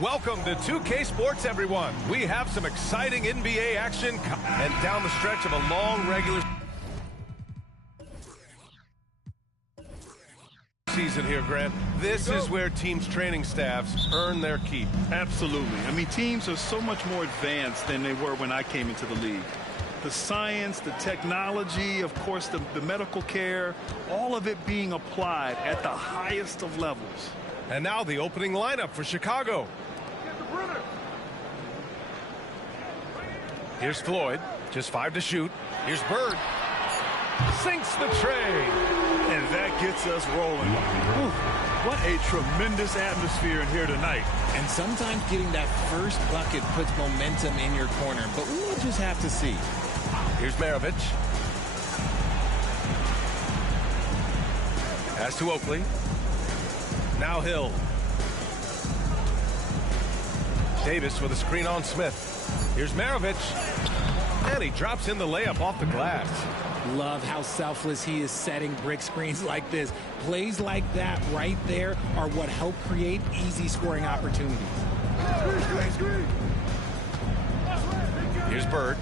Welcome to 2K Sports, everyone. We have some exciting NBA action and down the stretch of a long regular season here, Grant. This is where teams' training staffs earn their keep. Absolutely. I mean, teams are so much more advanced than they were when I came into the league. The science, the technology, of course, the medical care, all of it being applied at the highest of levels. And now the opening lineup for Chicago. Here's Floyd, just 5 to shoot. Here's Bird. Sinks the tray. And that gets us rolling. Whew, what a tremendous atmosphere in here tonight. And sometimes getting that first bucket puts momentum in your corner, but we'll just have to see. Here's Maravich. Pass to Oakley. Now Hill. Davis with a screen on Smith. Here's Maravich. And he drops in the layup off the glass. Love how selfless he is setting brick screens like this. Plays like that right there are what help create easy scoring opportunities. Here's Bird.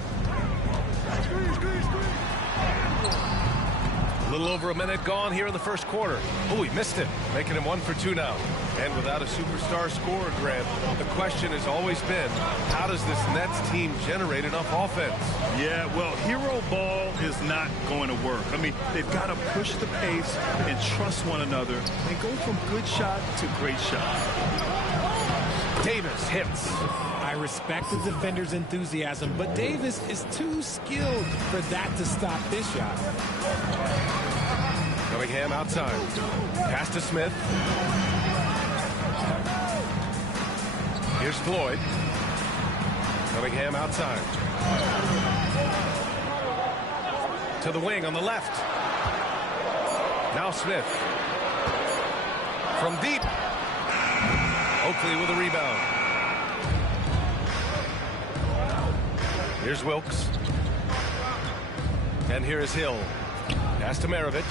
A little over a minute gone here in the first quarter. Oh, he missed it, making him 1 for 2 now. And without a superstar scorer, Grant, the question has always been, how does this Nets team generate enough offense? Yeah, well, hero ball is not going to work. I mean, they've got to push the pace and trust one another and go from good shot to great shot. Davis hits. I respect the defender's enthusiasm, but Davis is too skilled for that to stop this shot. Cunningham outside. Pass to Smith. Here's Floyd. Cunningham outside. To the wing on the left. Now Smith. From deep. Oakley with a rebound. Here's Wilkes. And here is Hill. Pass to Maravich.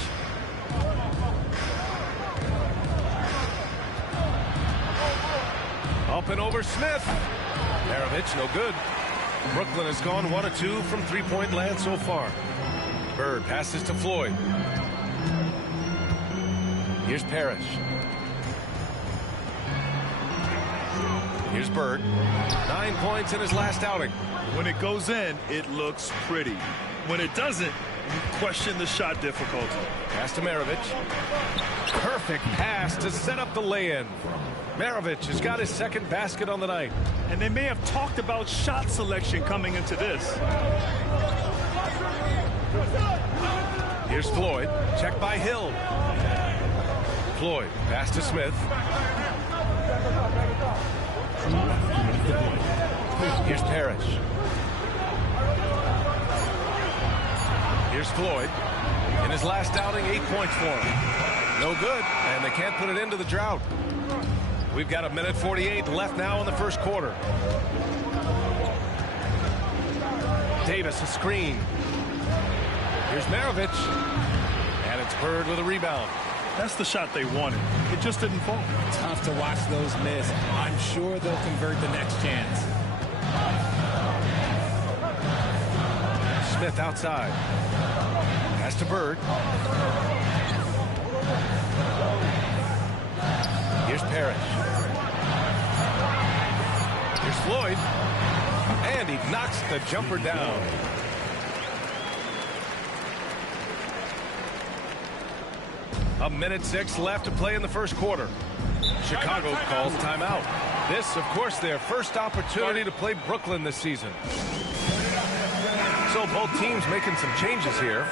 Up and over Smith. Maravich, no good. Brooklyn has gone 1 of 2 from three-point land so far. Bird passes to Floyd. Here's Parrish. Here's Bird. 9 points in his last outing. When it goes in, it looks pretty. When it doesn't, you question the shot difficulty. Pass to Maravich. Perfect pass to set up the lay-in. Maravich has got his second basket on the night. And they may have talked about shot selection coming into this. Here's Floyd. Checked by Hill. Floyd. Pass to Smith. Here's Parrish. Here's Floyd. In his last outing, 8 points for him. No good, and they can't put it into the drought. We've got 1:48 left now in the first quarter. Davis, a screen. Here's Maravich. And it's Bird with a rebound. That's the shot they wanted. It just didn't fall. Tough to watch those miss. I'm sure they'll convert the next chance. Smith outside. Pass to Bird. Here's Parrish. Here's Floyd. And he knocks the jumper down. A 1:06 left to play in the first quarter. Chicago calls timeout. This, of course, their first opportunity to play Brooklyn this season. So both teams making some changes here.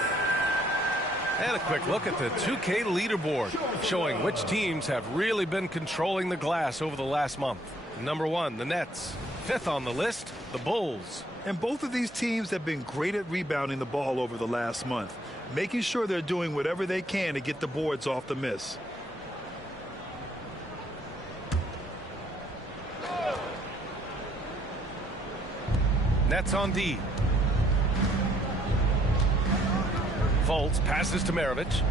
And a quick look at the 2K leaderboard, showing which teams have really been controlling the glass over the last month. Number 1, the Nets. 5th on the list, the Bulls. And both of these teams have been great at rebounding the ball over the last month, making sure they're doing whatever they can to get the boards off the miss. Nets on D. Fultz passes to Maravich.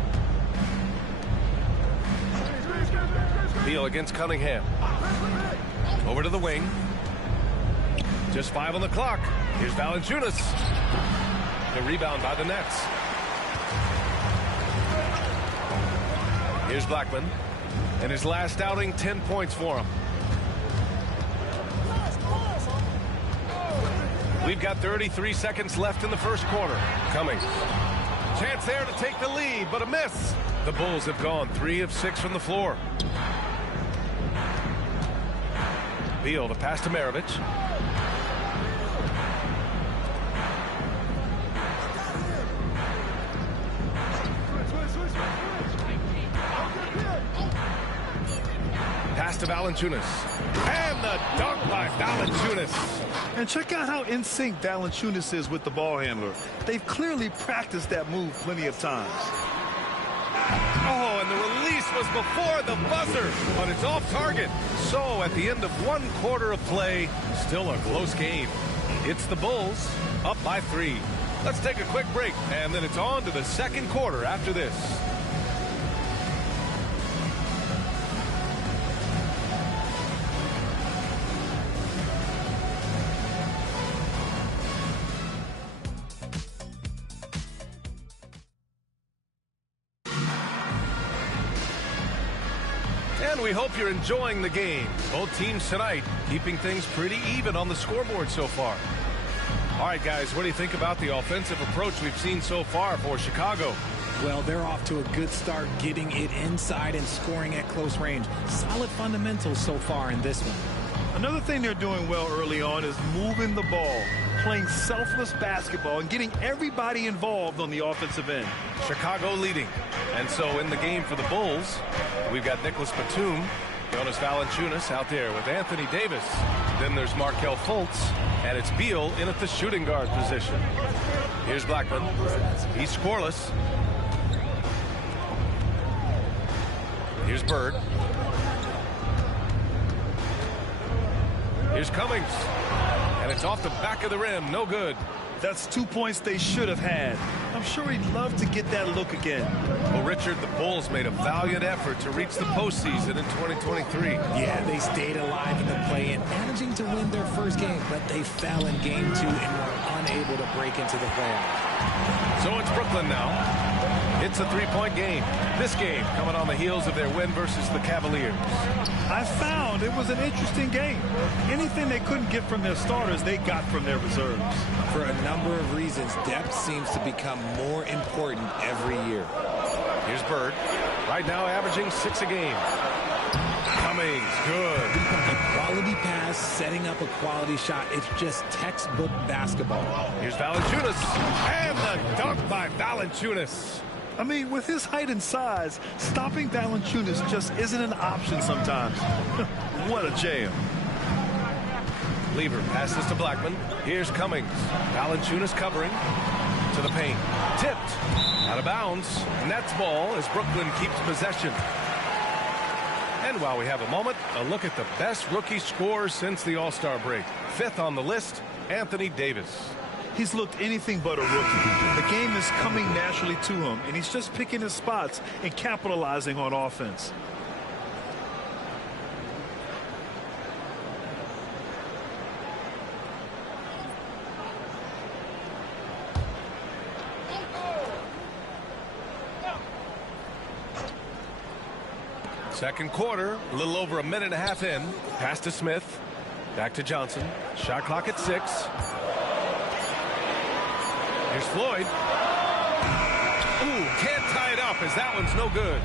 Beal against Cunningham. Over to the wing. Just 5 on the clock. Here's Valanciunas. The rebound by the Nets. Here's Blackman. And his last outing, 10 points for him. We've got 33 seconds left in the first quarter. Cummings. Chance there to take the lead, but a miss. The Bulls have gone 3 of 6 from the floor. Beal to pass to Maravich. Pass to Valanciunas. And the dunk by Valanciunas. And check out how in sync Valanciunas is with the ball handler. They've clearly practiced that move plenty of times. Oh, and the release was before the buzzer, but it's off target. So at the end of 1 quarter of play, still a close game. It's the Bulls up by 3. Let's take a quick break, and then it's on to the second quarter after this. And we hope you're enjoying the game. Both teams tonight keeping things pretty even on the scoreboard so far. All right, guys, what do you think about the offensive approach we've seen so far for Chicago? Well, they're off to a good start getting it inside and scoring at close range. Solid fundamentals so far in this one. Another thing they're doing well early on is moving the ball, playing selfless basketball, and getting everybody involved on the offensive end. Chicago leading. And so in the game for the Bulls, we've got Nicholas Batum, Jonas Valanciunas out there with Anthony Davis. Then there's Markelle Fultz, and it's Beal in at the shooting guard position. Here's Blackman. He's scoreless. Here's Bird. Here's Cummings. And it's off the back of the rim. No good. That's 2 points they should have had. I'm sure he'd love to get that look again. Well, Richard, the Bulls made a valiant effort to reach the postseason in 2023. Yeah, they stayed alive in the play-in, managing to win their first game, but they fell in game 2 and were unable to break into the playoffs. So it's Brooklyn now. It's a 3-point game. This game coming on the heels of their win versus the Cavaliers. I found it was an interesting game. Anything they couldn't get from their starters, they got from their reserves. For a number of reasons, depth seems to become more important every year. Here's Bird. Right now averaging 6 a game. Cummings, good. A quality pass, setting up a quality shot. It's just textbook basketball. Here's Valanciunas. And the dunk by Valanciunas. I mean, with his height and size, stopping Valanciunas just isn't an option sometimes. What a jam. Lever passes to Blackman. Here's Cummings. Valanciunas covering to the paint. Tipped. Out of bounds. Nets ball as Brooklyn keeps possession. And while we have a moment, a look at the best rookie scorer since the All-Star break. 5th on the list, Anthony Davis. He's looked anything but a rookie. The game is coming naturally to him, and he's just picking his spots and capitalizing on offense. Second quarter, a little over a minute and a half in. Pass to Smith. Back to Johnson. Shot clock at 6. Here's Floyd. Ooh, can't tie it up as that one's no good.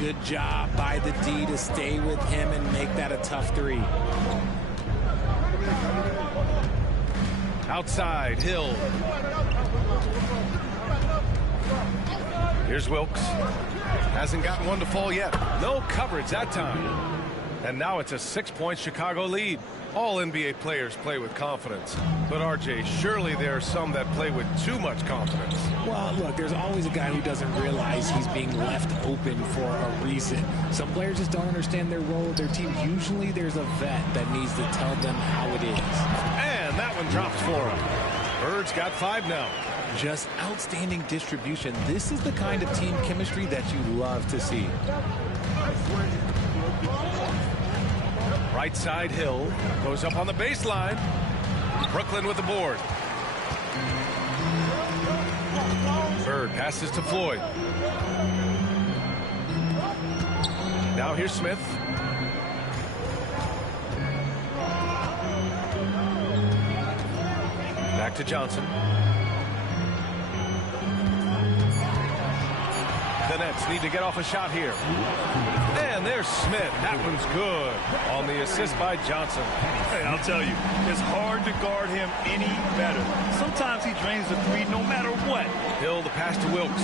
Good job by the D to stay with him and make that a tough 3. Outside, Hill. Here's Wilkes. Hasn't gotten one to fall yet. No coverage that time. And now it's a 6-point Chicago lead. All NBA players play with confidence. But, RJ, surely there are some that play with too much confidence. Well, look, there's always a guy who doesn't realize he's being left open for a reason. Some players just don't understand their role with their team. Usually there's a vet that needs to tell them how it is. And that one drops for him. Bird's got 5 now. Just outstanding distribution. This is the kind of team chemistry that you love to see. Right side, Hill goes up on the baseline. Brooklyn with the board. Bird passes to Floyd. Now here's Smith. Back to Johnson. The Nets need to get off a shot here. And there's Smith. That one's good on the assist by Johnson. Hey, I'll tell you, it's hard to guard him any better. Sometimes he drains the three no matter what. Hill, the pass to Wilkes.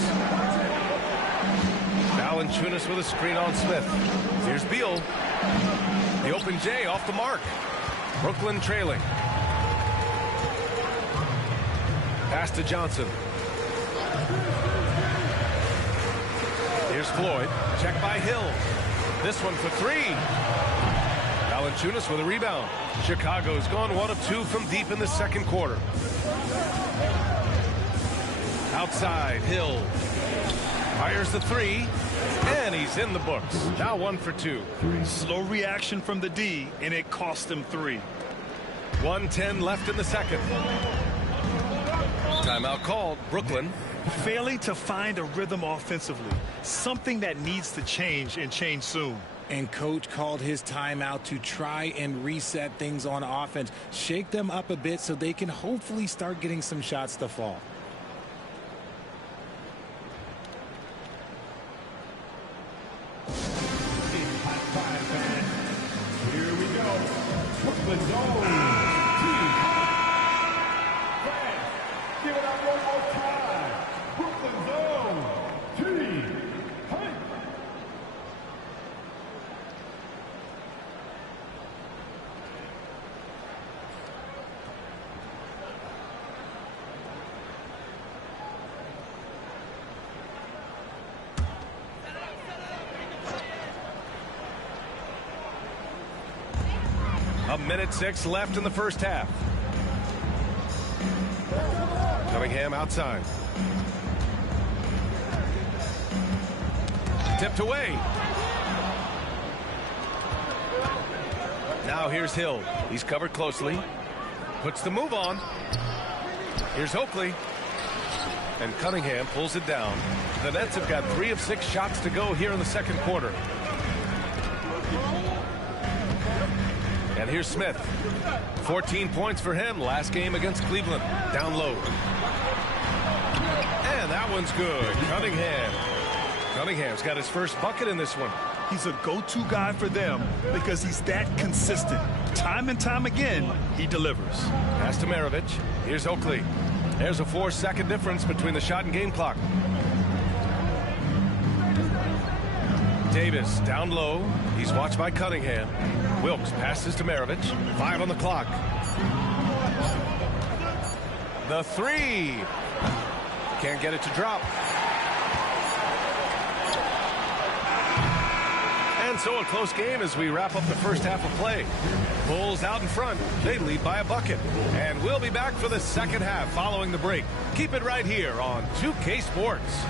Valanciunas with a screen on Smith. Here's Beal. The open J off the mark. Brooklyn trailing. Pass to Johnson. Here's Floyd. Check by Hill. This one for three. Valanciunas with a rebound. Chicago's gone 1 of 2 from deep in the second quarter. Outside, Hill. Fires the three. And he's in the books. Now 1 for 2. Slow reaction from the D, and it cost him 3. 1:10 left in the second. Timeout called. Brooklyn. Failing to find a rhythm offensively. Something that needs to change, and change soon. And coach called his timeout to try and reset things on offense. Shake them up a bit so they can hopefully start getting some shots to fall. Here we go. Brooklyn zone. Give it up one more time. Brooklyn zone. Team. A minute 6 left in the first half. Cunningham outside. Tipped away. Now here's Hill. He's covered closely. Puts the move on. Here's Oakley. And Cunningham pulls it down. The Nets have got 3 of 6 shots to go here in the second quarter. And here's Smith. 14 points for him last game against Cleveland. Down low. And that one's good. Cunningham's got his first bucket in this one. He's a go-to guy for them because he's that consistent. Time and time again, he delivers. Pass to Maravich. Here's Oakley. There's a 4-second difference between the shot and game clock. Davis down low. He's watched by Cunningham. Wilkes passes to Maravich. 5 on the clock. The three. Can't get it to drop. And so a close game as we wrap up the first half of play. Bulls out in front. They lead by a bucket. And we'll be back for the second half following the break. Keep it right here on 2K Sports.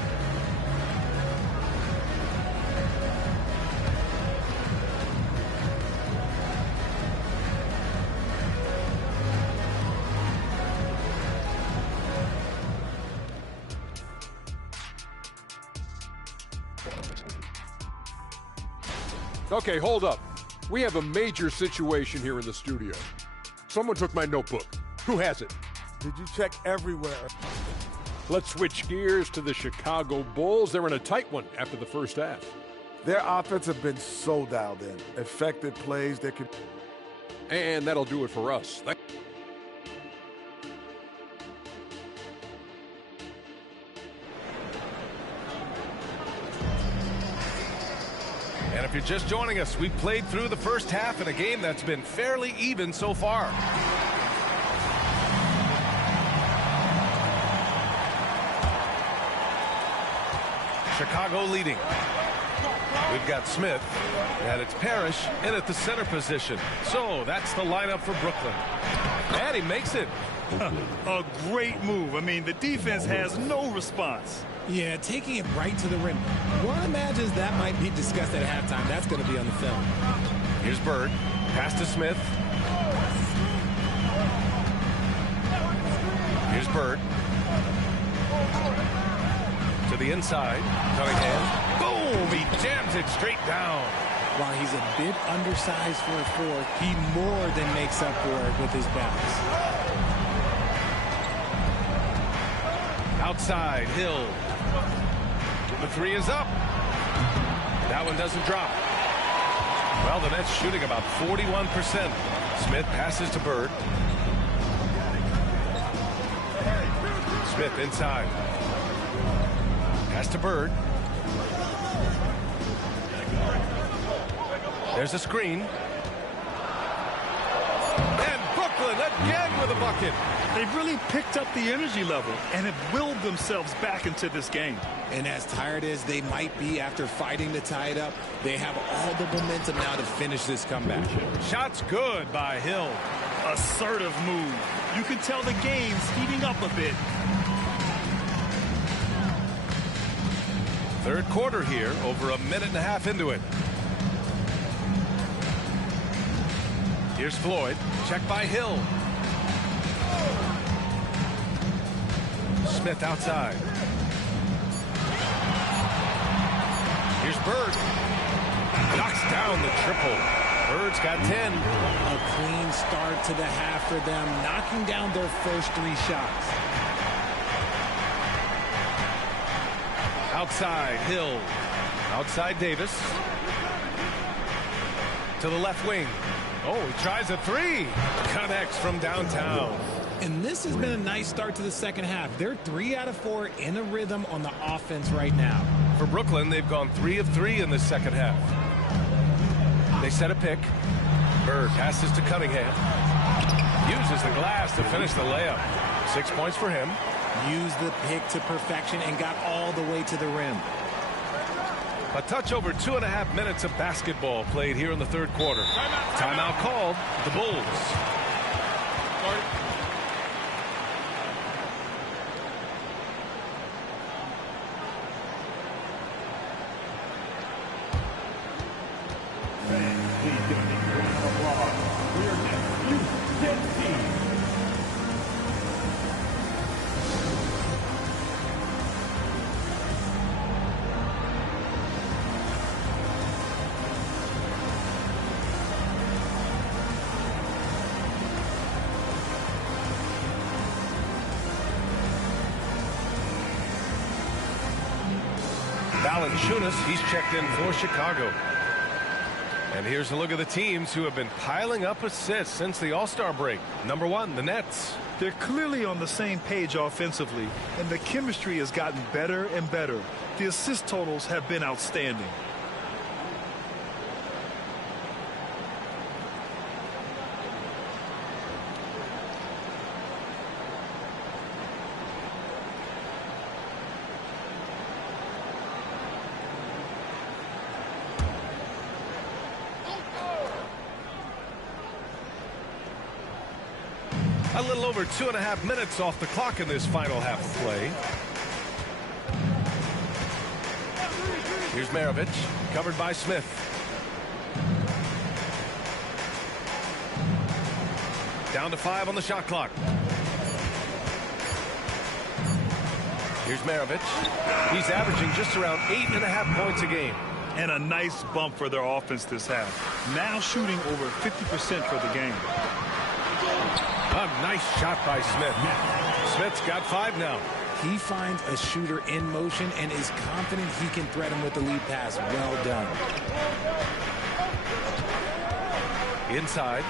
Okay, hold up. We have a major situation here in the studio. Someone took my notebook. Who has it? Did you check everywhere? Let's switch gears to the Chicago Bulls. They're in a tight one after the first half. Their offense have been so dialed in. Effective plays that could... And that'll do it for us. And if you're just joining us, we've played through the first half in a game that's been fairly even so far. Chicago leading. We've got Smith, and it's Parrish in at the center position. So that's the lineup for Brooklyn. And he makes it. A great move. I mean, the defense has no response. Yeah, taking it right to the rim. One imagines that might be discussed at halftime. That's going to be on the film. Here's Bird. Pass to Smith. Here's Bird. To the inside. Cunningham. Boom! He jams it straight down. While he's a bit undersized for a four, he more than makes up for it with his bounce. Outside, Hill. The three is up. That one doesn't drop. Well, the Nets shooting about 41%. Smith passes to Bird. Smith inside. Pass to Bird. There's a screen. And Brooklyn again with a bucket. They've really picked up the energy level and have willed themselves back into this game. And as tired as they might be after fighting to tie it up, they have all the momentum now to finish this comeback. Shot's good by Hill. Assertive move. You can tell the game's heating up a bit. Third quarter here, over a minute and a half into it. Here's Floyd. Check by Hill. Smith outside. Here's Bird. Knocks down the triple. Bird's got 10. A clean start to the half for them, knocking down their first three shots. Outside, Hill. Outside, Davis. To the left wing. Oh, he tries a three. Connects from downtown. And this has been a nice start to the second half. They're 3 out of 4 in a rhythm on the offense right now. For Brooklyn, they've gone 3 of 3 in the second half. They set a pick. Bird passes to Cunningham. Uses the glass to finish the layup. 6 points for him. Used the pick to perfection and got all the way to the rim. A touch over 2.5 minutes of basketball played here in the third quarter. Timeout called. The Bulls. Valanciunas, he's checked in for Chicago. And here's a look at the teams who have been piling up assists since the All-Star break. Number 1, the Nets. They're clearly on the same page offensively, and the chemistry has gotten better and better. The assist totals have been outstanding. A little over 2.5 minutes off the clock in this final half of play. Here's Maravich, covered by Smith. Down to 5 on the shot clock. Here's Maravich. He's averaging just around 8.5 points a game. And a nice bump for their offense this half. Now shooting over 50% for the game. A nice shot by Smith. Smith's got 5 now. He finds a shooter in motion and is confident he can threat him with the lead pass. Well done. Inside.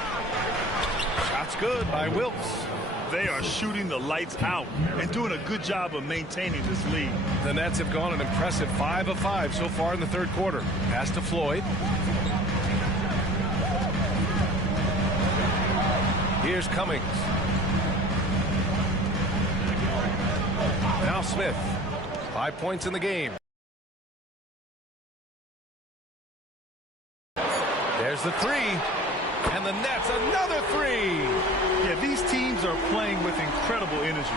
Shot's good by Wilkes. They are shooting the lights out and doing a good job of maintaining this lead. The Nets have gone an impressive 5 of 5 so far in the third quarter. Pass to Floyd. Here's Cummings. Now Smith. 5 points in the game. There's the three. And the Nets, another three. Yeah, these teams are playing with incredible energy.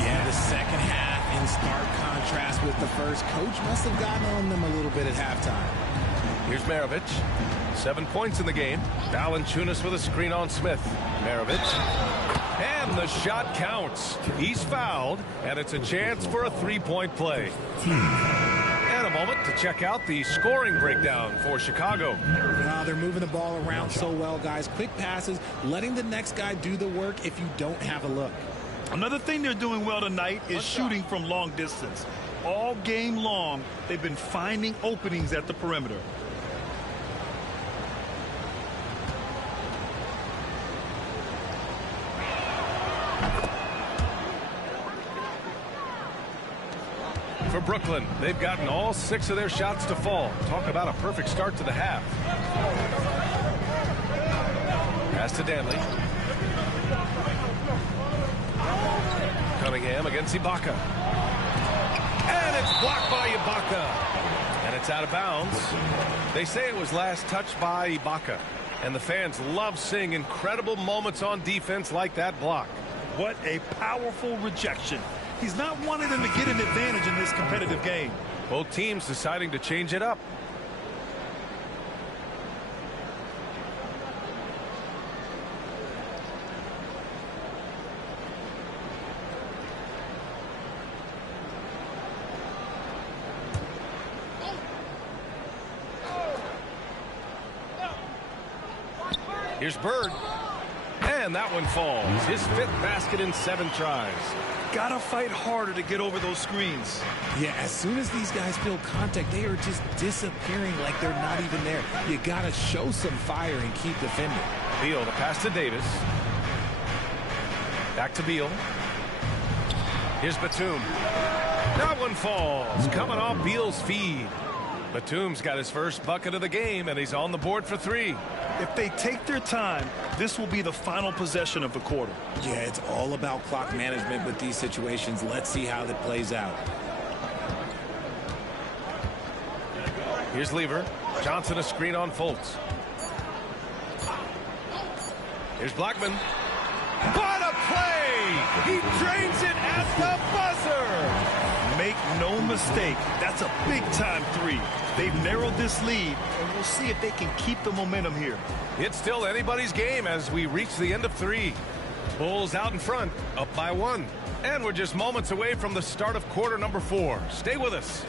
Yeah, the second half in stark contrast with the first. Coach must have gotten on them a little bit at halftime. Here's Maravich. 7 points in the game. Valanciunas with a screen on Smith. Maravich. And the shot counts. He's fouled, and it's a chance for a three-point play. And a moment to check out the scoring breakdown for Chicago. They're moving the ball around so well, guys. Quick passes, letting the next guy do the work if you don't have a look. Another thing they're doing well tonight is shooting from long distance. All game long, they've been finding openings at the perimeter. For Brooklyn, they've gotten all 6 of their shots to fall. Talk about a perfect start to the half. Pass to Danley. Cunningham against Ibaka. And it's blocked by Ibaka. And it's out of bounds. They say it was last touched by Ibaka. And the fans love seeing incredible moments on defense like that block. What a powerful rejection. He's not wanting them to get an advantage in this competitive game. Both teams deciding to change it up. Here's Bird. And that one falls. His 5th basket in 7 tries. Gotta fight harder to get over those screens. Yeah, as soon as these guys feel contact, they are just disappearing like they're not even there. You gotta show some fire and keep defending. Beal, the pass to Davis. Back to Beal. Here's Batum. That one falls. Coming off Beal's feed. Batum's got his first bucket of the game, and he's on the board for 3. If they take their time, this will be the final possession of the quarter. Yeah, it's all about clock management with these situations. Let's see how that plays out. Here's Lever. Johnson a screen on Fultz. Here's Blackman. What a play! He drains it at the buzzer! Make no mistake, that's a big-time 3. They've narrowed this lead, and we'll see if they can keep the momentum here. It's still anybody's game as we reach the end of 3. Bulls out in front, up by 1. And we're just moments away from the start of quarter number 4. Stay with us.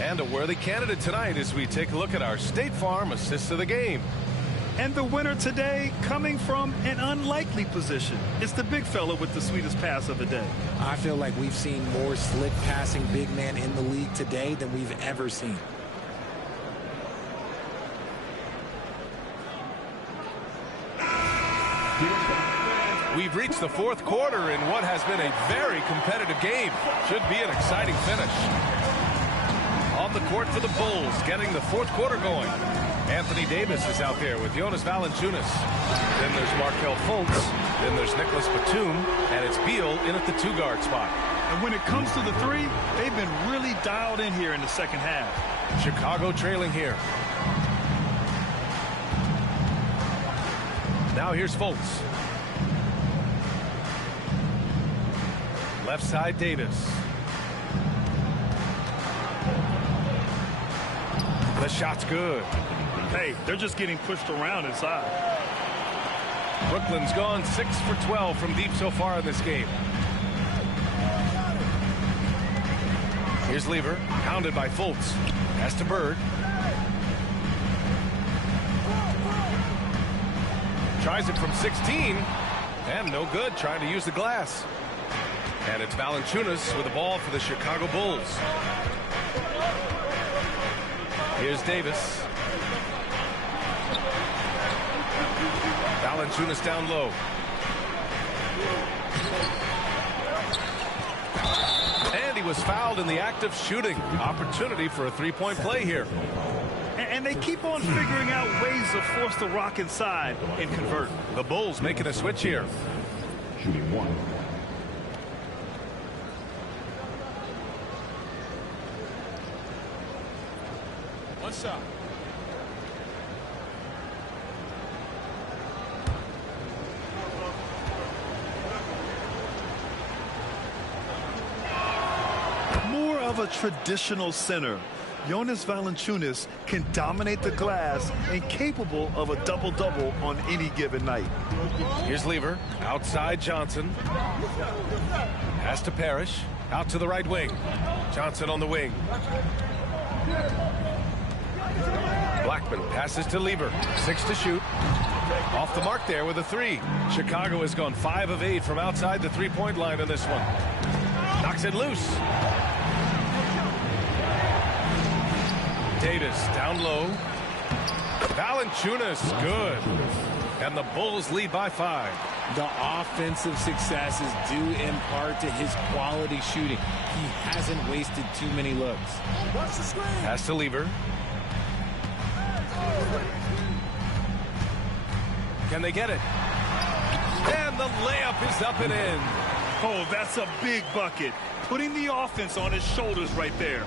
And a worthy candidate tonight as we take a look at our State Farm assist of the game. And the winner today coming from an unlikely position. It's the big fella with the sweetest pass of the day. I feel like we've seen more slick passing big man in the league today than we've ever seen. We've reached the 4th quarter in what has been a very competitive game. Should be an exciting finish. On the court for the Bulls, getting the 4th quarter going. Anthony Davis is out there with Jonas Valanciunas. Then there's Markelle Fultz. Then there's Nicholas Batum. And it's Beal in at the 2-guard spot. And when it comes to the 3, they've been really dialed in here in the second half. Chicago trailing here. Now here's Fultz. Left side Davis. The shot's good. Hey, they're just getting pushed around inside. Brooklyn's gone 6 for 12 from deep so far in this game. Here's Lever, pounded by Fultz. Pass to Bird. Tries it from 16, and no good, trying to use the glass. And it's Valanciunas with the ball for the Chicago Bulls. Here's Davis. Valanciunas down low. And he was fouled in the act of shooting. Opportunity for a three-point play here. And they keep on figuring out ways to force the rock inside and convert. The Bulls making a switch here. Shooting one. One shot. More of a traditional center. Jonas Valanciunas can dominate the glass and capable of a double-double on any given night. Here's Lever. Outside Johnson. Pass to Parrish. Out to the right wing. Johnson on the wing. Blackman passes to Lever. 6 to shoot. Off the mark there with a 3. Chicago has gone 5 of 8 from outside the three-point line in this one. Knocks it loose. Davis down low. Valanciunas, good. And the Bulls lead by 5. The offensive success is due in part to his quality shooting. He hasn't wasted too many looks. Pass to Lever. Can they get it? And the layup is up and in. Oh, that's a big bucket. Putting the offense on his shoulders right there.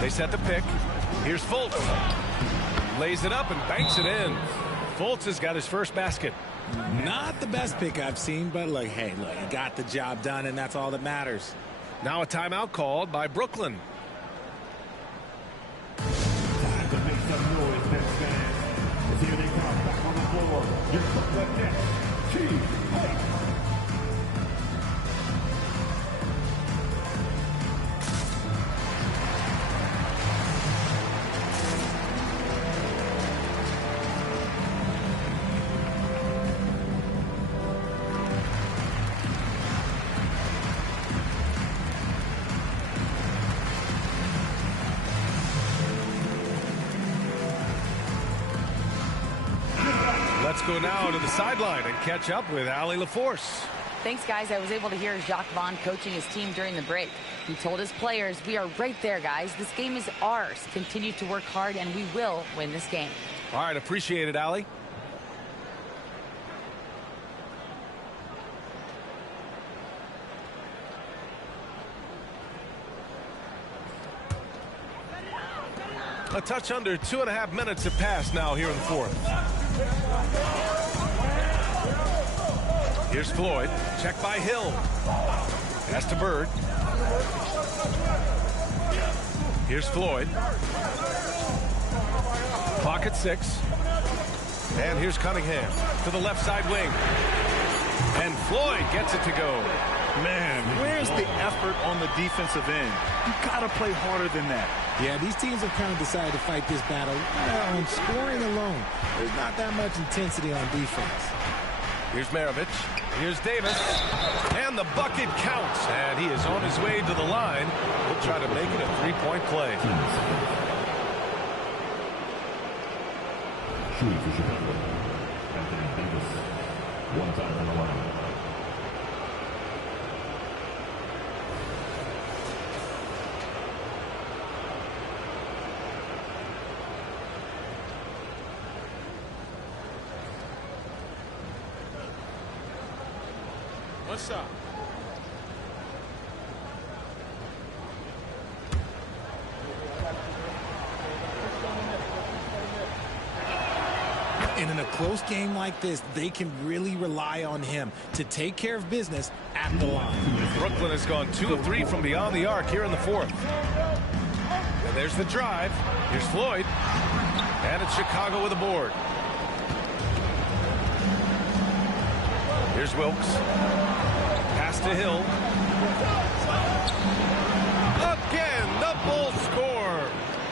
They set the pick. Here's Fultz. Lays it up and banks it in. Fultz has got his first basket. Not the best pick I've seen, but look, hey, look, he got the job done, and that's all that matters. Now a timeout called by Brooklyn. Time to make some noise, Nets fans. As here they come back on the floor. Your Brooklyn Nets. Team fight. Let's go now to the sideline and catch up with Allie LaForce. Thanks, guys. I was able to hear Jacques Vaughn coaching his team during the break. He told his players, we are right there, guys. This game is ours. Continue to work hard, and we will win this game. All right, appreciate it, Allie. A touch under 2.5 minutes have passed now here in the fourth. Here's Floyd. Check by Hill. Pass to Bird. Here's Floyd. Clock at 6. And here's Cunningham to the left side wing. And Floyd gets it to go. Man, where's the effort on the defensive end? You gotta play harder than that. Yeah, these teams have kind of decided to fight this battle on scoring alone. There's not that much intensity on defense. Here's Maravich. Here's Davis. And the bucket counts. And he is on his way to the line. He'll try to make it a three-point play. Shooting for Chicago. Anthony Davis. One time on the line. One shot. And in a close game like this, they can really rely on him to take care of business at the line. Brooklyn has gone 2 of 3 from beyond the arc here in the fourth. And there's the drive. Here's Floyd. And it's Chicago with a board. Here's Wilkes. Pass to Hill. Again, the Bulls score.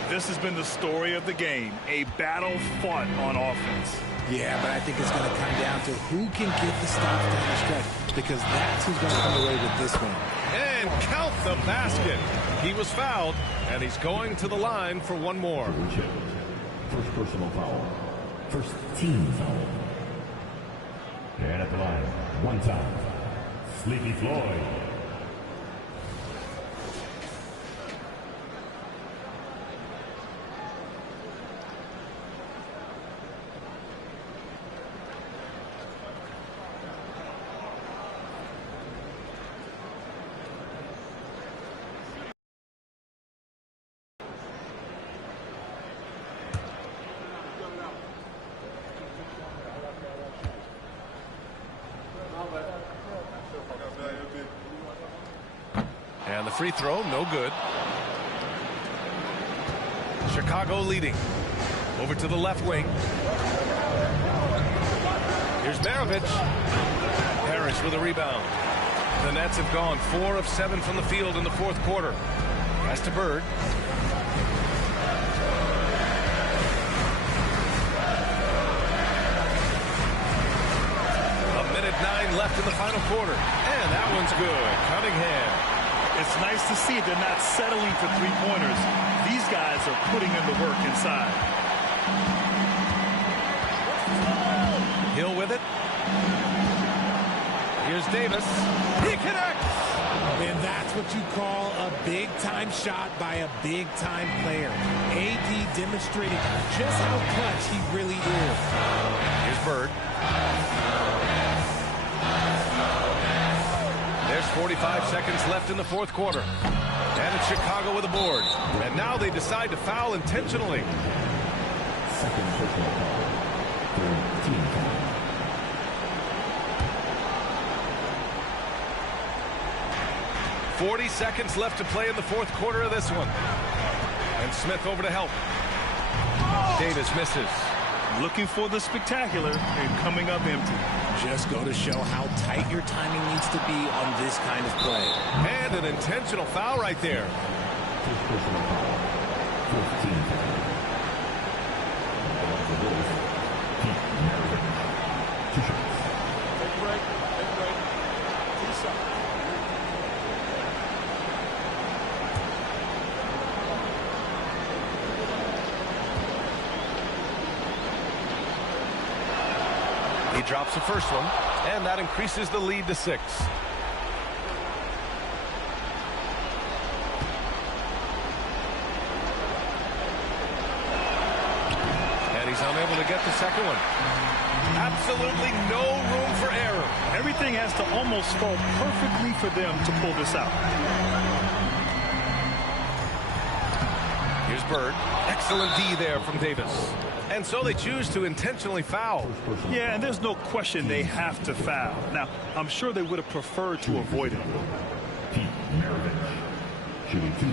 This has been the story of the game, a battle fought on offense. Yeah, but I think it's going to come down to who can get the stops down the stretch, because that's who's going to come away with this one. And count the basket. He was fouled, and he's going to the line for one more. First personal foul. First team foul. And at the line, one time. Sleepy Floyd. And the free throw, no good. Chicago leading. Over to the left wing. Here's Maravich. Harris with a rebound. The Nets have gone 4 of 7 from the field in the fourth quarter. Pass to Bird. A minute 9 left in the final quarter. And that one's good. Cunningham. It's nice to see they're not settling for three-pointers. These guys are putting in the work inside. Hill with it. Here's Davis. He connects. And that's what you call a big-time shot by a big-time player. AD demonstrated just how clutch he really is. Here's Bird. There's 45 seconds left in the fourth quarter. And it's Chicago with a board. And now they decide to foul intentionally. Second personal foul. Third team foul. .40 seconds left to play in the fourth quarter of this one. And Smith over to help. Davis misses. Looking for the spectacular and coming up empty. Just go to show how tight your timing needs to be on this kind of play. And an intentional foul right there. Fifth personal foul. Fourth team foul. The Bulls, Pete Maravich. 2 shots. Take a break. Take a break. 2 shots. He drops the first one, and that increases the lead to 6. And he's unable to get the second one. Absolutely no room for error. Everything has to almost fall perfectly for them to pull this out. Here's Bird. Excellent D there from Davis. And so they choose to intentionally foul. Yeah, and there's no question they have to foul. Now, I'm sure they would have preferred to avoid it. Pete Maravich. Shooting 2.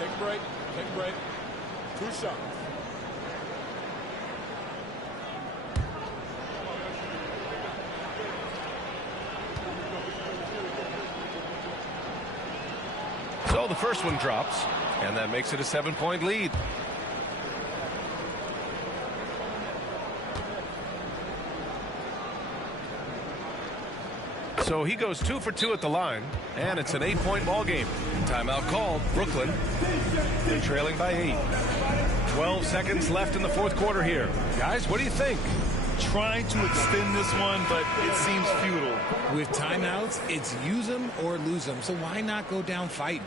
Take a break. Take a break. 2 shots. So the first one drops, and that makes it a 7-point lead. So he goes 2 for 2 at the line, and it's an 8-point ball game. Timeout called. Brooklyn. They're trailing by 8. 12 seconds left in the fourth quarter here. Guys, what do you think? Trying to extend this one, but it seems futile. With timeouts, it's use them or lose them. So why not go down fighting?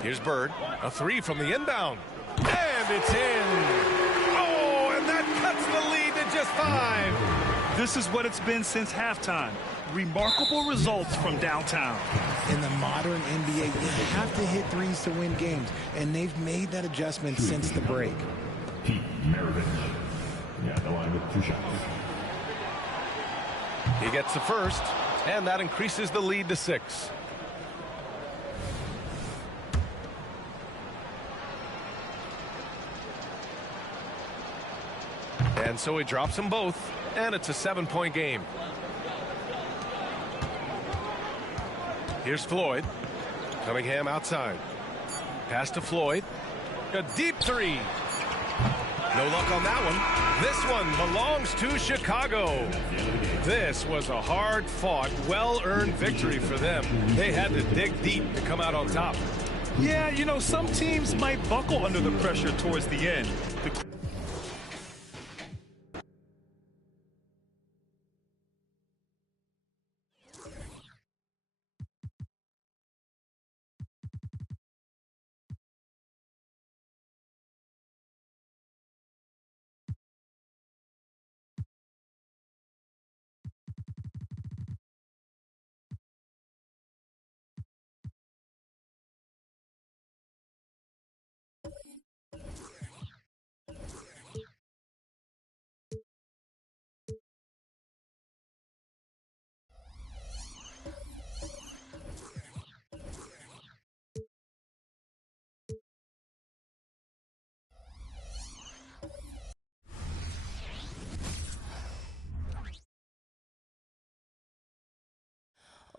Here's Bird. A 3 from the inbound. And it's in. Oh, and that cuts the lead to just 5. This is what it's been since halftime. Remarkable results from downtown. In the modern NBA, you have to hit threes to win games, and they've made that adjustment since the break. Pete Maravich. Yeah, the line with 2 shots. He gets the first, and that increases the lead to 6. And so he drops them both, and it's a 7-point game. Here's Floyd. Cunningham outside. Pass to Floyd. A deep three. No luck on that one. This one belongs to Chicago. This was a hard-fought, well-earned victory for them. They had to dig deep to come out on top. Yeah, you know, some teams might buckle under the pressure towards the end.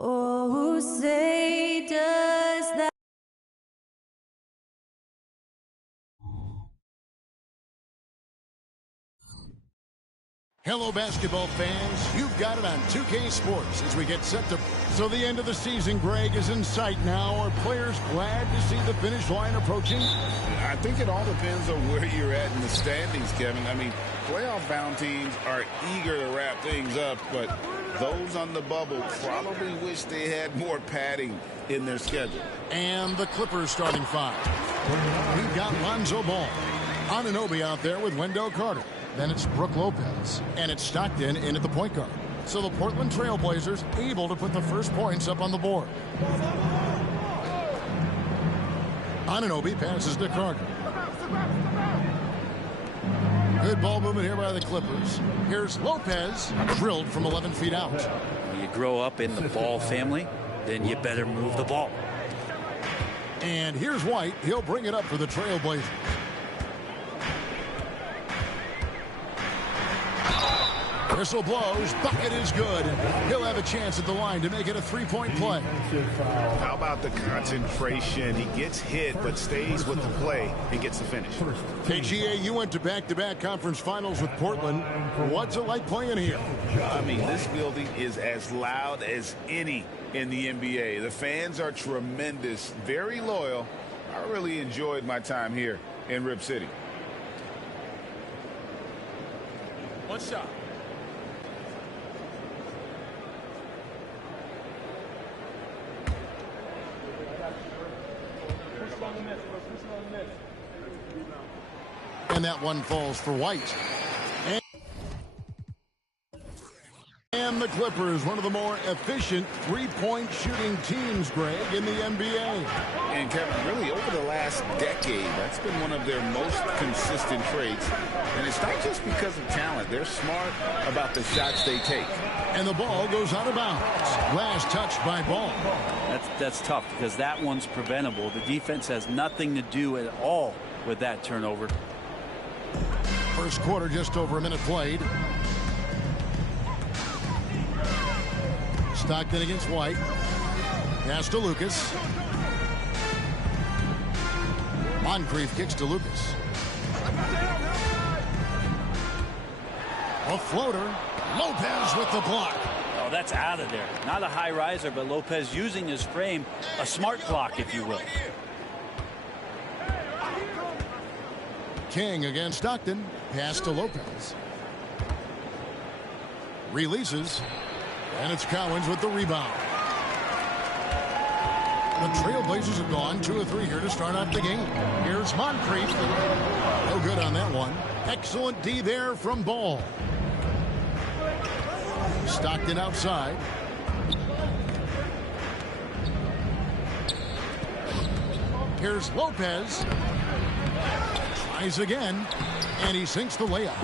Oh, say does that. Hello, basketball fans. You've got it on 2K Sports as we get set to... So the end of the season, Greg, is in sight now. Are players glad to see the finish line approaching? I think it all depends on where you're at in the standings, Kevin. I mean, playoff-bound teams are eager to wrap things up, but those on the bubble probably wish they had more padding in their schedule. And the Clippers starting five. We've got Lonzo Ball. Anunoby out there with Wendell Carter. Then it's Brook Lopez. And it's Stockton in at the point guard. So the Portland Trailblazers able to put the first points up on the board. Anunoby passes to Carter. Good ball movement here by the Clippers. Here's Lopez, drilled from 11 feet out. When you grow up in the Ball family, then you better move the ball. And here's White. He'll bring it up for the Trailblazers. Whistle blows. Bucket is good. He'll have a chance at the line to make it a three-point play. How about the concentration? He gets hit, but stays with the play and gets the finish. KGA, you went to back-to-back conference finals with Portland. What's it like playing here? I mean, this building is as loud as any in the NBA. The fans are tremendous, very loyal. I really enjoyed my time here in Rip City. One shot. And that one falls for White. And the Clippers, one of the more efficient three-point shooting teams, Greg, in the NBA. And Kevin, really over the last decade, that's been one of their most consistent traits. And it's not just because of talent. They're smart about the shots they take. And the ball goes out of bounds. Last touched by Ball. That's tough because that one's preventable. The defense has nothing to do at all with that turnover. First quarter, just over a minute played. Stockton against White. Pass to Lucas. Moncrief kicks to Lucas. A floater. Lopez with the block. Oh, that's out of there. Not a high riser, but Lopez using his frame. A smart block, if you will. King against Stockton. Pass to Lopez. Releases. And it's Cowens with the rebound. The Trailblazers have gone 2 of 3 here to start out the game. Here's Moncrief. No good on that one. Excellent D there from Ball. Stockton outside. Here's Lopez. Tries again. And he sinks the layup.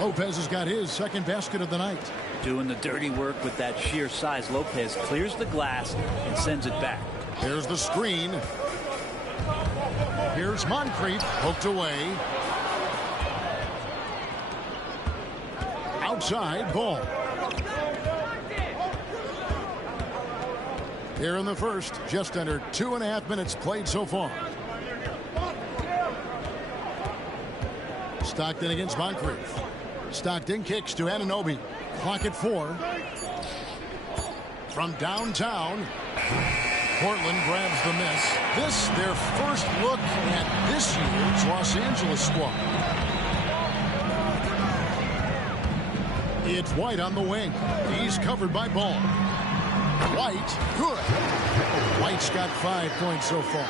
Lopez has got his second basket of the night. Doing the dirty work with that sheer size. Lopez clears the glass and sends it back. There's the screen. Here's Moncrief, poked away. outside, ball. Here in the first, just under 2.5 minutes played so far. Stockton against Moncrief. Stockton kicks to Anunoby. Clock at 4. From downtown, Portland grabs the miss. This, their first look at this year's Los Angeles squad. It's White on the wing. He's covered by Ball. White, good. White's got 5 points so far.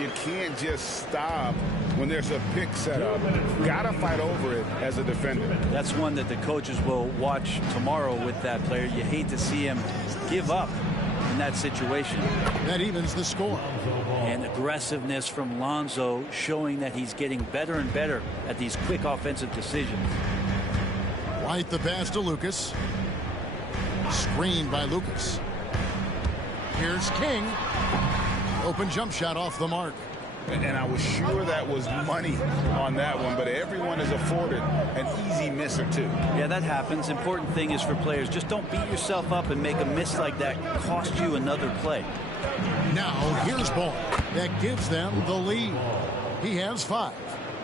You can't just stop when there's a pick set up. Gotta fight over it as a defender. That's one that the coaches will watch tomorrow with that player. You hate to see him give up in that situation. That evens the score. And aggressiveness from Lonzo showing that he's getting better and better at these quick offensive decisions. White the pass to Lucas. Screened by Lucas. Here's King. Open jump shot off the mark. And I was sure that was money on that one, but everyone is afforded an easy miss or two. Yeah, that happens. Important thing is for players, just don't beat yourself up and make a miss like that cost you another play. Now here's Ball. That gives them the lead. He has 5.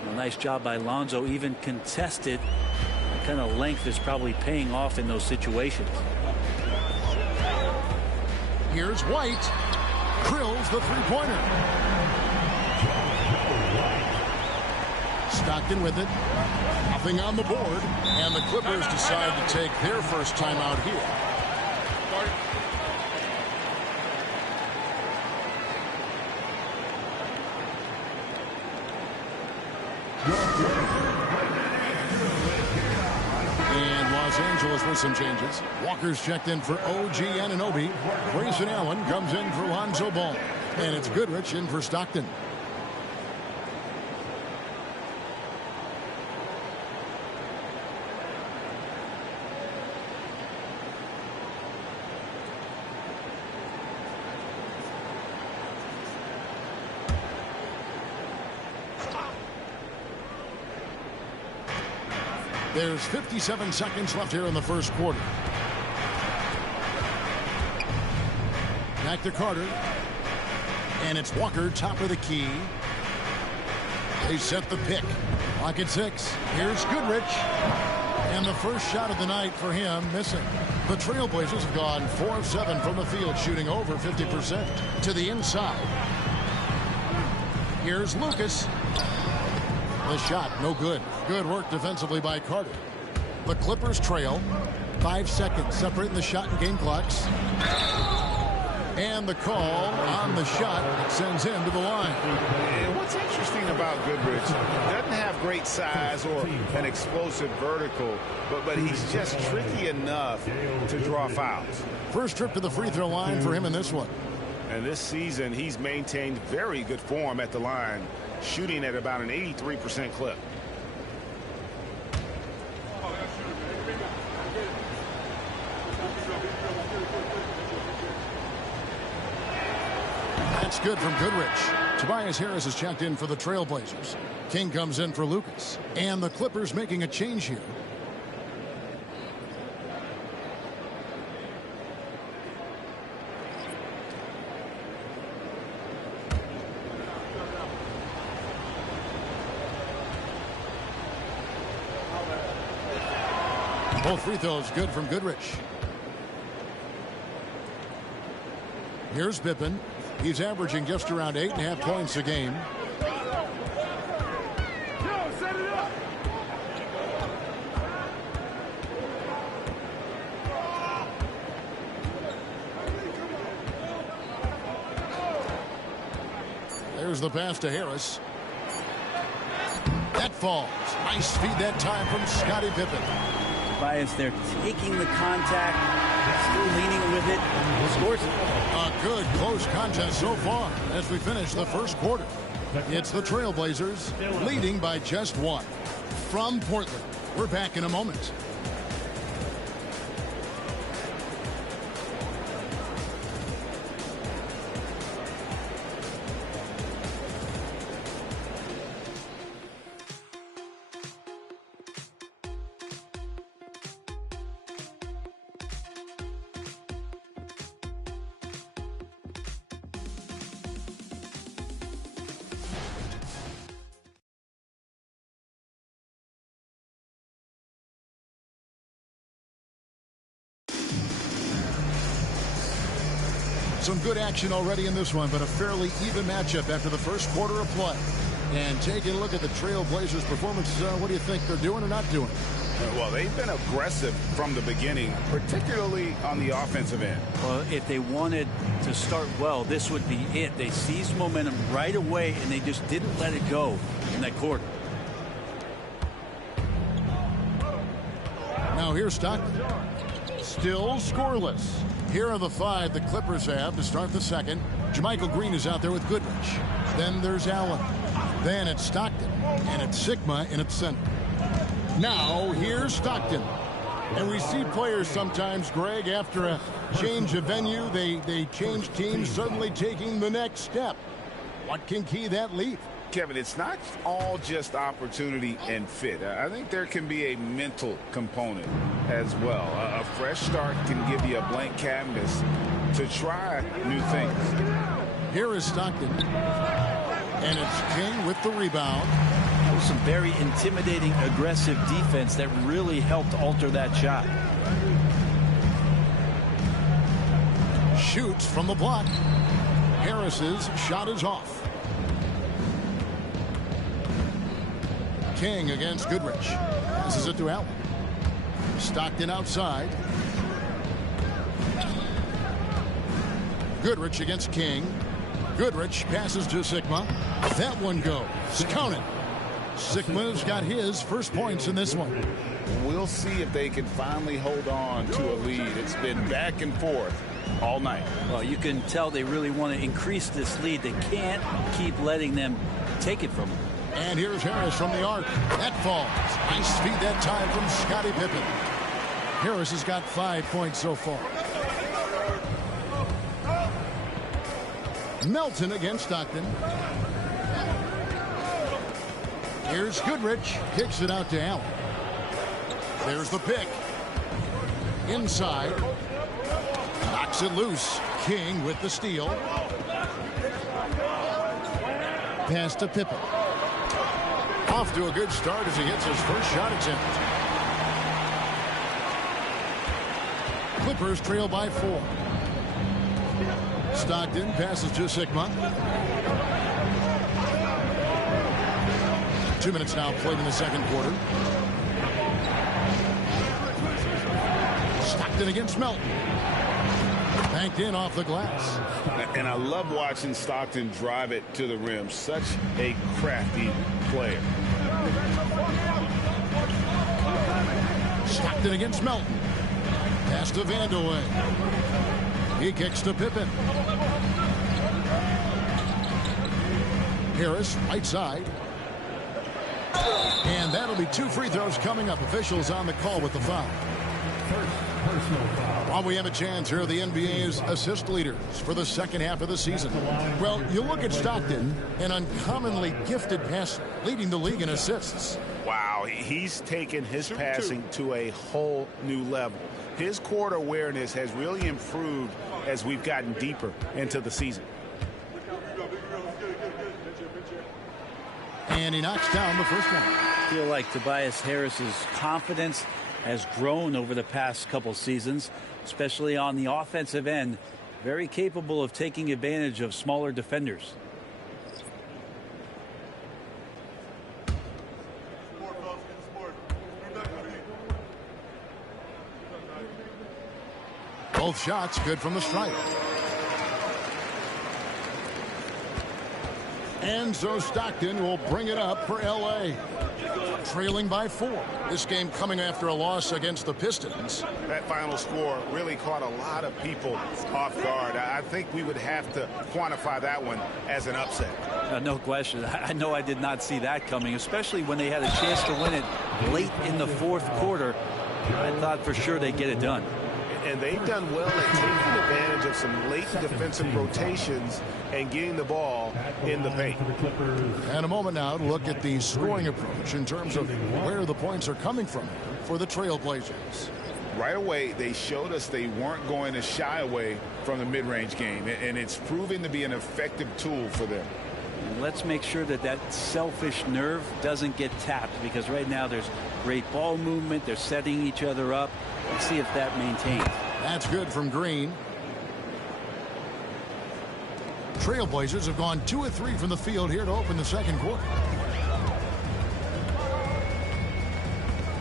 Well, nice job by Lonzo, even contested. That kind of length is probably paying off in those situations. Here's White. Drills the three-pointer. Stockton with it. Nothing on the board. And the Clippers decide to take their first timeout here. And Los Angeles with some changes. Walker's checked in for OG Anunoby. Grayson Allen comes in for Lonzo Ball. And it's Goodrich in for Stockton. There's 57 seconds left here in the first quarter. Back to Carter. And it's Walker, top of the key. They set the pick. Clock at 6. Here's Goodrich. And the first shot of the night for him, missing. The Trailblazers have gone 4 of 7 from the field, shooting over 50%. To the inside. Here's Lucas. The shot, no good. Good work defensively by Carter. The Clippers trail. 5 seconds separating the shot and game clocks. And the call on the shot sends him to the line. And what's interesting about Goodrich, doesn't have great size or an explosive vertical, but he's just tricky enough to draw fouls. First trip to the free throw line for him in this one. And this season, he's maintained very good form at the line, shooting at about an 83% clip. That's good from Goodrich. Tobias Harris is checked in for the Trailblazers. King comes in for Lucas. And the Clippers making a change here. Both free throws good from Goodrich. Here's Pippen. He's averaging just around 8.5 points a game. There's the pass to Harris. That falls. Nice feed that time from Scottie Pippen. Bias, they're taking the contact, still leaning with it, scores it. A good close contest so far as we finish the first quarter. It's the Trailblazers leading by just 1. From Portland, we're back in a moment. Some good action already in this one, but a fairly even matchup after the first quarter of play. And taking a look at the Trailblazers' performance, what do you think they're doing or not doing? Well, they've been aggressive from the beginning, particularly on the offensive end. Well, if they wanted to start well, this would be it. They seized momentum right away, and they just didn't let it go in that quarter. Now here's Stockton. Still scoreless. Here are the 5 the Clippers have to start the second. Jermichael Green is out there with Goodrich. Then there's Allen. Then it's Stockton. And it's Sigma in its center. Now here's Stockton. And we see players sometimes, Greg, after a change of venue, they change teams, suddenly taking the next step. What can key that leap? Kevin, it's not all just opportunity and fit. I think there can be a mental component as well. A fresh start can give you a blank canvas to try new things. Here is Stockton. And it's King with the rebound. That was some very intimidating, aggressive defense that really helped alter that shot. Shoots from the block. Harris's shot is off. King against Goodrich. This is it to Allen. Stockton outside. Goodrich against King. Goodrich passes to Sigma. That one goes. Count it. Sigma's got his first points in this one. We'll see if they can finally hold on to a lead. It's been back and forth all night. Well, you can tell they really want to increase this lead. They can't keep letting them take it from them. And here's Harris from the arc. That falls. Nice feed that time from Scottie Pippen. Harris has got 5 points so far. Melton against Stockton. Here's Goodrich. Kicks it out to Allen. There's the pick. Inside. Knocks it loose. King with the steal. Pass to Pippen. Off to a good start as he hits his first shot attempt. Clippers trail by 4. Stockton passes to Sigma. 2 minutes now played in the second quarter. Stockton against Melton. Banked in off the glass. And I love watching Stockton drive it to the rim. Such a crafty player. Stockton against Melton. Pass to Vandeweghe. He kicks to Pippen. Harris, right side. And that'll be 2 free throws coming up. Officials on the call with the foul. While we have a chance, here are the NBA's assist leaders for the second half of the season. Well, you look at Stockton, an uncommonly gifted passer, leading the league in assists. Wow, he's taken his passing to a whole new level. His court awareness has really improved as we've gotten deeper into the season. And he knocks down the first one. I feel like Tobias Harris's confidence has grown over the past couple seasons, especially on the offensive end. Very capable of taking advantage of smaller defenders. Both shots good from the stripe. And so Stockton will bring it up for L.A. Trailing by 4. This game coming after a loss against the Pistons. That final score really caught a lot of people off guard. I think we would have to quantify that one as an upset. No question. I know I did not see that coming, especially when they had a chance to win it late in the fourth quarter. I thought for sure they'd get it done. And they've done well at taking advantage of some late defensive rotations and getting the ball in the paint. And a moment now to look at the scoring approach in terms of where the points are coming from for the Trailblazers. Right away, they showed us they weren't going to shy away from the mid-range game, and it's proving to be an effective tool for them. And let's make sure that that selfish nerve doesn't get tapped, because right now there's great ball movement. They're setting each other up. Let's see if that maintains. That's good from Green. Trailblazers have gone 2 of 3 from the field here to open the second quarter.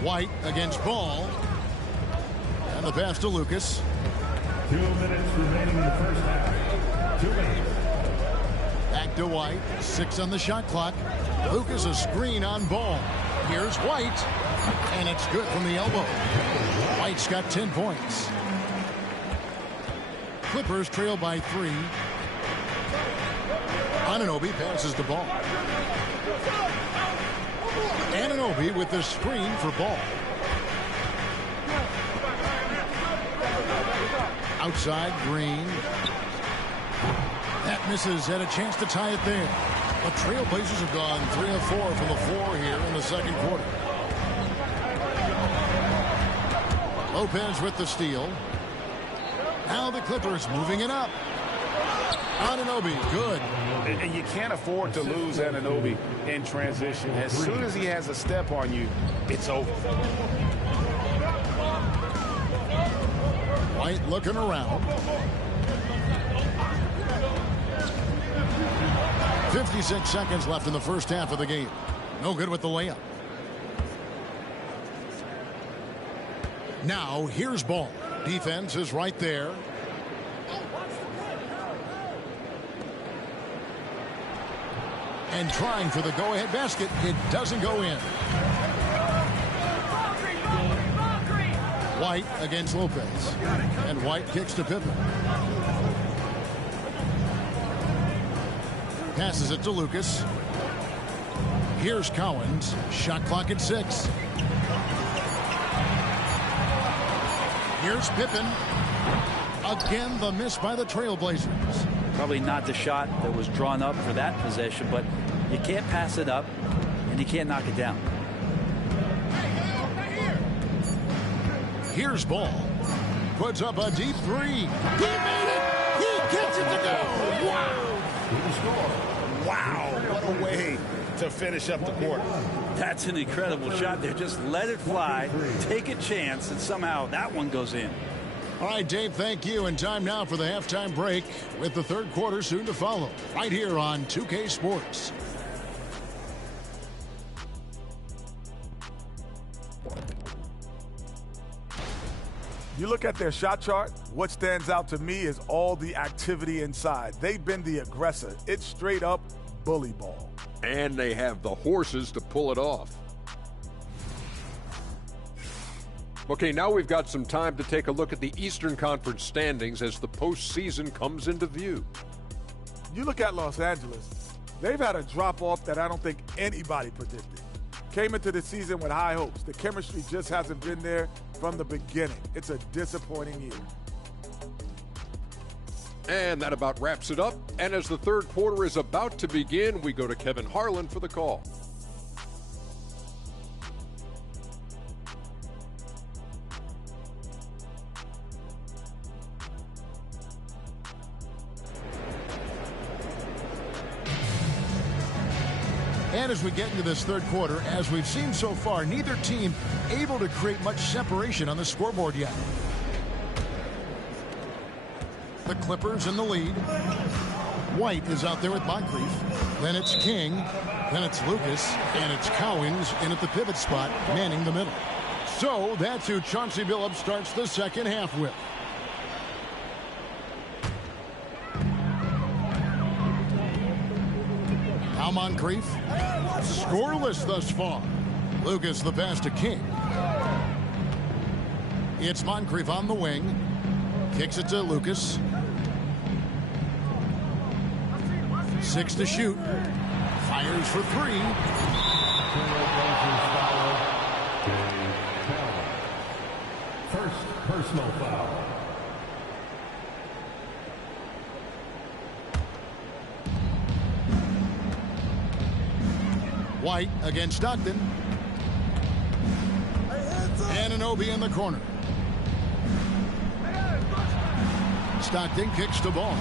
White against Ball. And the pass to Lucas. 2 minutes remaining in the first half. 2 minutes. Back to White. 6 on the shot clock. Lucas a screen on Ball. Here's White. And it's good from the elbow. White's got 10 points. Clippers trail by 3. Anunoby passes the ball. Anunoby with the screen for Ball. Outside, Green. That misses. Had a chance to tie it there. But Trailblazers have gone 3 of 4 from the floor here in the second quarter. Lopez with the steal. Now the Clippers moving it up. Anunoby, good. And you can't afford to lose Anunoby in transition. As soon as he has a step on you, it's over. White looking around. 56 seconds left in the first half of the game. No good with the layup. Now here's Ball. Defense is right there. And trying for the go-ahead basket. It doesn't go in. White against Lopez. And White kicks to Pippen. Passes it to Lucas. Here's Cowens. Shot clock at 6. Here's Pippen. Again, the miss by the Trailblazers. Probably not the shot that was drawn up for that possession, but you can't pass it up and you can't knock it down. Here's Ball. Puts up a deep 3. He made it. He gets it to go. Wow. Wow, what a way to finish up the quarter. That's an incredible shot there. Just let it fly, take a chance, and somehow that one goes in. All right, Dave, thank you. And time now for the halftime break with the third quarter soon to follow. Right here on 2K Sports. You look at their shot chart, what stands out to me is all the activity inside. They've been the aggressor. It's straight up bully ball. And they have the horses to pull it off. Okay, now we've got some time to take a look at the Eastern Conference standings as the postseason comes into view. You look at Los Angeles, they've had a drop-off that I don't think anybody predicted. Came into the season with high hopes. The chemistry just hasn't been there from the beginning. It's a disappointing year. And that about wraps it up. And as the third quarter is about to begin, we go to Kevin Harlan for the call. And as we get into this third quarter, as we've seen so far, neither team able to create much separation on the scoreboard yet. The Clippers in the lead. White is out there with Moncrief. Then it's King. Then it's Lucas. And it's Cowens in at the pivot spot, manning the middle. So that's who Chauncey Billups starts the second half with. Now Moncrief. Scoreless thus far. Lucas the pass to King. It's Moncrief on the wing. Kicks it to Lucas. 6 to shoot. Fires for 3. First personal foul. White against Stockton. Anunoby in the corner. Stockton kicks the ball.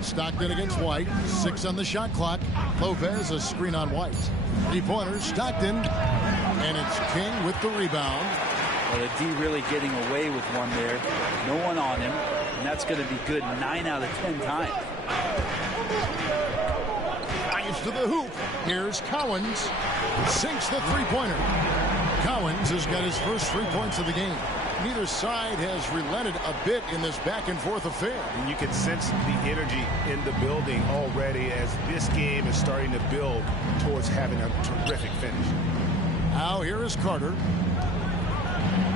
Stockton against White. 6 on the shot clock. Lopez a screen on White. 3-pointers. Stockton. And it's King with the rebound. Well, the D really getting away with one there. No one on him, and that's going to be good 9 out of 10 times. Drives to the hoop. Here's Cowens. Sinks the three-pointer. Cowens has got his first 3 points of the game. Neither side has relented a bit in this back-and-forth affair. And you can sense the energy in the building already as this game is starting to build towards having a terrific finish. Now here is Carter.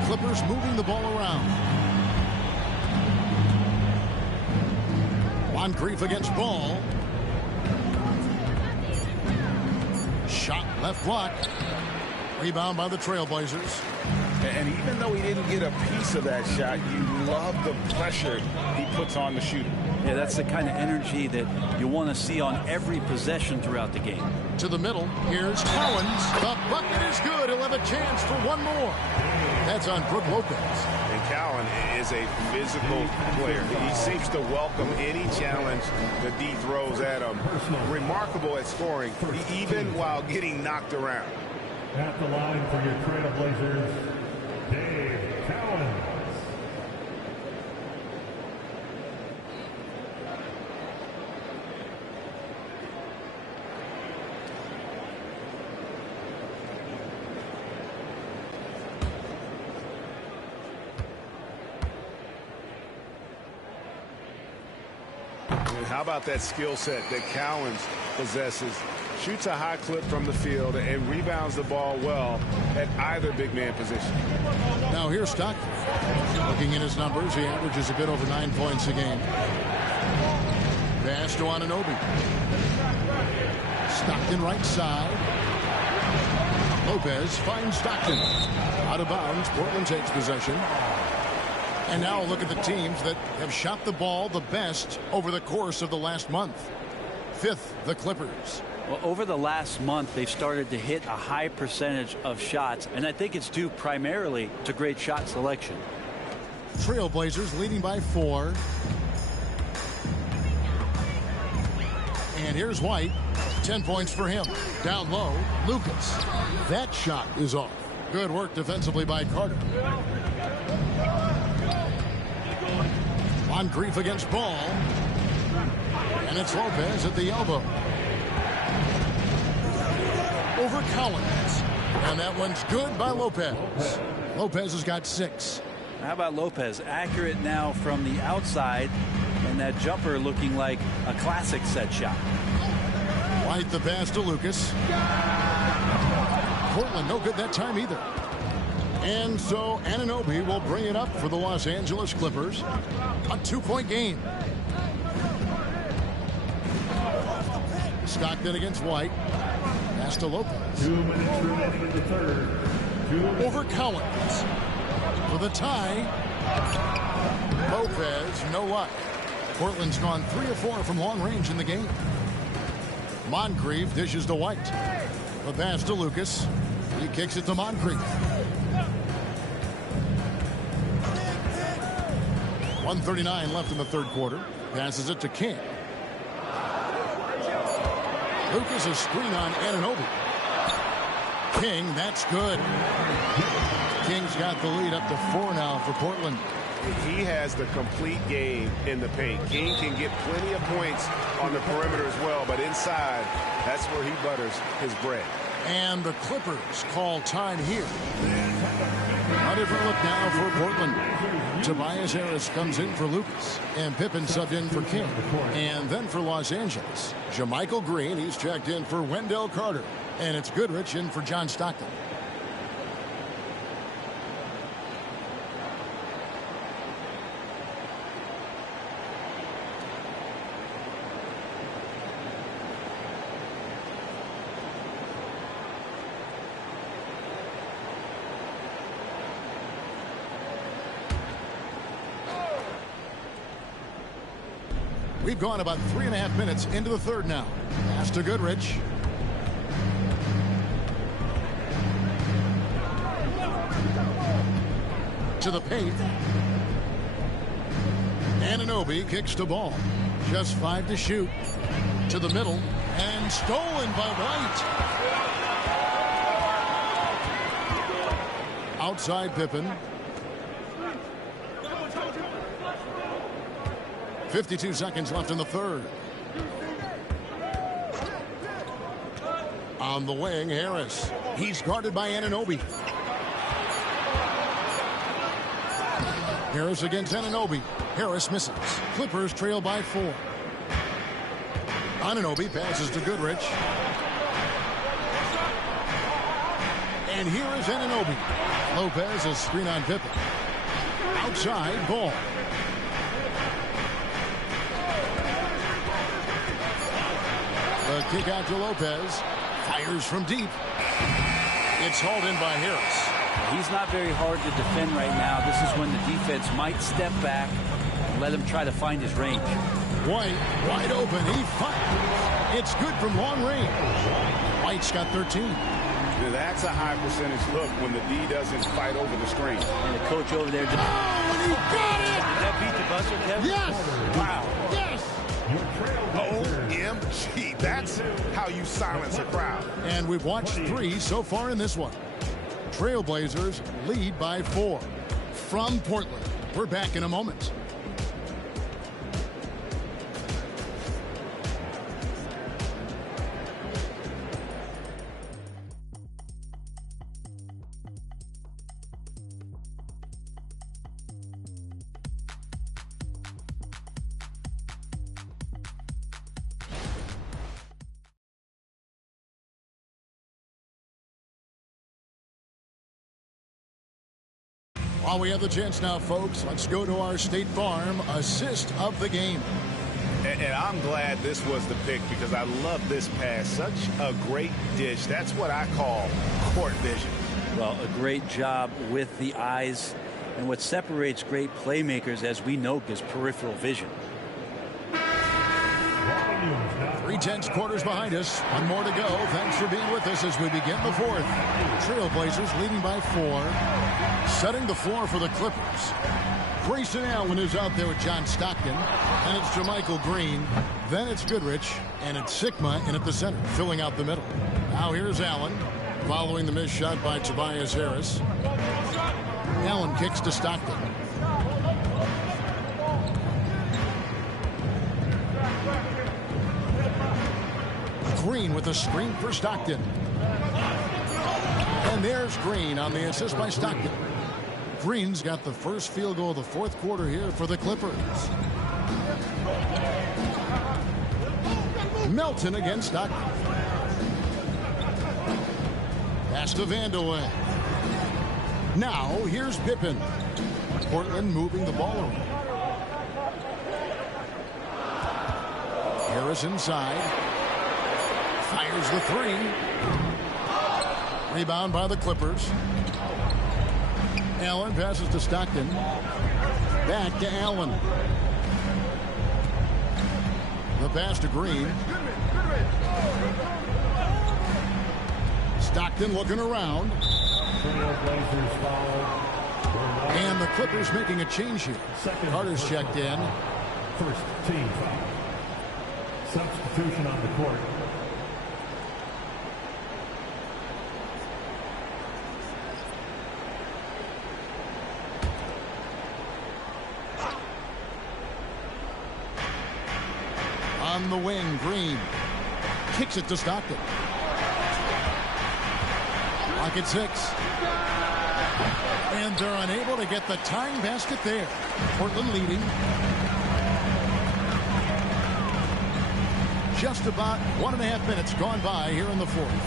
Clippers moving the ball around. Moncrief against Ball. Shot left block. Rebound by the Trailblazers. And even though he didn't get a piece of that shot, you love the pressure he puts on the shooter. Yeah, that's the kind of energy that you want to see on every possession throughout the game. To the middle, here's Cowens. The bucket is good. He'll have a chance for one more. That's on Brook Lopez. And Cowan is a physical player. He seems to welcome any challenge the D throws at him. Remarkable at scoring, even while getting knocked around. At the line for your Trailblazers, Dave Cowens. And how about that skill set that Cowens possesses? Shoots a high clip from the field and rebounds the ball well at either big man position. Now here's Stockton. Looking at his numbers, he averages a bit over 9 points a game. Pass to Anunoby. Stockton right side. Lopez finds Stockton. Out of bounds, Portland takes possession. And now look at the teams that have shot the ball the best over the course of the last month. Fifth, the Clippers. Well, over the last month, they've started to hit a high percentage of shots, and I think it's due primarily to great shot selection. Trailblazers leading by 4. And here's White. 10 points for him. Down low, Lucas. That shot is off. Good work defensively by Carter. Moncrief against Ball. And it's Lopez at the elbow. Over Cowens. And that one's good by Lopez. Lopez has got 6. How about Lopez? Accurate now from the outside, and that jumper looking like a classic set shot. White the pass to Lucas. Portland no good that time either. And so Anunoby will bring it up for the Los Angeles Clippers. A 2-point game. Stockton against White. Pass to Lopez. 2 minutes remaining in the third. Over Cowens. For the tie. Lopez, no luck. Portland's gone 3 of 4 from long range in the game. Moncrief dishes to White. The pass to Lucas. He kicks it to Moncrief. 1:39 left in the third quarter. Passes it to King. Lucas a screen on Anunoby. King, that's good. King's got the lead up to 4 now for Portland. He has the complete game in the paint. King can get plenty of points on the perimeter as well, but inside, that's where he butters his bread. And the Clippers call time here. A different look now for Portland. Tobias Harris comes in for Lucas, and Pippen subbed in for King. And then for Los Angeles, JaMychal Green, he's checked in for Wendell Carter. And it's Goodrich in for John Stockton. We've gone about 3.5 minutes into the third now. Pass to Goodrich. To the paint. Anunoby kicks the ball. Just 5 to shoot. To the middle. And stolen by White. Outside Pippen. 52 seconds left in the third. On the wing, Harris. He's guarded by Anunoby. Harris against Anunoby. Harris misses. Clippers trail by 4. Anunoby passes to Goodrich. And here is Anunoby. Lopez will screen on Pippen. Outside, Ball. The kick out to Lopez. Fires from deep. It's hauled in by Harris. He's not very hard to defend right now. This is when the defense might step back and let him try to find his range. White, wide open. He fires. It's good from long range. White's got 13. That's a high percentage hook when the D doesn't fight over the screen. And the coach over there. Oh, and he got it! Did that beat the buzzer, Kevin? Yes! Wow. Yes! OMG. That's how you silence a crowd. And we've watched 3 so far in this one. Trailblazers lead by 4. From Portland. We're back in a moment. While we have the chance now, folks, let's go to our State Farm assist of the game. And I'm glad this was the pick because I love this pass. Such a great dish. That's what I call court vision. Well, a great job with the eyes. And what separates great playmakers, as we know, is peripheral vision. 3/10 quarters behind us. One more to go. Thanks for being with us as we begin the fourth. Trailblazers leading by 4. Setting the floor for the Clippers. Grayson Allen is out there with John Stockton. And it's JaMychal Green. Then it's Goodrich. And it's Sigma in at the center, filling out the middle. Now here's Allen. Following the missed shot by Tobias Harris. Allen kicks to Stockton. Green with a screen for Stockton. And there's Green on the assist by Stockton. Green's got the first field goal of the fourth quarter here for the Clippers. Melton against Stockton. Pass to Vandeweghe. Now here's Pippen. Portland moving the ball around. Harris inside. Fires the 3. Rebound by the Clippers. Allen passes to Stockton. Back to Allen. The pass to Green. Stockton looking around. And the Clippers making a change here. Carter's checked in. First team foul. Substitution on the court. On the wing, Green kicks it to Stockton. Clock at 6. And they're unable to get the tying basket there. Portland leading. Just about 1.5 minutes gone by here in the fourth.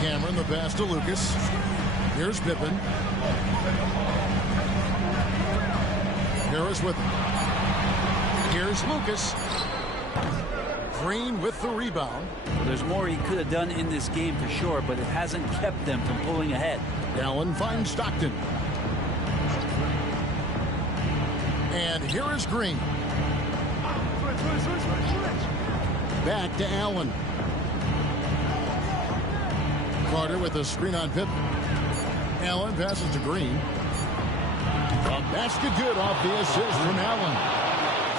Cameron, the pass to Lucas. Here's Pippen. Harris with him. Here's Lucas. Green with the rebound. Well, there's more he could have done in this game for sure, but it hasn't kept them from pulling ahead. Allen finds Stockton. And here is Green. Back to Allen. Carter with a screen on Pippen. Allen passes to Green. A basket good off the assist from Allen.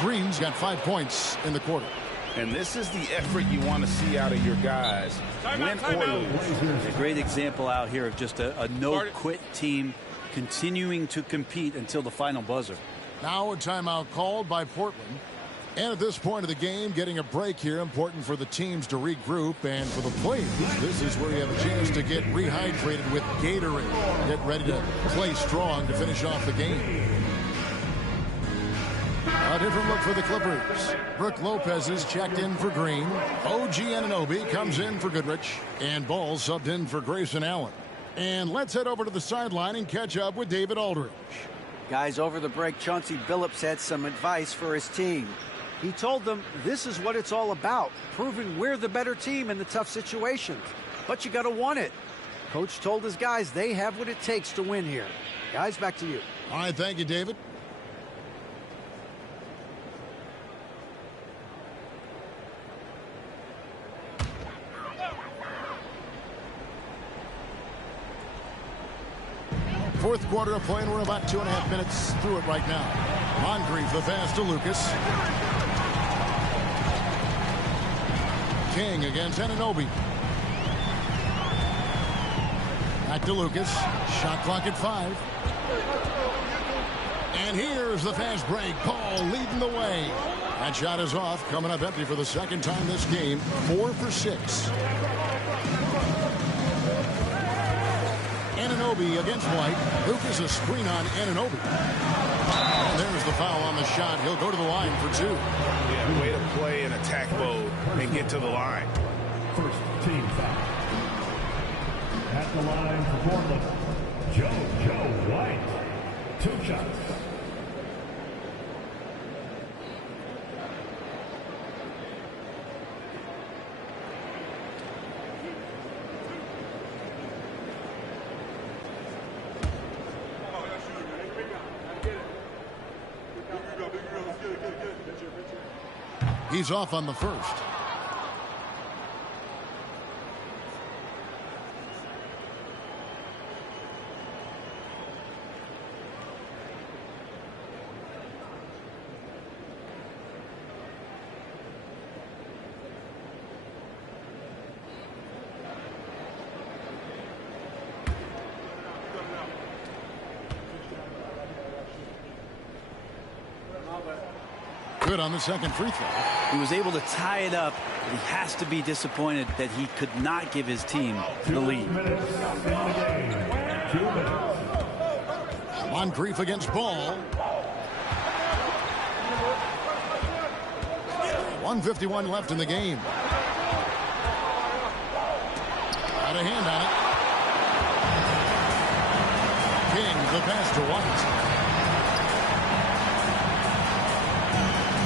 Green's got 5 points in the quarter. And this is the effort you want to see out of your guys, win or lose. A great example out here of just a no-quit team continuing to compete until the final buzzer. Now a timeout called by Portland. And at this point of the game, getting a break here, important for the teams to regroup. And for the players, this is where you have a chance to get rehydrated with Gatorade. Get ready to play strong to finish off the game. A different look for the Clippers. Brook Lopez is checked in for Green. OG Anunoby comes in for Goodrich. And Ball subbed in for Grayson Allen. And let's head over to the sideline and catch up with David Aldridge. Guys, over the break, Chauncey Billups had some advice for his team. He told them this is what it's all about, proving we're the better team in the tough situations. But you got to want it. Coach told his guys they have what it takes to win here. Guys, back to you. All right, thank you, David. Fourth quarter of play, and we're about 2.5 minutes through it right now. Moncrief, the pass to Lucas. King against Anunoby. Back to Lucas. Shot clock at 5. And here's the fast break. Paul leading the way. That shot is off, coming up empty for the second time this game. 4 for 6. Anunoby against White. Lucas a screen on Anunoby. And there's the foul on the shot. He'll go to the line for 2. Yeah, way to play in attack mode and get to the line. First team foul. At the line for Portland, Joe White. 2 shots. He's off on the first. Good on the second free throw. He was able to tie it up, but he has to be disappointed that he could not give his team the lead. Moncrief against Ball. 1:51 left in the game. Got a hand on it. King, the pass to White.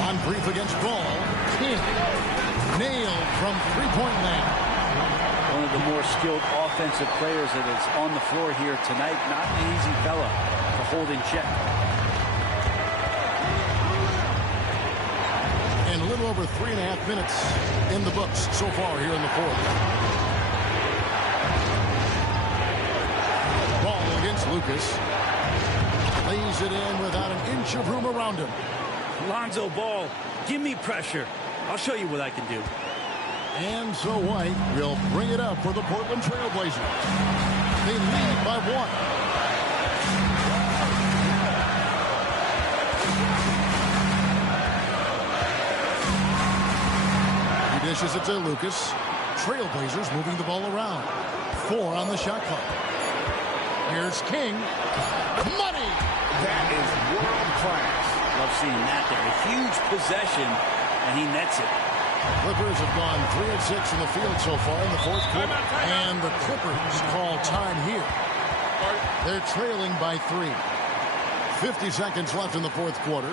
Moncrief against Ball. King. Nailed from three-point land. One of the more skilled offensive players that is on the floor here tonight. Not an easy fella to hold in check. And a little over 3.5 minutes in the books so far here in the fourth. Ball against Lucas. Lays it in without an inch of room around him. Lonzo Ball, give me pressure. I'll show you what I can do. And so White will bring it up for the Portland Trail Blazers. They lead by 1. He dishes it to Lucas. Trailblazers moving the ball around. 4 on the shot clock. Here's King. Money! That is world class. Love seeing that there. A huge possession, and he nets it. Clippers have gone 3 of 6 in the field so far in the fourth quarter. And the Clippers call time here. They're trailing by 3. 50 seconds left in the fourth quarter.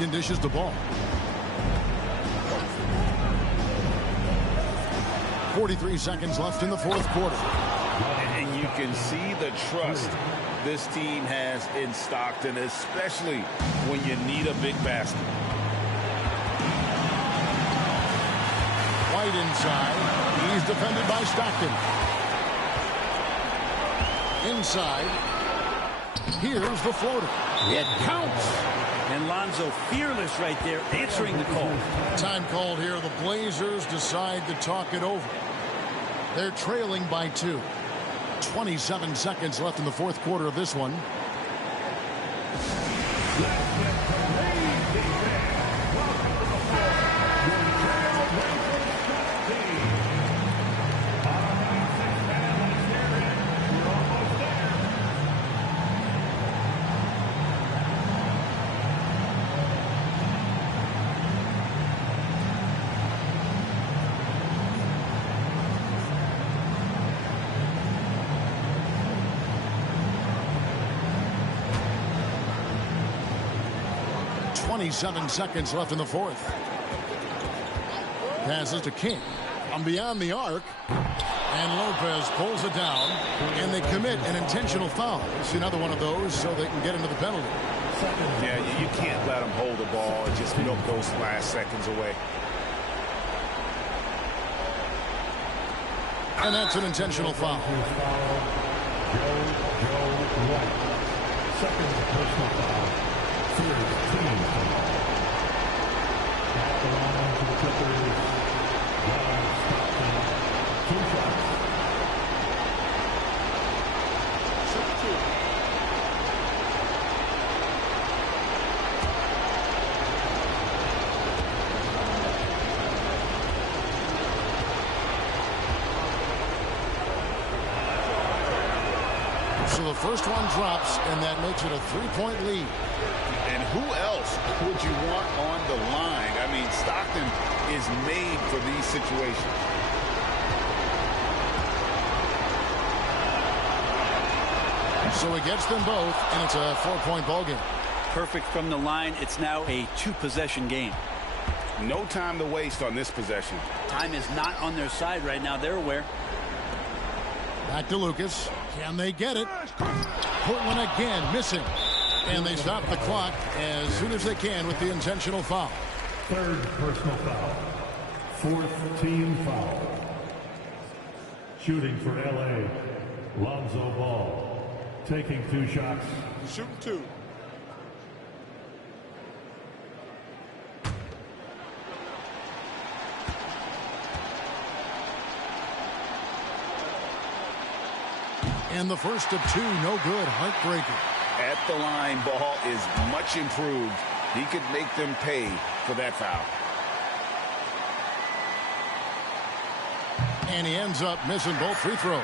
Stockton dishes the ball. 43 seconds left in the fourth quarter. And you can see the trust this team has in Stockton, especially when you need a big basket. White inside. He's defended by Stockton. Inside. Here's the floater. It counts. And Lonzo fearless right there, answering the call. Time called here. The Blazers decide to talk it over. They're trailing by 2. 27 seconds left in the fourth quarter of this one. Seven seconds left in the fourth. Passes to King. From beyond the arc. And Lopez pulls it down. And they commit an intentional foul. It's another one of those so they can get into the penalty. Yeah, you can't let them hold the ball and just milk those last seconds away. And that's an intentional foul. Second personal foul. Third team foul. At the line for the Clippers, John Stockton, 2 shots. So the first one drops, and that makes it a 3-point lead. And who else would you want on the line? I mean, Stockton is made for these situations. So he gets them both, and it's a 4-point ball game. Perfect from the line. It's now a 2-possession game. No time to waste on this possession. Time is not on their side right now. They're aware. Back to Lucas. Can they get it? Portland again missing. And they stop the clock as soon as they can with the intentional foul. Third personal foul. Fourth team foul. Shooting for LA, Lonzo Ball. Taking 2 shots. Shooting 2. And the first of 2, no good. Heartbreaker. At the line, Ball is much improved. He could make them pay for that foul. And he ends up missing both free throws.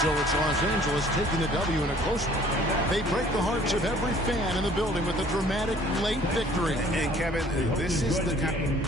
So it's Los Angeles taking the W in a close one. They break the hearts of every fan in the building with a dramatic late victory. And Kevin, this is the kind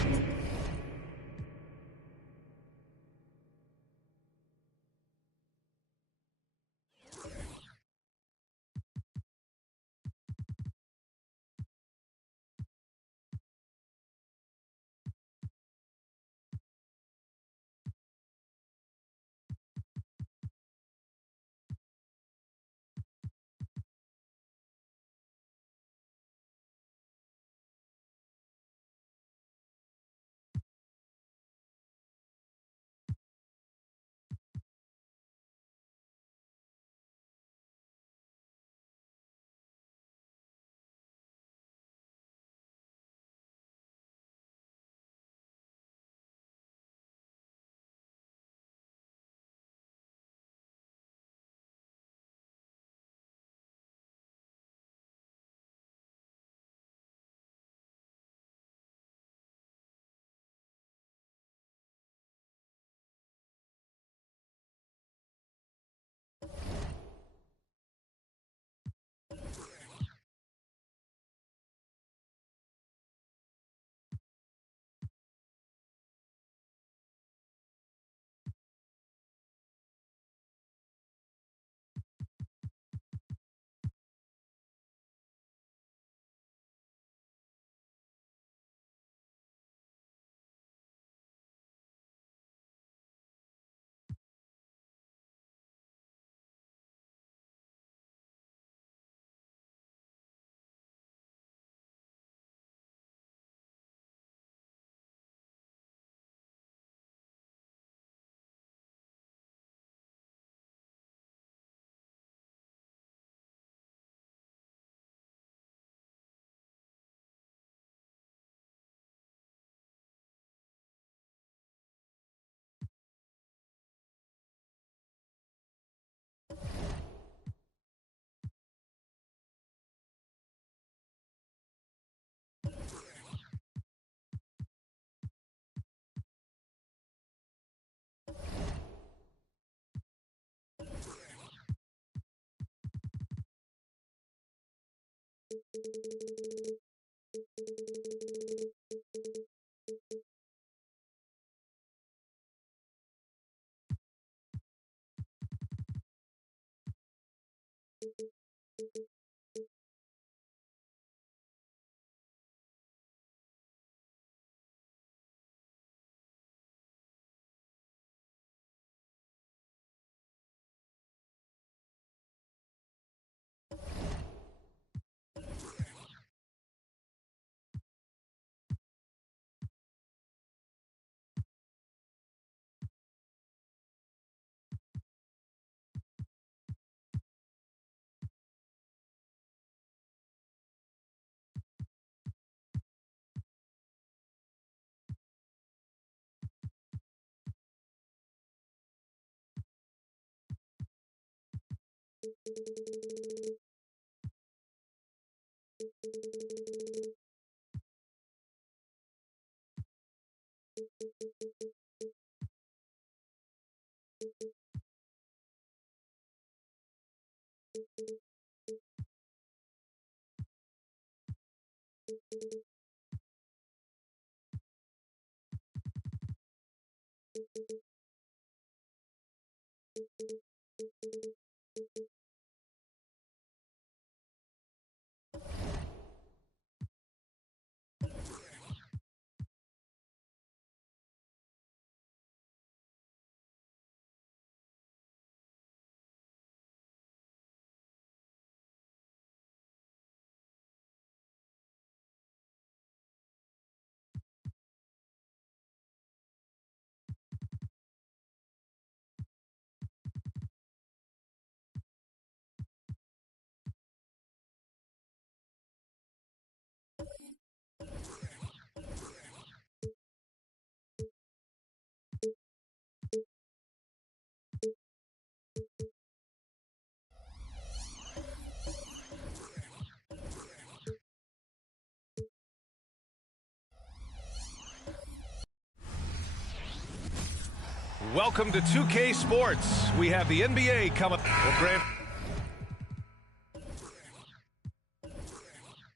Welcome to 2K Sports. We have the NBA coming. Well, Grant,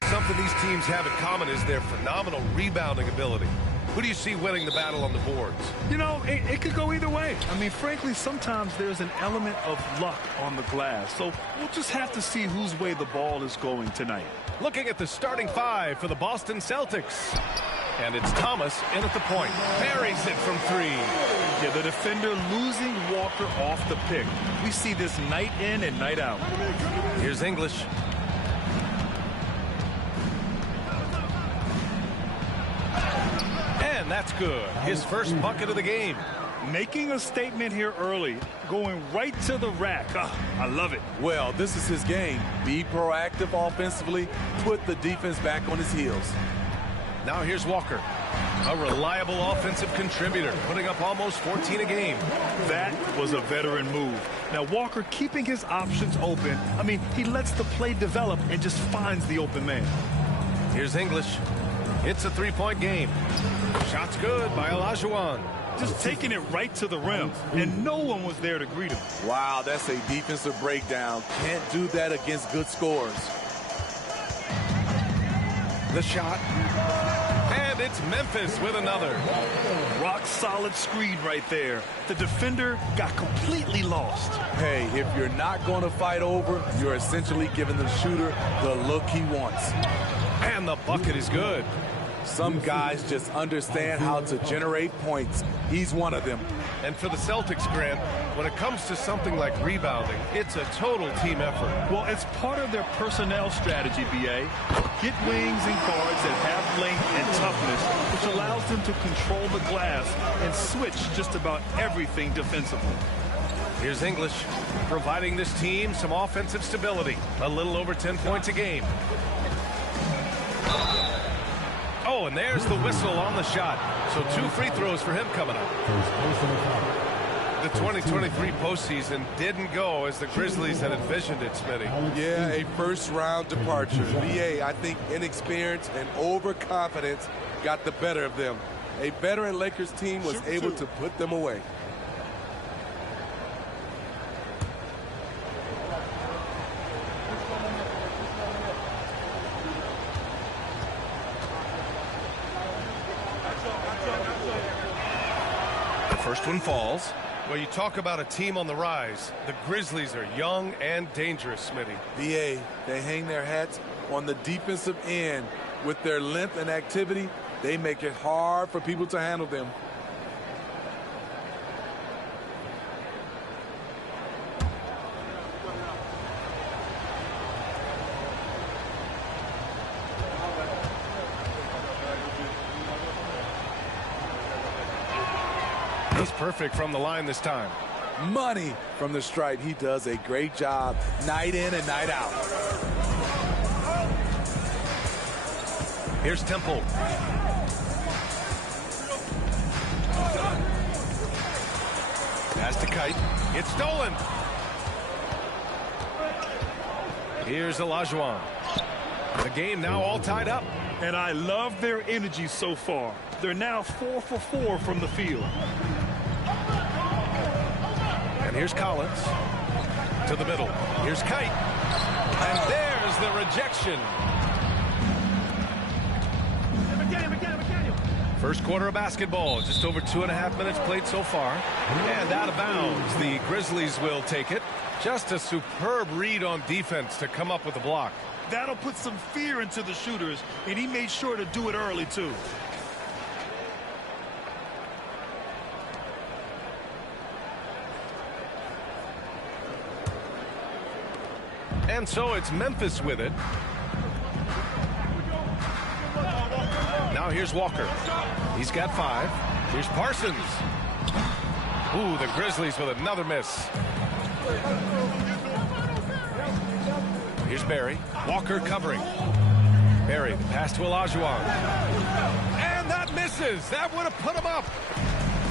something these teams have in common is their phenomenal rebounding ability. Who do you see winning the battle on the boards? You know, it could go either way. I mean, frankly, sometimes there's an element of luck on the glass. So we'll just have to see whose way the ball is going tonight. Looking at the starting five for the Boston Celtics. And it's Thomas in at the point. Parries it from three. Yeah, the defender losing Walker off the pick. We see this night in and night out. Here's English. And that's good. His first bucket of the game. Making a statement here early, going right to the rack. I love it. Well, this is his game. Be proactive offensively, put the defense back on his heels. Now here's Walker, a reliable offensive contributor, putting up almost 14 a game. That was a veteran move. Now Walker keeping his options open. I mean, he lets the play develop and just finds the open man. Here's English. It's a three-point game. Shot's good by Olajuwon. Just taking it right to the rim, and no one was there to greet him. Wow, that's a defensive breakdown. Can't do that against good scorers. The shot. And it's Memphis with another. Rock solid screen right there. The defender got completely lost. Hey, if you're not going to fight over, you're essentially giving the shooter the look he wants. And the bucket is good. Some guys just understand how to generate points. He's one of them. And for the Celtics, Grant, when it comes to something like rebounding, it's a total team effort. Well, it's part of their personnel strategy, B.A. Get wings and guards that have length and toughness, which allows them to control the glass and switch just about everything defensively. Here's English, providing this team some offensive stability. A little over 10 points a game. Oh, and there's the whistle on the shot. So 2 free throws for him coming up. The 2023 postseason didn't go as the Grizzlies had envisioned it, Smitty. Yeah, a first-round departure. VA, I think inexperience and overconfidence got the better of them. A veteran Lakers team was able to put them away. First one falls. Well, you talk about a team on the rise. The Grizzlies are young and dangerous, Smitty. BA, they hang their hats on the defensive end. With their length and activity, they make it hard for people to handle them. He's perfect from the line this time. Money from the stripe. He does a great job night in and night out. Here's Temple. Pass to Kite. It's stolen. Here's Olajuwon. The game now all tied up. And I love their energy so far. They're now 4 for 4 from the field. And here's Collins. To the middle. Here's Kite. And there's the rejection. First quarter of basketball, just over 2.5 minutes played so far. And out of bounds, the Grizzlies will take it. Just a superb read on defense to come up with the block. That'll put some fear into the shooters, and he made sure to do it early, too. And so it's Memphis with it. Now here's Walker. He's got 5. Here's Parsons. Ooh, the Grizzlies with another miss. Here's Barry. Walker covering. Barry, the pass to Olajuwon. And that misses. That would have put him up.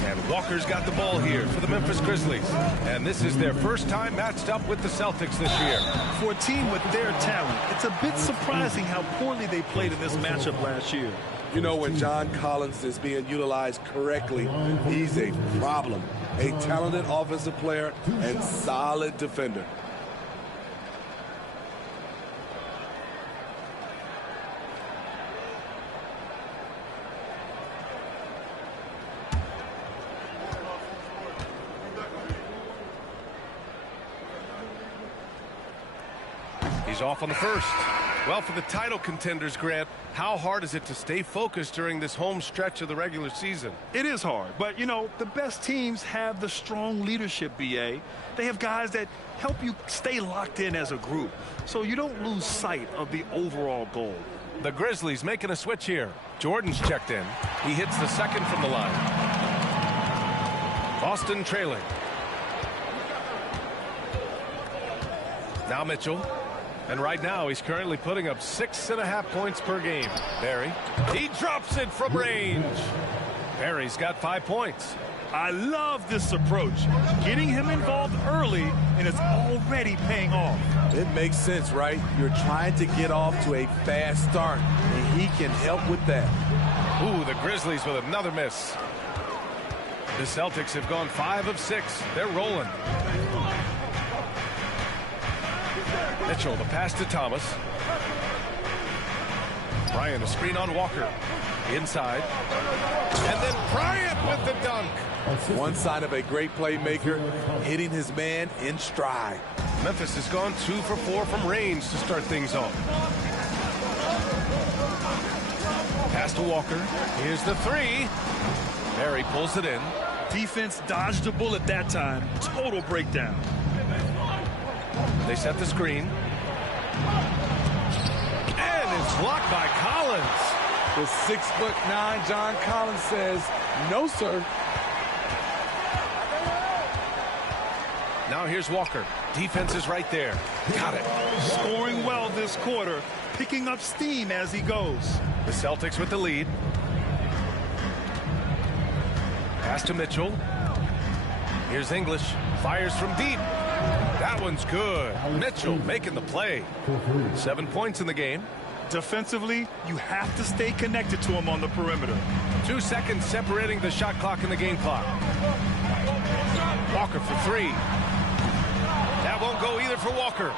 And Walker's got the ball here for the Memphis Grizzlies. And this is their first time matched up with the Celtics this year. For a team with their talent, it's a bit surprising how poorly they played in this matchup last year. You know, when John Collins is being utilized correctly, he's a problem. A talented offensive player and solid defender. He's off on the first. Well, for the title contenders, Grant, how hard is it to stay focused during this home stretch of the regular season? It is hard, but, you know, the best teams have the strong leadership, BA. They have guys that help you stay locked in as a group, so you don't lose sight of the overall goal. The Grizzlies making a switch here. Jordan's checked in. He hits the second from the line. Boston trailing. Now Mitchell. And right now, he's currently putting up 6.5 points per game. Barry, he drops it from range. Barry's got 5 points. I love this approach. Getting him involved early, and it's already paying off. It makes sense, right? You're trying to get off to a fast start, and he can help with that. Ooh, the Grizzlies with another miss. The Celtics have gone 5 of 6. They're rolling. Mitchell, the pass to Thomas. Bryant, a screen on Walker. Inside. And then Bryant with the dunk. One sign of a great playmaker, hitting his man in stride. Memphis has gone 2 for 4 from range to start things off. Pass to Walker. Here's the 3. Barry pulls it in. Defense dodged a bullet that time. Total breakdown. They set the screen. And it's blocked by Collins. With 6'9", John Collins says, no, sir. Now here's Walker. Defense is right there. Got it. Scoring well this quarter. Picking up steam as he goes. The Celtics with the lead. Pass to Mitchell. Here's English. Fires from deep. That one's good. Mitchell making the play. 7 points in the game. Defensively, you have to stay connected to him on the perimeter. 2 seconds separating the shot clock and the game clock. Walker for 3. That won't go either for Walker.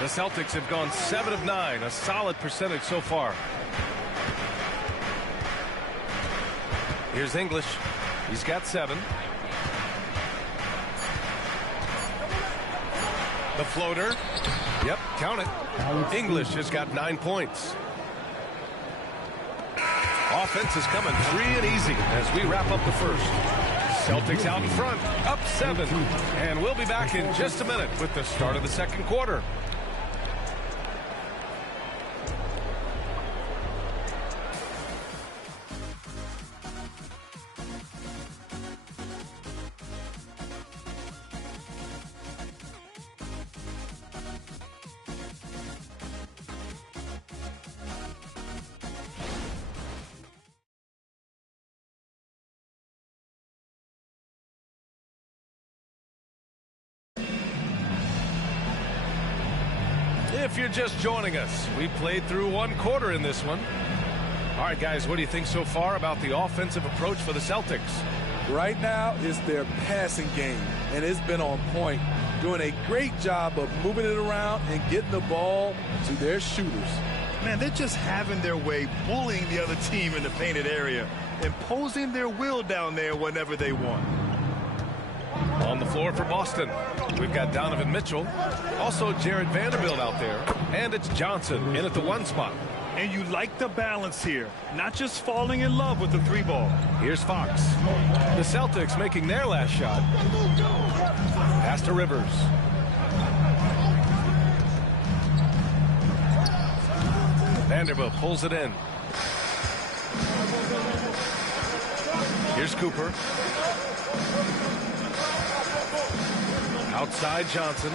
The Celtics have gone 7 of 9, a solid percentage so far. Here's English. He's got 7. The floater. Yep, count it. English has got 9 points. Offense is coming free and easy as we wrap up the first. Celtics out in front, up 7. And we'll be back in just a minute with the start of the second quarter. If you're just joining us, we played through 1 quarter in this one. All right, guys, what do you think so far about the offensive approach for the Celtics? Right now, it's their passing game, and it's been on point, doing a great job of moving it around and getting the ball to their shooters. Man, they're just having their way, bullying the other team in the painted area, imposing their will down there whenever they want. On the floor for Boston, we've got Donovan Mitchell, also Jared Vanderbilt out there, and it's Johnson in at the 1 spot. And you like the balance here, not just falling in love with the 3 ball. Here's Fox. The Celtics making their last shot. Pass to Rivers. Vanderbilt pulls it in. Here's Cooper. Outside Johnson.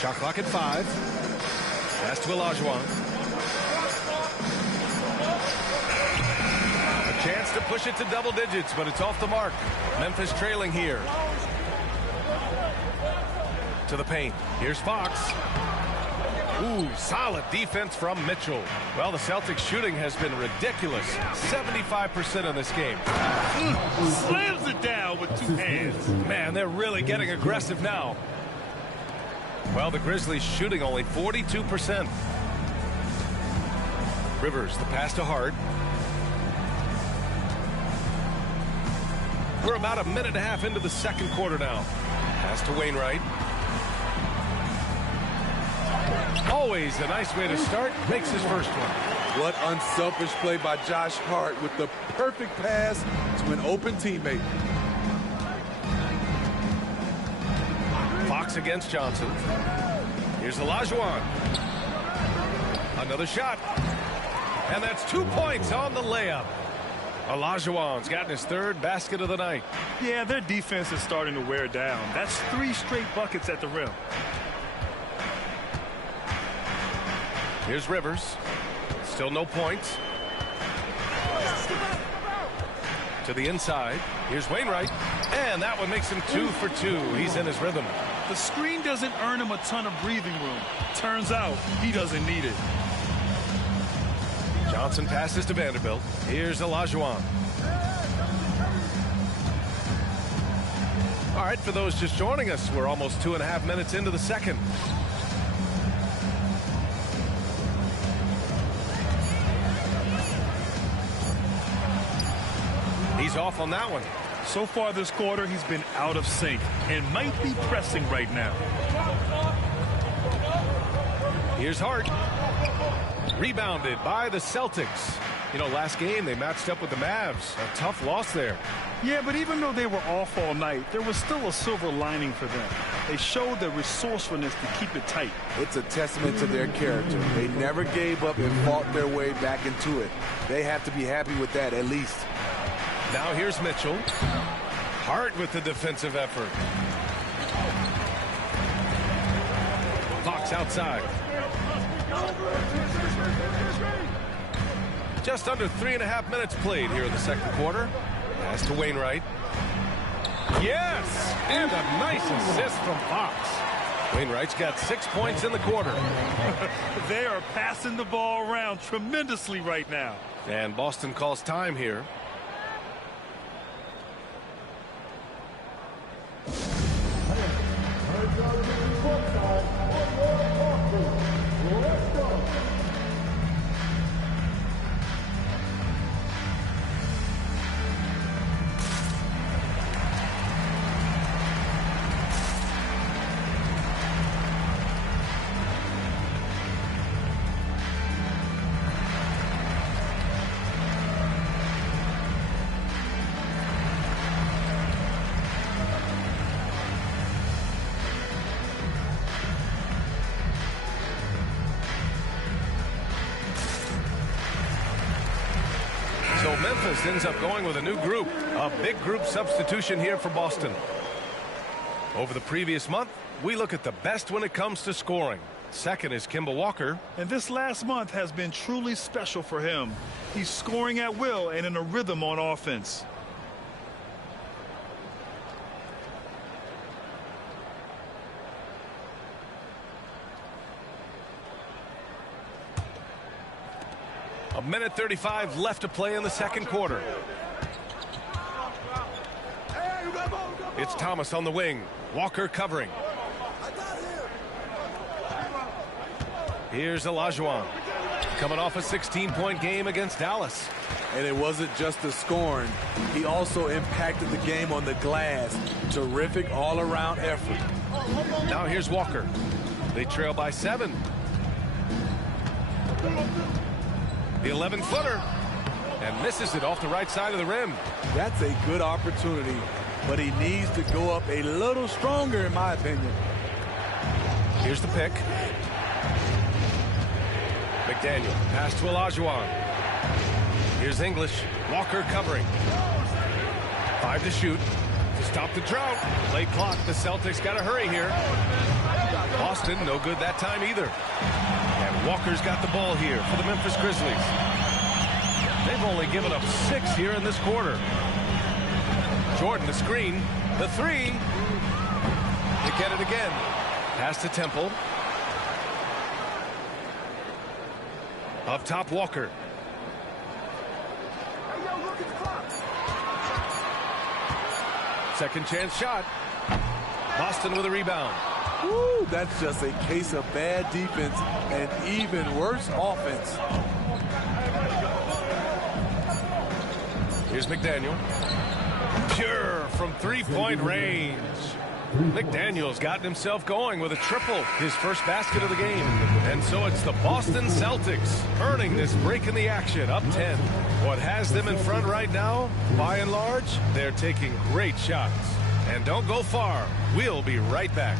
Shot clock at 5. Pass to Olajuwon. A chance to push it to double digits, but it's off the mark. Memphis trailing here. To the paint. Here's Fox. Ooh, solid defense from Mitchell. Well, the Celtics shooting has been ridiculous. 75% in this game. Slams it down with 2 hands. Man, they're really getting aggressive now. Well, the Grizzlies shooting only 42%. Rivers, the pass to Hart. We're about a minute and a half into the second quarter now. Pass to Wainwright. Always a nice way to start. Makes his first one. What unselfish play by Josh Hart with the perfect pass to an open teammate. Fox against Johnson. Here's Olajuwon. Another shot. And that's 2 points on the layup. Olajuwon's gotten his 3rd basket of the night. Yeah, their defense is starting to wear down. That's 3 straight buckets at the rim. Here's Rivers. Still no points. To the inside. Here's Wainwright. And that one makes him 2 for 2. He's in his rhythm. The screen doesn't earn him a ton of breathing room. Turns out he doesn't need it. Johnson passes to Vanderbilt. Here's Olajuwon. All right, for those just joining us, we're almost 2.5 minutes into the second. He's off on that one. So far this quarter, he's been out of sync and might be pressing right now. Here's Hart. Rebounded by the Celtics. You know, last game they matched up with the Mavs. A tough loss there. Yeah, but even though they were off all night, there was still a silver lining for them. They showed their resourcefulness to keep it tight. It's a testament to their character. They never gave up and fought their way back into it. They have to be happy with that at least. Now here's Mitchell. Hart with the defensive effort. Fox outside. Just under 3.5 minutes played here in the second quarter. Pass to Wainwright. Yes! And a nice assist from Fox. Wainwright's got 6 points in the quarter. They are passing the ball around tremendously right now. And Boston calls time here. Memphis ends up going with a new group. A big group substitution here for Boston. Over the previous month, we look at the best when it comes to scoring. Second is Kemba Walker. And this last month has been truly special for him. He's scoring at will and in a rhythm on offense. A minute 35 left to play in the second quarter. It's Thomas on the wing. Walker covering. Here's Olajuwon. Coming off a 16-point game against Dallas. And it wasn't just the scoring. He also impacted the game on the glass. Terrific all-around effort. Now here's Walker. They trail by 7. The 11-footer. And misses it off the right side of the rim. That's a good opportunity, but he needs to go up a little stronger, in my opinion. Here's the pick. McDaniel, pass to Olajuwon. Here's English. Walker covering. 5 to shoot. To stop the drought. Late clock. The Celtics got to hurry here. Boston, no good that time either. And Walker's got the ball here for the Memphis Grizzlies. They've only given up 6 here in this quarter. Jordan, the screen. The 3. To get it again. Pass to Temple. Up top, Walker. Second chance shot. Boston with a rebound. Woo, that's just a case of bad defense and even worse offense. Here's McDaniel. Pure from three-point range. McDaniel's gotten himself going with a triple, his first basket of the game. And so it's the Boston Celtics earning this break in the action, up 10. What has them in front right now, by and large, they're taking great shots. And don't go far. We'll be right back.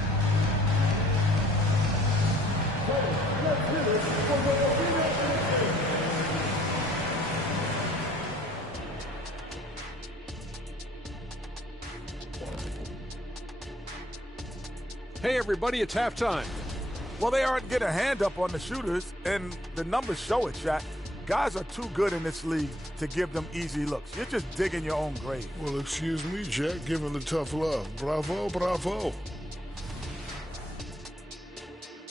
Hey, everybody, it's halftime. Well, they aren't getting a hand up on the shooters, and the numbers show it, Shaq. Guys are too good in this league to give them easy looks. You're just digging your own grave. Well, excuse me, Jack, giving the tough love. Bravo, bravo.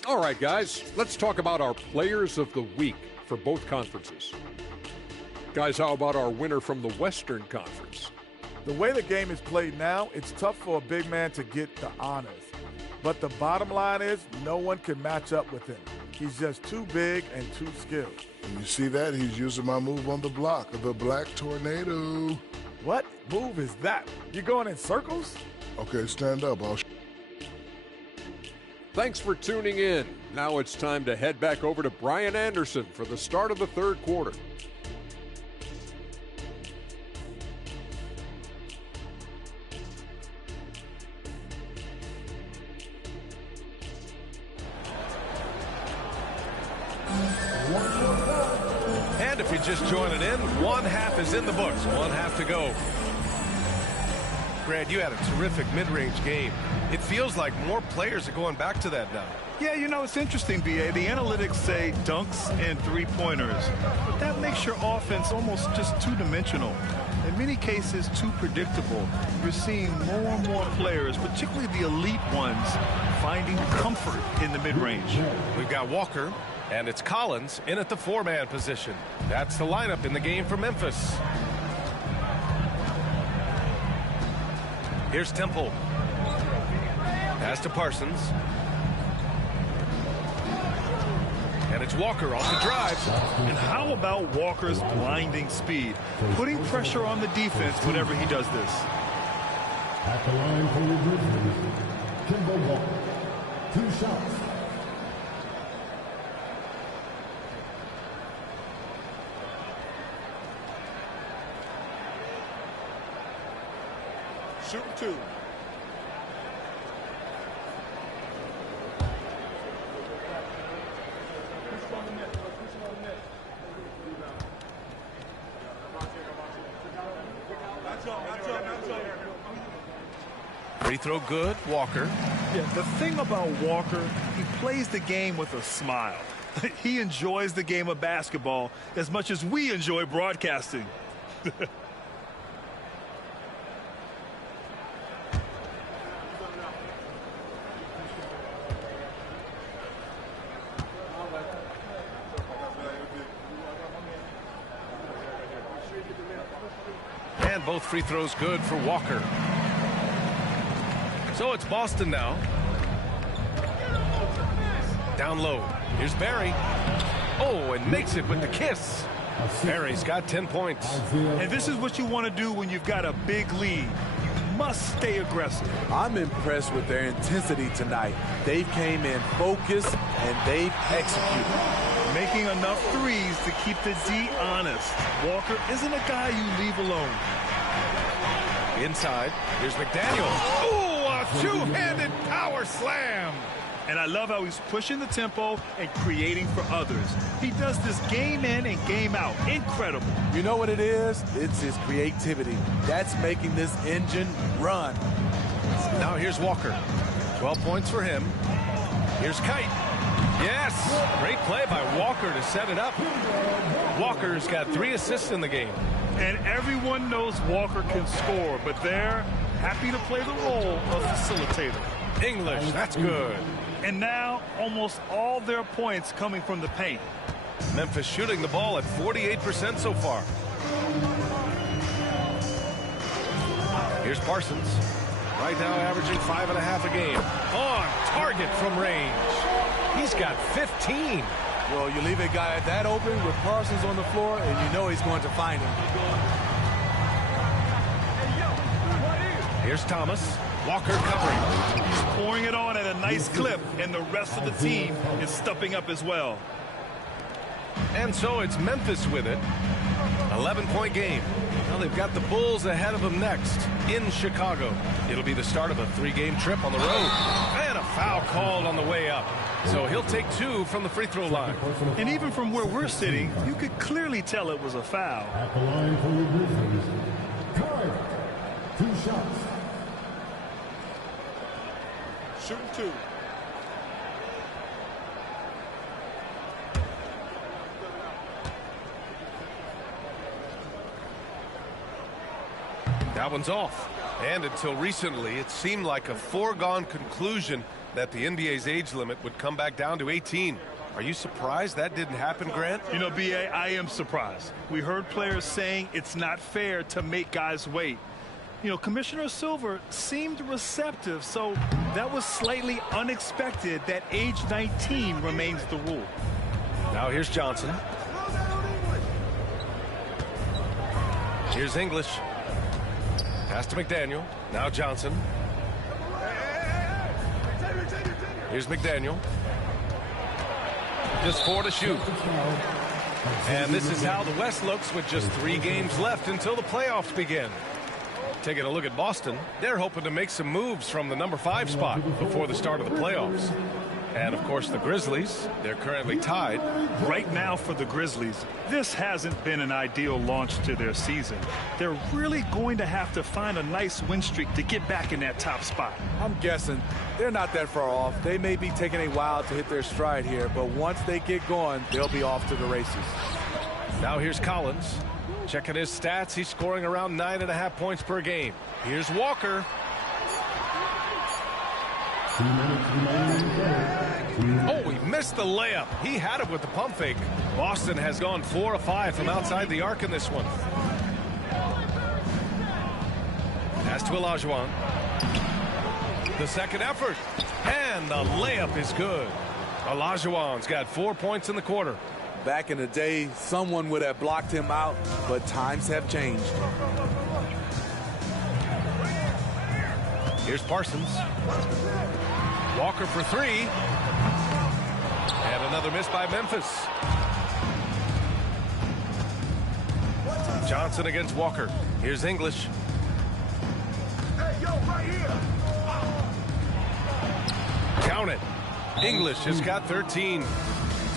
All right, guys, let's talk about our players of the week for both conferences. Guys, how about our winner from the Western Conference? The way the game is played now, it's tough for a big man to get the honors. But the bottom line is no one can match up with him. He's just too big and too skilled. And you see that? He's using my move on the block, the Black Tornado. What move is that? You going in circles? Okay, stand up. Thanks for tuning in. Now it's time to head back over to Brian Anderson for the start of the third quarter. And if you're just joining in, one half is in the books. One half to go. Grant, you had a terrific mid-range game. It feels like more players are going back to that now. Yeah, you know, it's interesting, B.A. The analytics say dunks and three-pointers. But that makes your offense almost just two-dimensional. In many cases, too predictable. You're seeing more and more players, particularly the elite ones, finding comfort in the mid-range. We've got Walker, and it's Collins in at the 4-man position. That's the lineup in the game for Memphis. Here's Temple. Pass to Parsons. And it's Walker off the drive. And how about Walker's blinding speed? Putting pressure on the defense whenever he does this. At the line for the Grizzlies, Kemba Walker. 2 shots. Shooting 2. Free throw good, Walker. Yeah, the thing about Walker, he plays the game with a smile. He enjoys the game of basketball as much as we enjoy broadcasting. And both free throws good for Walker. So it's Boston now. Down low. Here's Barry. Oh, and makes it with the kiss. Barry's got 10 points. And this is what you want to do when you've got a big lead. You must stay aggressive. I'm impressed with their intensity tonight. They came in focused and they've executed. Making enough threes to keep the D honest. Walker isn't a guy you leave alone. Inside, here's McDaniel. Oh, a two-handed power slam. And I love how he's pushing the tempo and creating for others. He does this game in and game out. Incredible. You know what it is? It's his creativity. That's making this engine run. Now here's Walker. 12 points for him. Here's Kite. Yes! Great play by Walker to set it up. Walker's got 3 assists in the game. And everyone knows Walker can score, but they're happy to play the role of facilitator. English, that's good. And now almost all their points coming from the paint. Memphis shooting the ball at 48% so far. Here's Parsons. Right now averaging 5.5 a game. On target from range. He's got 15. Well, you leave a guy that open with Parsons on the floor, and you know he's going to find him. Here's Thomas. Walker covering. He's pouring it on at a nice clip, and the rest of the team is stepping up as well. And so it's Memphis with it. 11-point game. Well, they've got the Bulls ahead of them next in Chicago. It'll be the start of a 3-game trip on the road. And a foul called on the way up. So he'll take 2 from the free throw line. And even from where we're sitting, you could clearly tell it was a foul. At the line for the Grizzlies, Curry, 2 shots. Shooting 2. That one's off. And until recently, it seemed like a foregone conclusion that the NBA's age limit would come back down to 18. Are you surprised that didn't happen, Grant? You know, B.A., I am surprised. We heard players saying it's not fair to make guys wait. You know, Commissioner Silver seemed receptive, so that was slightly unexpected that age 19 remains the rule. Now here's Johnson. Here's English. Pass to McDaniel. Now Johnson. Here's McDaniel. Just 4 to shoot. And this is how the West looks with just 3 games left until the playoffs begin. Taking a look at Boston, they're hoping to make some moves from the number 5 spot before the start of the playoffs. And, of course, the Grizzlies, they're currently tied. Right now for the Grizzlies, this hasn't been an ideal launch to their season. They're really going to have to find a nice win streak to get back in that top spot. I'm guessing they're not that far off. They may be taking a while to hit their stride here, but once they get going, they'll be off to the races. Now here's Collins. Checking his stats, he's scoring around 9.5 points per game. Here's Walker. Oh, he missed the layup. He had it with the pump fake. Boston has gone 4 of 5 from outside the arc in this one. Pass to Olajuwon. The second effort. And the layup is good. Olajuwon's got 4 points in the quarter. Back in the day, someone would have blocked him out, but times have changed. Here's Parsons. Walker for 3. And another miss by Memphis. Johnson against Walker. Here's English. Hey, yo, right here. Count it. English has got 13.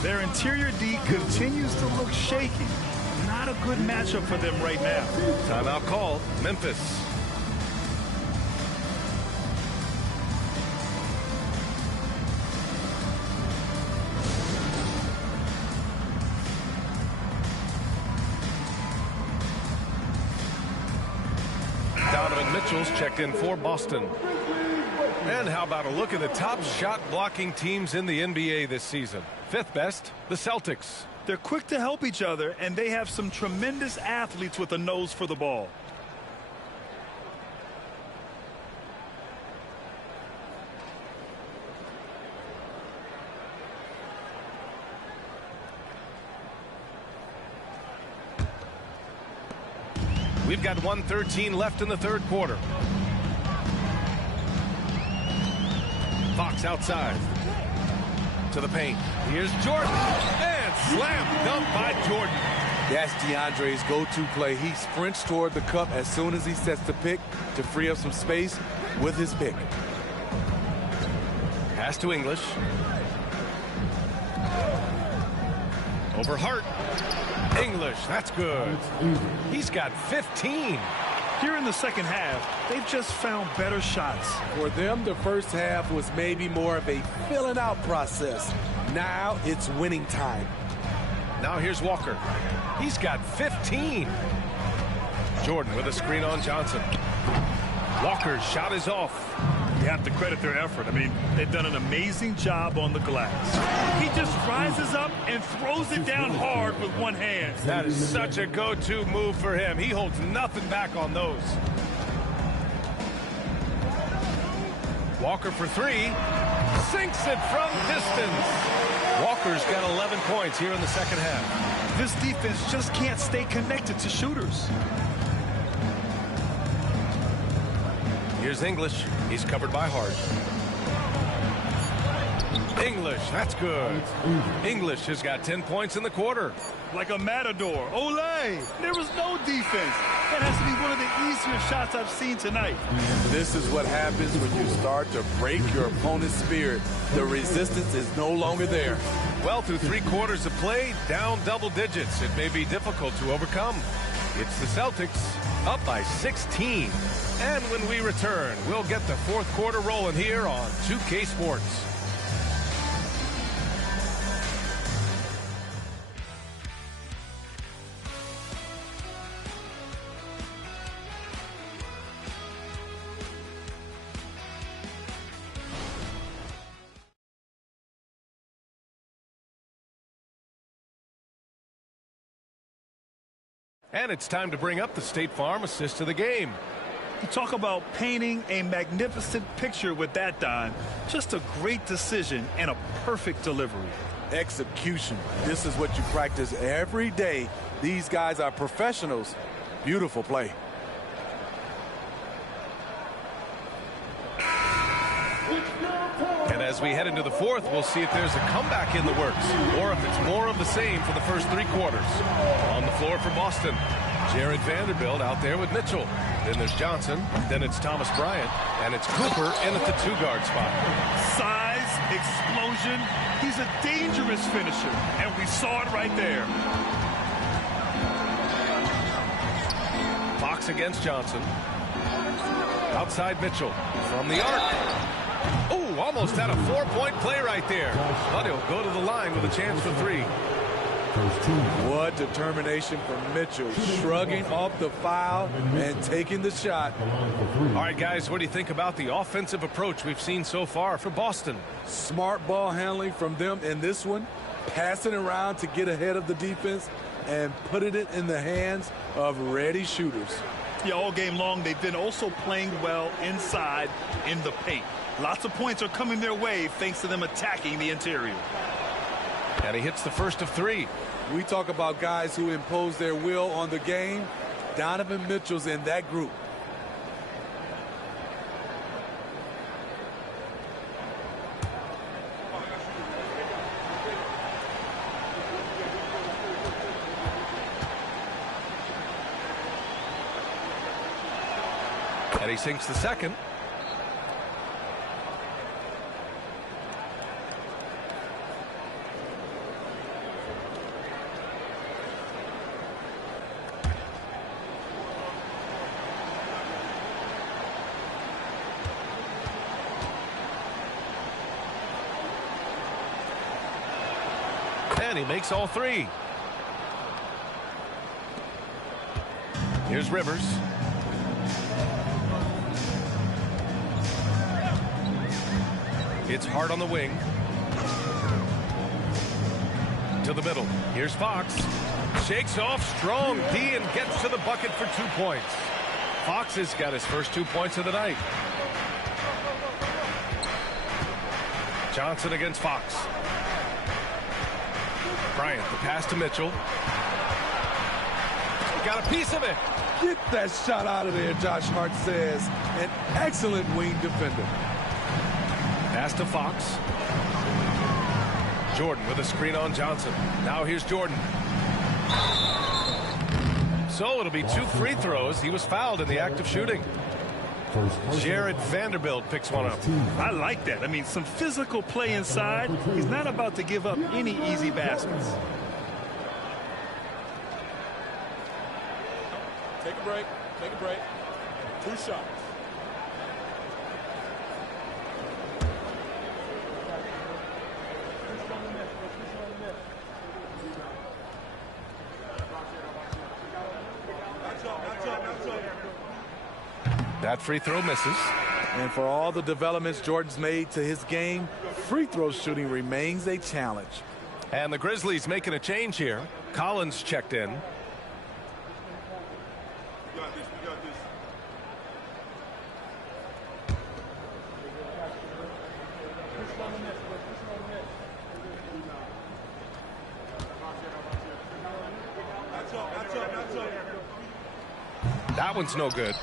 Their interior D continues to look shaky. Not a good matchup for them right now. Timeout called. Memphis. Mitchell's checked in for Boston. And how about a look at the top shot blocking teams in the NBA this season? Fifth best, the Celtics. They're quick to help each other, and they have some tremendous athletes with a nose for the ball. We've got 1:13 left in the third quarter. Fox outside to the paint. Here's Jordan, and slam dunk by Jordan. That's DeAndre's go-to play. He sprints toward the cup as soon as he sets the pick to free up some space with his pick. Pass to English. Over Hart. English, that's good. He's got 15. Here in the second half, they've just found better shots. For them, the first half was maybe more of a filling out process. Now it's winning time. Now here's Walker. He's got 15. Jordan with a screen on Johnson. Walker's shot is off. You have to credit their effort. I mean, they've done an amazing job on the glass. He just rises up and throws it down hard with one hand. That is such a go-to move for him. He holds nothing back on those. Walker for three. Sinks it from distance. Walker's got 11 points here in the second half. This defense just can't stay connected to shooters. Here's English. He's covered by Hart. English, that's good. English has got 10 points in the quarter. Like a matador. Olay! There was no defense. That has to be one of the easier shots I've seen tonight. This is what happens when you start to break your opponent's spirit. The resistance is no longer there. Well, through 3 quarters of play, down double digits. It may be difficult to overcome. It's the Celtics up by 16. And when we return, we'll get the fourth quarter rolling here on 2K Sports. And it's time to bring up the State Farm assist of the game. You talk about painting a magnificent picture with that dime. Just a great decision and a perfect delivery. Execution. This is what you practice every day. These guys are professionals. Beautiful play. And as we head into the fourth, we'll see if there's a comeback in the works or if it's more of the same for the first 3 quarters. On the floor for Boston, Jared Vanderbilt out there with Mitchell. Then there's Johnson. Then it's Thomas Bryant. And it's Cooper in at the 2-guard spot. Size, explosion. He's a dangerous finisher. And we saw it right there. Fox against Johnson. Outside Mitchell from the arc. Oh, almost had a 4-point play right there. But he'll go to the line with a chance for 3. What determination from Mitchell, shrugging off the foul and taking the shot. All right, guys, what do you think about the offensive approach we've seen so far for Boston? Smart ball handling from them in this one, passing around to get ahead of the defense and putting it in the hands of ready shooters. Yeah, all game long, they've been also playing well inside in the paint. Lots of points are coming their way thanks to them attacking the interior. And he hits the first of 3. We talk about guys who impose their will on the game. Donovan Mitchell's in that group. And he sinks the second. And he makes all 3. Here's Rivers. It's Hart on the wing. To the middle. Here's Fox. Shakes off strong D and gets to the bucket for 2 points. Fox has got his first 2 points of the night. Johnson against Fox. Bryant, the pass to Mitchell. Got a piece of it. Get that shot out of there, Josh Hart says. An excellent wing defender. Pass to Fox. Jordan with a screen on Johnson. Now here's Jordan. So it'll be 2 free throws. He was fouled in the act of shooting. Jared Vanderbilt picks one up. I like that. I mean, some physical play inside. He's not about to give up any easy baskets. Take a break. Take a break. 2 shots. That free throw misses. And for all the developments Jordan's made to his game, free throw shooting remains a challenge. And the Grizzlies making a change here. Collins checked in. That one's no good.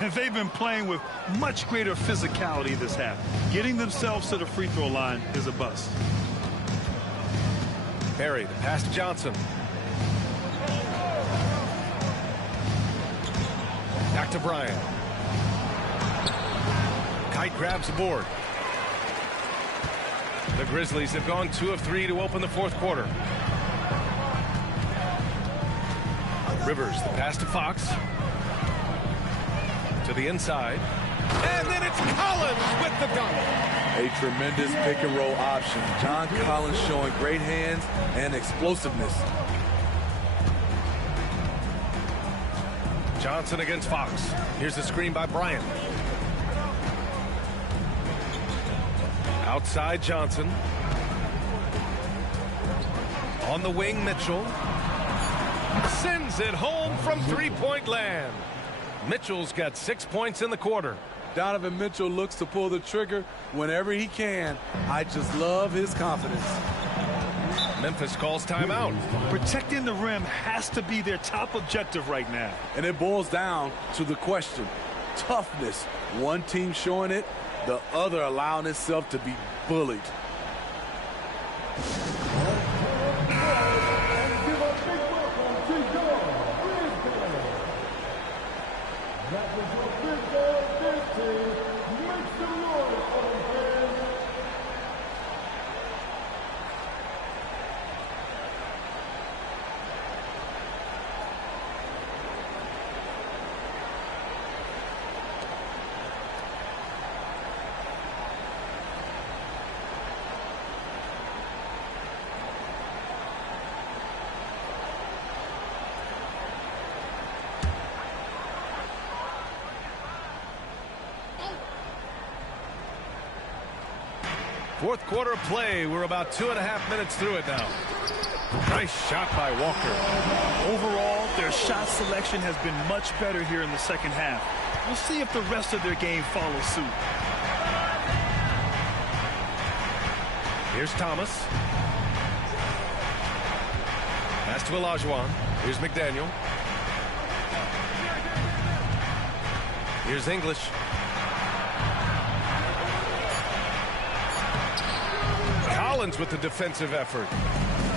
And they've been playing with much greater physicality this half. Getting themselves to the free throw line is a bust. Perry, the pass to Johnson. Back to Bryant. Kite grabs the board. The Grizzlies have gone 2 of 3 to open the 4th quarter. Rivers, the pass to Fox. To the inside. And then it's Collins with the dunk. A tremendous pick and roll option. John Collins showing great hands and explosiveness. Johnson against Fox. Here's the screen by Bryant. Outside Johnson. On the wing, Mitchell. Sends it home from 3-point land. Mitchell's got 6 points in the quarter. Donovan Mitchell looks to pull the trigger whenever he can. I just love his confidence. Memphis calls timeout. Protecting the rim has to be their top objective right now. And it boils down to the question. Toughness. One team showing it, the other allowing itself to be bullied. Fourth quarter of play. We're about 2.5 minutes through it now. Nice shot by Walker. Overall, their shot selection has been much better here in the second half. We'll see if the rest of their game follows suit. Here's Thomas. Pass to Olajuwon. Here's McDaniel. Here's English. Collins with the defensive effort.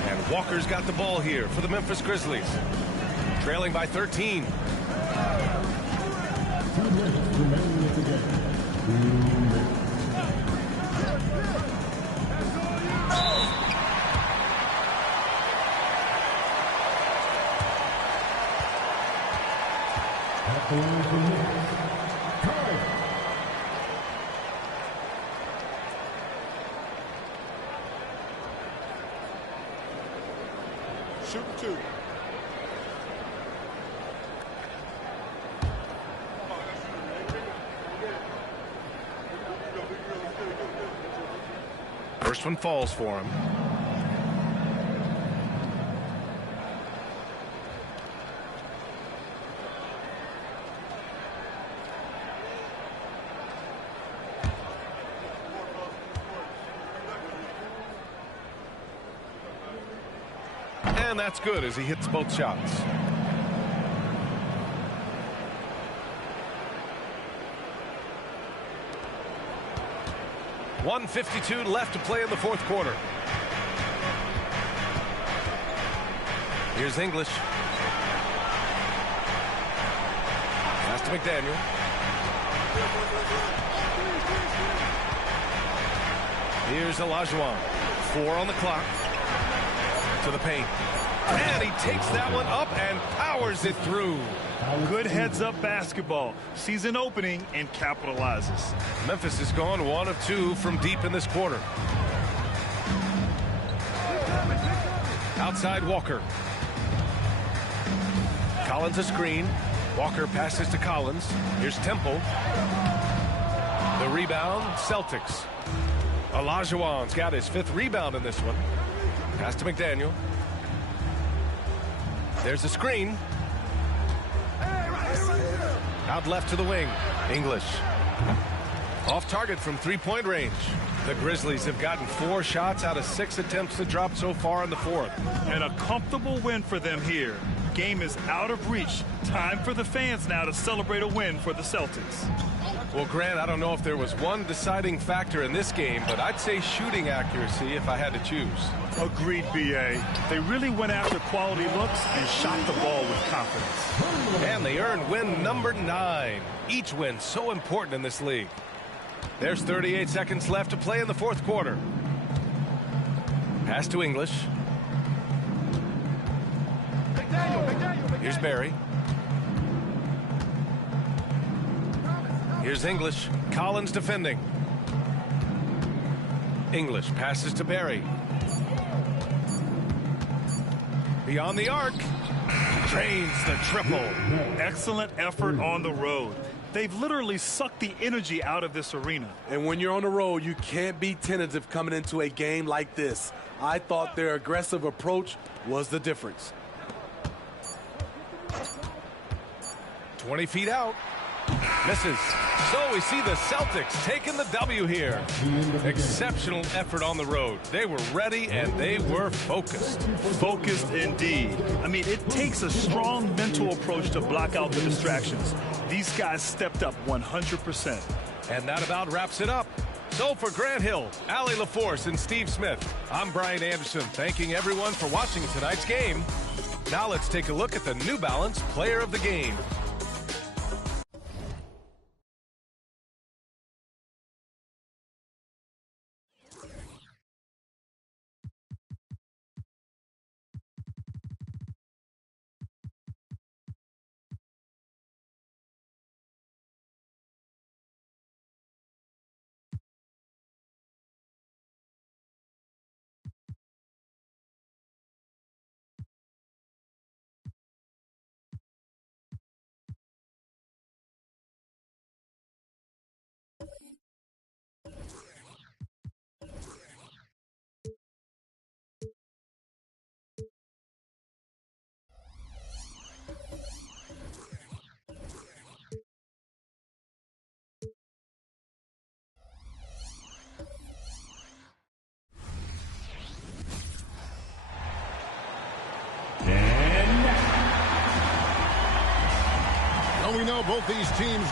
And Walker's got the ball here for the Memphis Grizzlies. Trailing by 13. Shoot 2. First one falls for him. And that's good as he hits both shots. .152 left to play in the fourth quarter. Here's English. Pass to McDaniel. Here's Olajuwon. 4 on the clock. To the paint. And he takes that one up and powers it through. Good heads-up basketball. Sees an opening and capitalizes. Memphis has gone 1 of 2 from deep in this quarter. Outside Walker. Collins a screen. Walker passes to Collins. Here's Temple. The rebound, Celtics. Olajuwon's got his 5th rebound in this one. Pass to McDaniel. There's a screen. Out left to the wing. English. Off target from 3-point range. The Grizzlies have gotten 4 shots out of 6 attempts to drop so far in the fourth. And a comfortable win for them here. Game is out of reach. Time for the fans now to celebrate a win for the Celtics. Well, Grant, I don't know if there was one deciding factor in this game, but I'd say shooting accuracy if I had to choose. Agreed, B.A. They really went after quality looks and shot the ball with confidence. And they earned win number 9. Each win so important in this league. There's 38 seconds left to play in the fourth quarter. Pass to English. Here's Barry. Here's English. Collins defending. English passes to Barry. Beyond the arc. Drains the triple. Excellent effort on the road. They've literally sucked the energy out of this arena. And when you're on the road, you can't be tentative coming into a game like this. I thought their aggressive approach was the difference. 20 feet out. Misses. So we see the Celtics taking the W here. Exceptional effort on the road. They were ready and they were focused. Focused indeed. I mean, it takes a strong mental approach to block out the distractions. These guys stepped up 100%. And that about wraps it up. So for Grant Hill, Allie LaForce, and Steve Smith, I'm Brian Anderson, thanking everyone for watching tonight's game. Now let's take a look at the New Balance Player of the Game. Well, we know both these teams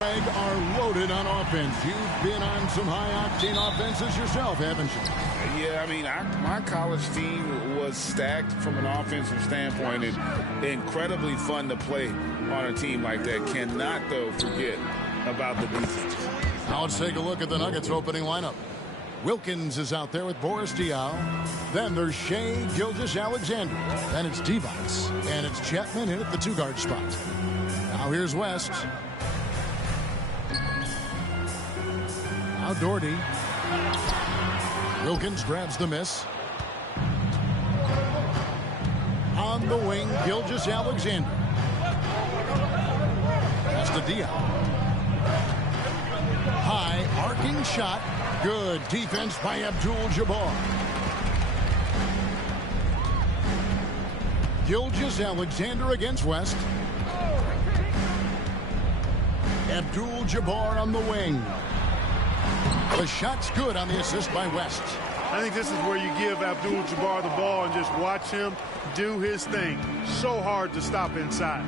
are loaded on offense. You've been on some high-octane offenses yourself, haven't you? Yeah, I mean, my college team was stacked from an offensive standpoint and incredibly fun to play on a team like that. Cannot, though, forget about the defense. Now let's take a look at the Nuggets opening lineup. Wilkins is out there with Boris Diaw. Then there's Shai Gilgeous-Alexander. Then it's Device. And it's Chapman in at the 2-guard spot. Now here's West. Now Doherty. Wilkins grabs the miss. On the wing, Gilgeous-Alexander. That's to Diaw. Arcing shot. Good defense by Abdul-Jabbar. Gilgeous-Alexander against West. Abdul-Jabbar on the wing. The shot's good on the assist by West. I think this is where you give Abdul-Jabbar the ball and just watch him do his thing. So hard to stop inside.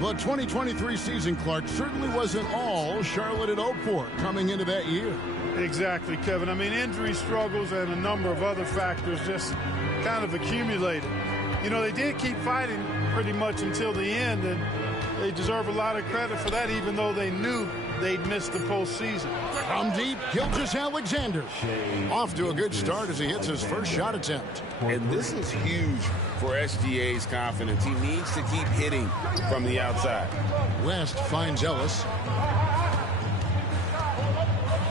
The 2023 season, Clark, certainly wasn't all Charlotte had hoped for coming into that year. Exactly, Kevin. I mean, injury struggles and a number of other factors just kind of accumulated. You know, they did keep fighting pretty much until the end, and they deserve a lot of credit for that, even though they knew they'd missed the postseason. From deep, Gilgeous-Alexander. Off to a good start as he hits his first shot attempt. And this is huge for SGA's confidence. He needs to keep hitting from the outside. West finds Ellis.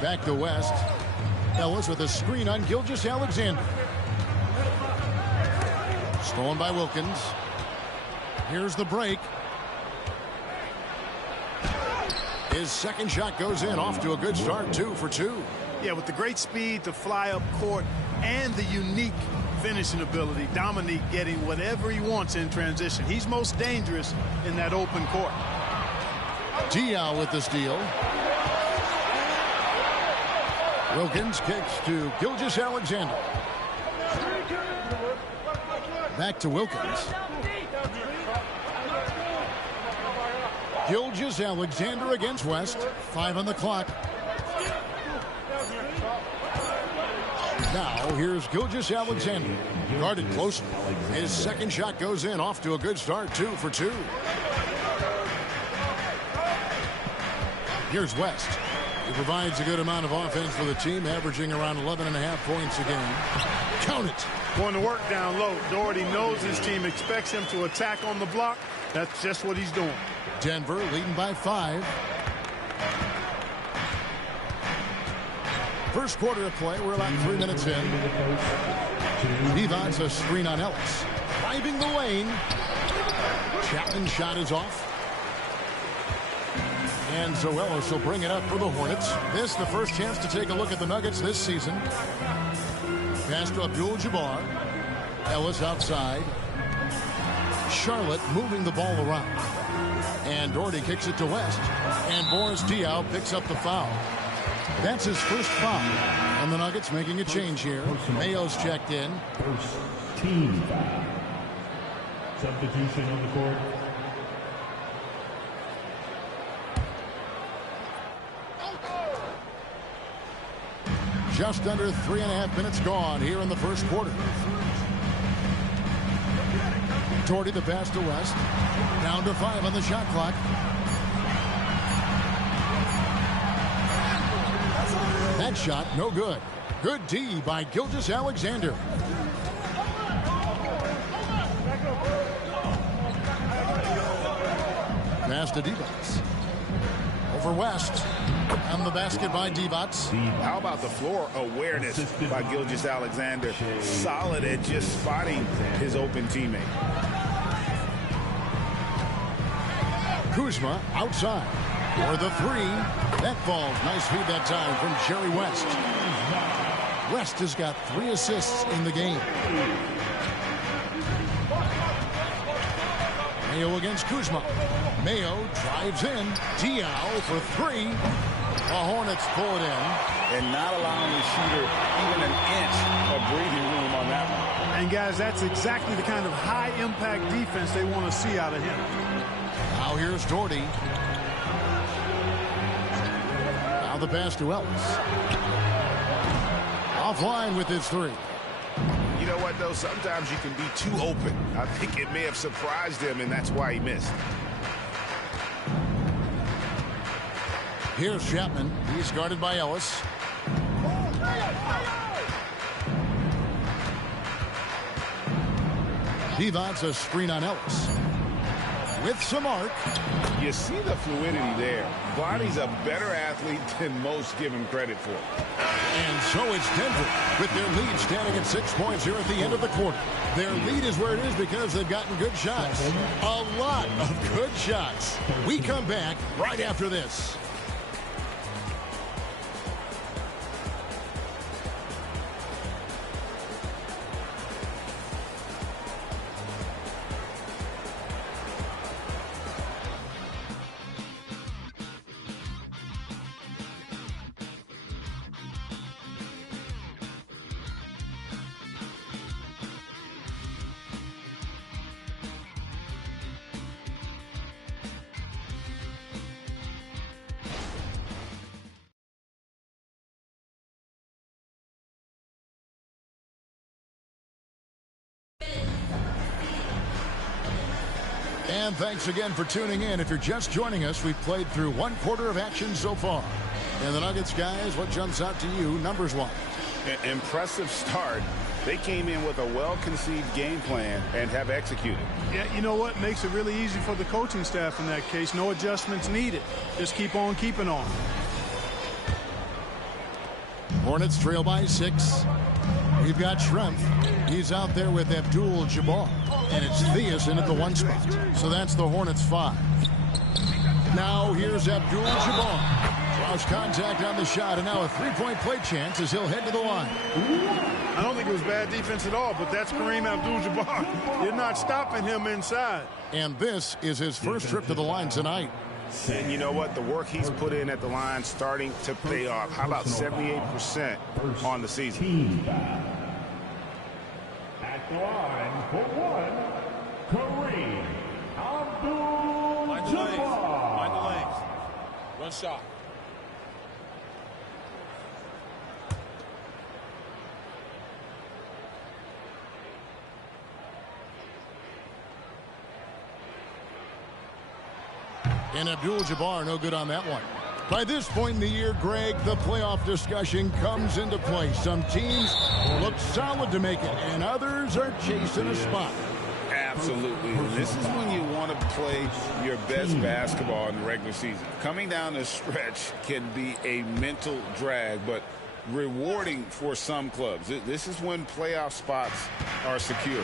Back to West. Ellis with a screen on Gilgeous-Alexander. Stolen by Wilkins. Here's the break. His second shot goes in. Off to a good start. 2 for 2. Yeah, with the great speed to fly up court and the unique finishing ability, Dominique getting whatever he wants in transition. He's most dangerous in that open court. Diaw with the steal. Wilkins kicks to Gilgeous-Alexander. Back to Wilkins. Gilgeous-Alexander against West. 5 on the clock. Now here's Gilgeous-Alexander. Guarded closely. His second shot goes in. Off to a good start. 2 for 2. Here's West. He provides a good amount of offense for the team, averaging around 11.5 points a game. Count it. Going to work down low. Doherty knows his team expects him to attack on the block. That's just what he's doing. Denver leading by 5. First quarter of play. We're about 3 minutes in. Devon's a screen on Ellis. Driving the lane. Chapman's shot is off. And so Ellis will bring it up for the Hornets. This the first chance to take a look at the Nuggets this season. Pass to Abdul-Jabbar. Ellis outside. Charlotte moving the ball around. And Doherty kicks it to West. And Boris Diaw picks up the foul. That's his first foul. And the Nuggets making a change here. Mayo's checked in. First team foul. Substitution on the court. Just under 3.5 minutes gone here in the first quarter. Doherty the pass to West. Down to 5 on the shot clock. That shot no good. Good D by Gilgeous-Alexander. Pass to Divac. Over West. And the basket by Divac. How about the floor awareness by Gilgeous-Alexander? Solid at just spotting his open teammate. Kuzma outside for the 3. That falls. Nice feed that time from Jerry West. West has got 3 assists in the game. Mayo against Kuzma. Mayo drives in. Diaw for 3. The Hornets pull it in. And not allowing the shooter even an inch of breathing room on that one. And guys, that's exactly the kind of high-impact defense they want to see out of him. Now here's Doherty. Now the pass to Ellis. Offline with his 3. You know what, though? Sometimes you can be too open. I think it may have surprised him, and that's why he missed. Here's Chapman. He's guarded by Ellis. Devon's a screen on Ellis. With some arc. You see the fluidity there. Bonnie's a better athlete than most give him credit for. And so it's Denver with their lead standing at 6 points here at the end of the quarter. Their lead is where it is because they've gotten good shots. A lot of good shots. We come back right after this. And thanks again for tuning in. If you're just joining us, we've played through 1/4 of action so far. And the Nuggets, guys, what jumps out to you numbers-wise? Impressive start. They came in with a well-conceived game plan and have executed. Yeah, you know what? Makes it really easy for the coaching staff in that case. No adjustments needed. Just keep on keeping on. Hornets trail by 6. We've got Schrempf. He's out there with Abdul-Jabbar. And it's Theus in at the 1 spot. So that's the Hornets 5. Now here's Abdul-Jabbar. Draws contact on the shot, and now a 3-point play chance as he'll head to the line. I don't think it was bad defense at all, but that's Kareem Abdul-Jabbar. You're not stopping him inside. And this is his first trip to the line tonight. And you know what? The work he's put in at the line starting to pay off. How about 78% on the season? At the line for one, Kareem Abdul-Jabbar. Mind the legs. Run shot. And Abdul-Jabbar no good on that one. By this point in the year, Greg, the playoff discussion comes into play. Some teams look solid to make it, and others are chasing a spot. Absolutely. This is when you want to play your best basketball in the regular season. Coming down the stretch can be a mental drag, but rewarding for some clubs. This is when playoff spots are secure.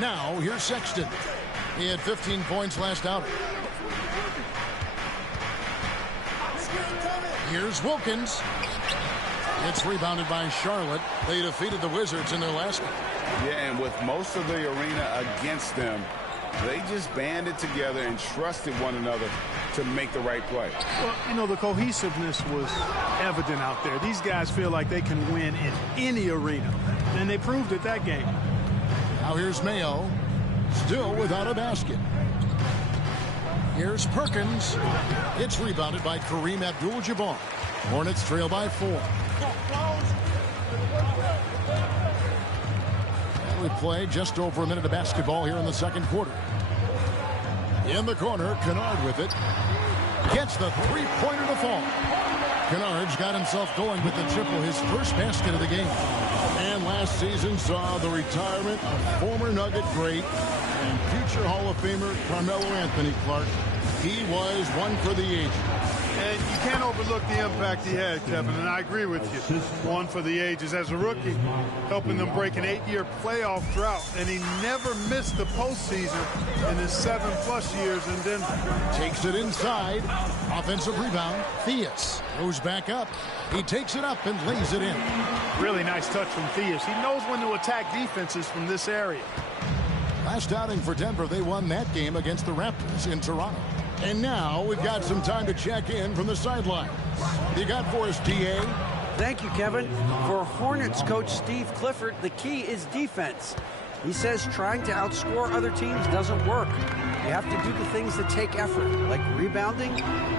Now, here's Sexton. He had 15 points last outing. Here's Wilkins. It's rebounded by Charlotte. They defeated the Wizards in their last one. Yeah, and with most of the arena against them, they just banded together and trusted one another to make the right play. Well, you know, the cohesiveness was evident out there. These guys feel like they can win in any arena, and they proved it that game. Now here's Mayo, still without a basket. Here's Perkins. It's rebounded by Kareem Abdul-Jabbar. Hornets trail by 4. And we play just over a minute of basketball here in the second quarter. In the corner, Kennard with it. Gets the 3-pointer to fall. Kennard's got himself going with the triple, his first basket of the game. And last season saw the retirement of former Nugget great and future Hall of Famer Carmelo Anthony Clark. He was one for the ages. And you can't overlook the impact he had, Kevin, and I agree with you. One for the ages. As a rookie, helping them break an 8-year playoff drought, and he never missed the postseason in his 7+ years in Denver. Takes it inside. Offensive rebound. Theus goes back up. He takes it up and lays it in. Really nice touch from Theus. He knows when to attack defenses from this area. Last outing for Denver, they won that game against the Raptors in Toronto. And now we've got some time to check in from the sidelines. You got for us, DA? Thank you, Kevin. For Hornets coach Steve Clifford, the key is defense. He says trying to outscore other teams doesn't work. You have to do the things that take effort, like rebounding,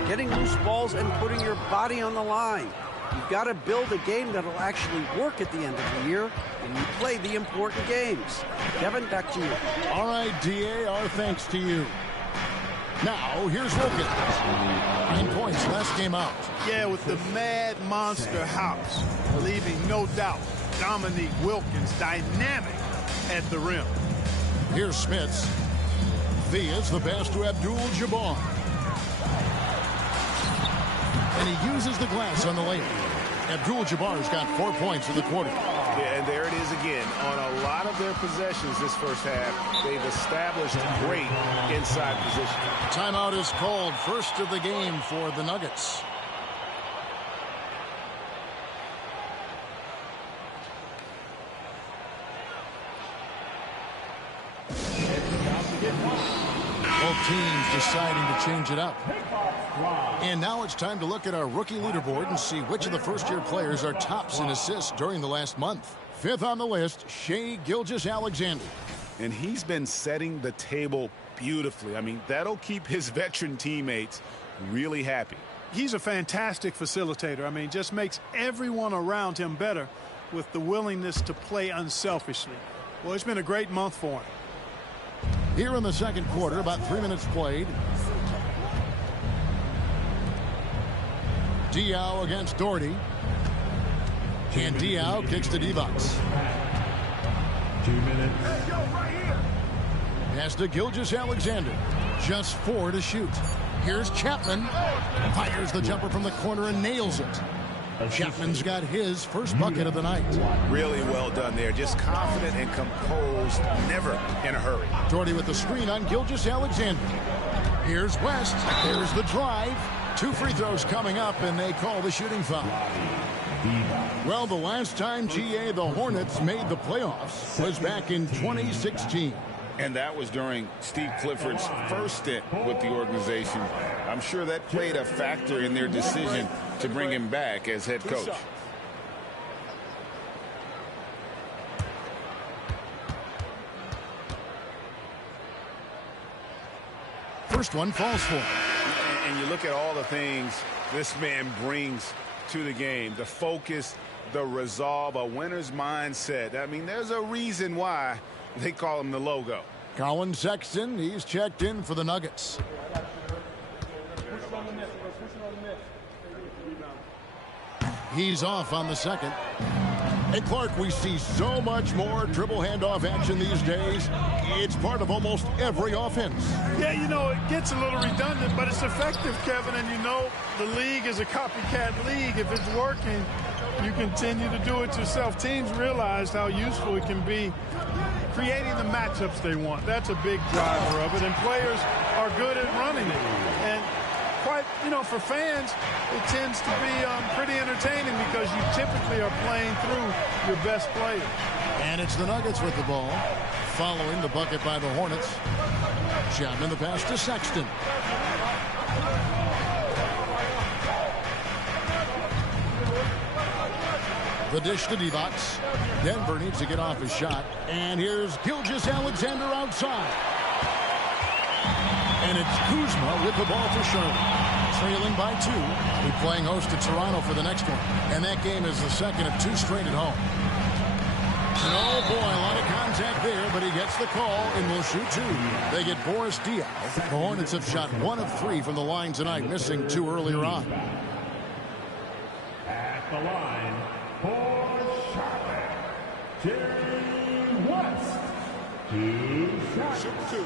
getting loose balls, and putting your body on the line. You've got to build a game that'll actually work at the end of the year, and you play the important games. Kevin, back to you. All right, DA, our thanks to you. Now, here's Wilkins. 9 points last game out. Yeah, with the mad monster house, leaving no doubt Dominique Wilkins dynamic at the rim. Here's Smits. Theus the pass to Abdul-Jabbar. And he uses the glass on the layup. Abdul-Jabbar's got 4 points in the quarter. Yeah, and there it is again. On a lot of their possessions this first half, they've established great inside position. Timeout is called. First of the game for the Nuggets. Both teams deciding to change it up. And now it's time to look at our rookie leaderboard and see which of the first-year players are tops in assists during the last month. 5th on the list, Shai Gilgeous-Alexander. And he's been setting the table beautifully. I mean, that'll keep his veteran teammates really happy. He's a fantastic facilitator. I mean, just makes everyone around him better with the willingness to play unselfishly. Well, it's been a great month for him. Here in the second quarter, about 3 minutes played. Diao against Doherty. And Diao kicks to Divac. 2 minutes. Pass to Gilgeous-Alexander. Just 4 to shoot. Here's Chapman. Fires the jumper from the corner and nails it. Chapman's got his first bucket of the night. Really well done there. Just confident and composed, never in a hurry. Doherty with the screen on Gilgeous-Alexander. Here's West. There's the drive. 2 free throws coming up, and they call the shooting foul. Well, the last time the Hornets made the playoffs was back in 2016. And that was during Steve Clifford's first stint with the organization. I'm sure that played a factor in their decision to bring him back as head coach. First one falls for him. And you look at all the things this man brings to the game. The focus, the resolve, a winner's mindset. I mean, there's a reason why they call him the logo. Colin Sexton, he's checked in for the Nuggets. He's off on the second. Hey, Clark, we see so much more dribble handoff action these days. It's part of almost every offense. Yeah, you know, it gets a little redundant, but it's effective, Kevin. And you know the league is a copycat league. If it's working, you continue to do it yourself. Teams realized how useful it can be creating the matchups they want. That's a big driver of it, and players are good at running it. And quite, you know, for fans, it tends to be pretty entertaining because you typically are playing through your best players. And it's the Nuggets with the ball, following the bucket by the Hornets. Chapman the pass to Sexton. The dish to Divac. Denver needs to get off his shot. And here's Gilgeous-Alexander outside. And it's Kuzma with the ball for Charlotte. Trailing by 2. We're playing host to Toronto for the next one. And that game is the second of 2 straight at home. And oh boy, a lot of contact there, but he gets the call and will shoot 2. They get Boris Diaw. The Hornets have shot 1 of 3 from the line tonight, missing 2 earlier on. At the line for Charlotte, Jerry West. 2 shots. Shoot 2.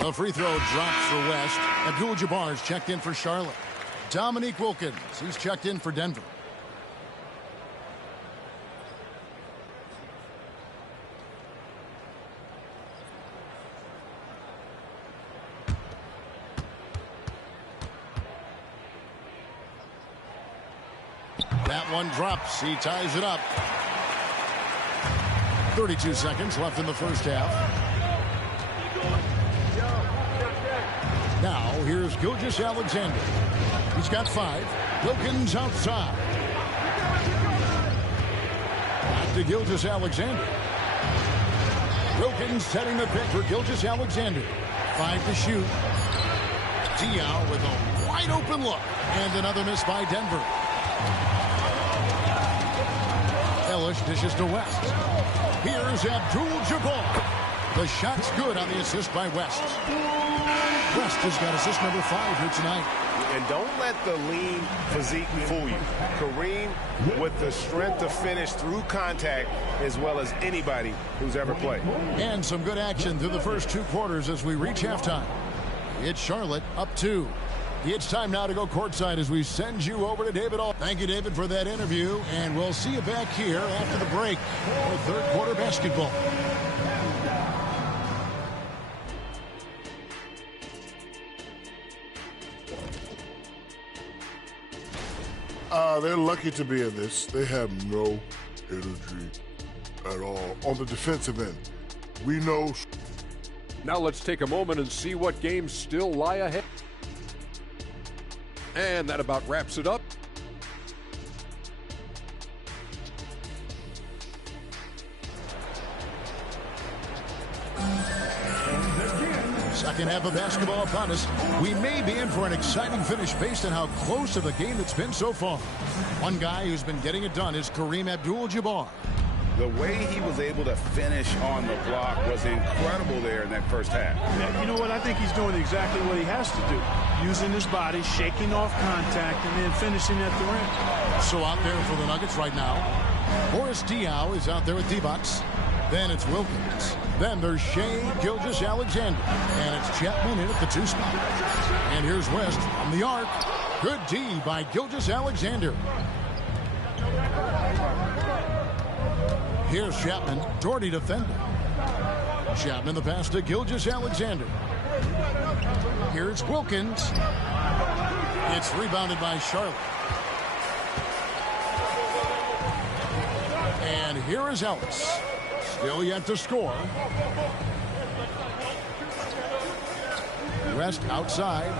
The free throw drops for West. Abdul-Jabbar's checked in for Charlotte. Dominique Wilkins, he's checked in for Denver. That one drops. He ties it up. 32 seconds left in the first half. Now, here's Gilgeous-Alexander. He's got 5. Wilkins outside. Back to Gilgeous-Alexander. Wilkins setting the pick for Gilgeous-Alexander. 5 to shoot. Diaw with a wide open look. And another miss by Denver. Ellis dishes to West. Here's Abdul-Jabbar. The shot's good on the assist by West. West has got assist number 5 here tonight. And don't let the lean physique fool you. Kareem with the strength to finish through contact as well as anybody who's ever played. And some good action through the first 2 quarters as we reach halftime. It's Charlotte up 2. It's time now to go courtside as we send you over to David All. Thank you, David, for that interview. And we'll see you back here after the break for third quarter basketball. They're lucky to be in this. They have no energy at all on the defensive end. We know. Now let's take a moment and see what games still lie ahead. And that about wraps it up. Second half of basketball upon us. We may be in for an exciting finish based on how close of a game it's been so far. One guy who's been getting it done is Kareem Abdul-Jabbar. The way he was able to finish on the block was incredible there in that first half. You know what? I think he's doing exactly what he has to do. Using his body, shaking off contact, and then finishing at the rim. So out there for the Nuggets right now, Boris Diaw is out there with D-Box. Then it's Wilkins. Then there's Shea Gilgeous-Alexander. And it's Chapman in at the 2 spot. And here's West from the arc. Good D by Gilgeous-Alexander. Here's Chapman. Doherty defending. Chapman the pass to Gilgeous-Alexander. Here's Wilkins. It's rebounded by Charlotte. And here is Ellis. Still yet to score. West outside.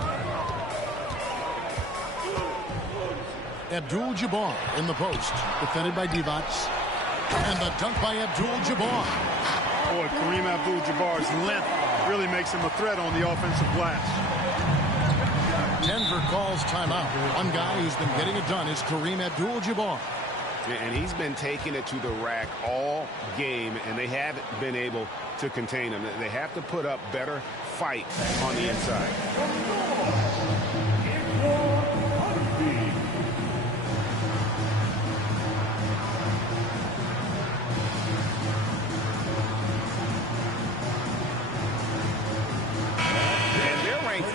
Abdul-Jabbar in the post. Defended by Divac. And the dunk by Abdul-Jabbar. Boy, Kareem Abdul-Jabbar's length really makes him a threat on the offensive glass. Denver calls timeout. One guy who's been getting it done is Kareem Abdul-Jabbar. And he's been taking it to the rack all game, and they haven't been able to contain him. They have to put up better fight on the inside.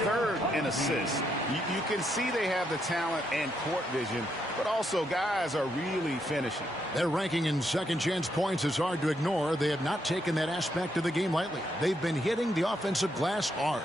Third in assists. You can see they have the talent and court vision, but also guys are really finishing. Their ranking in second chance points is hard to ignore. They have not taken that aspect of the game lightly. They've been hitting the offensive glass hard.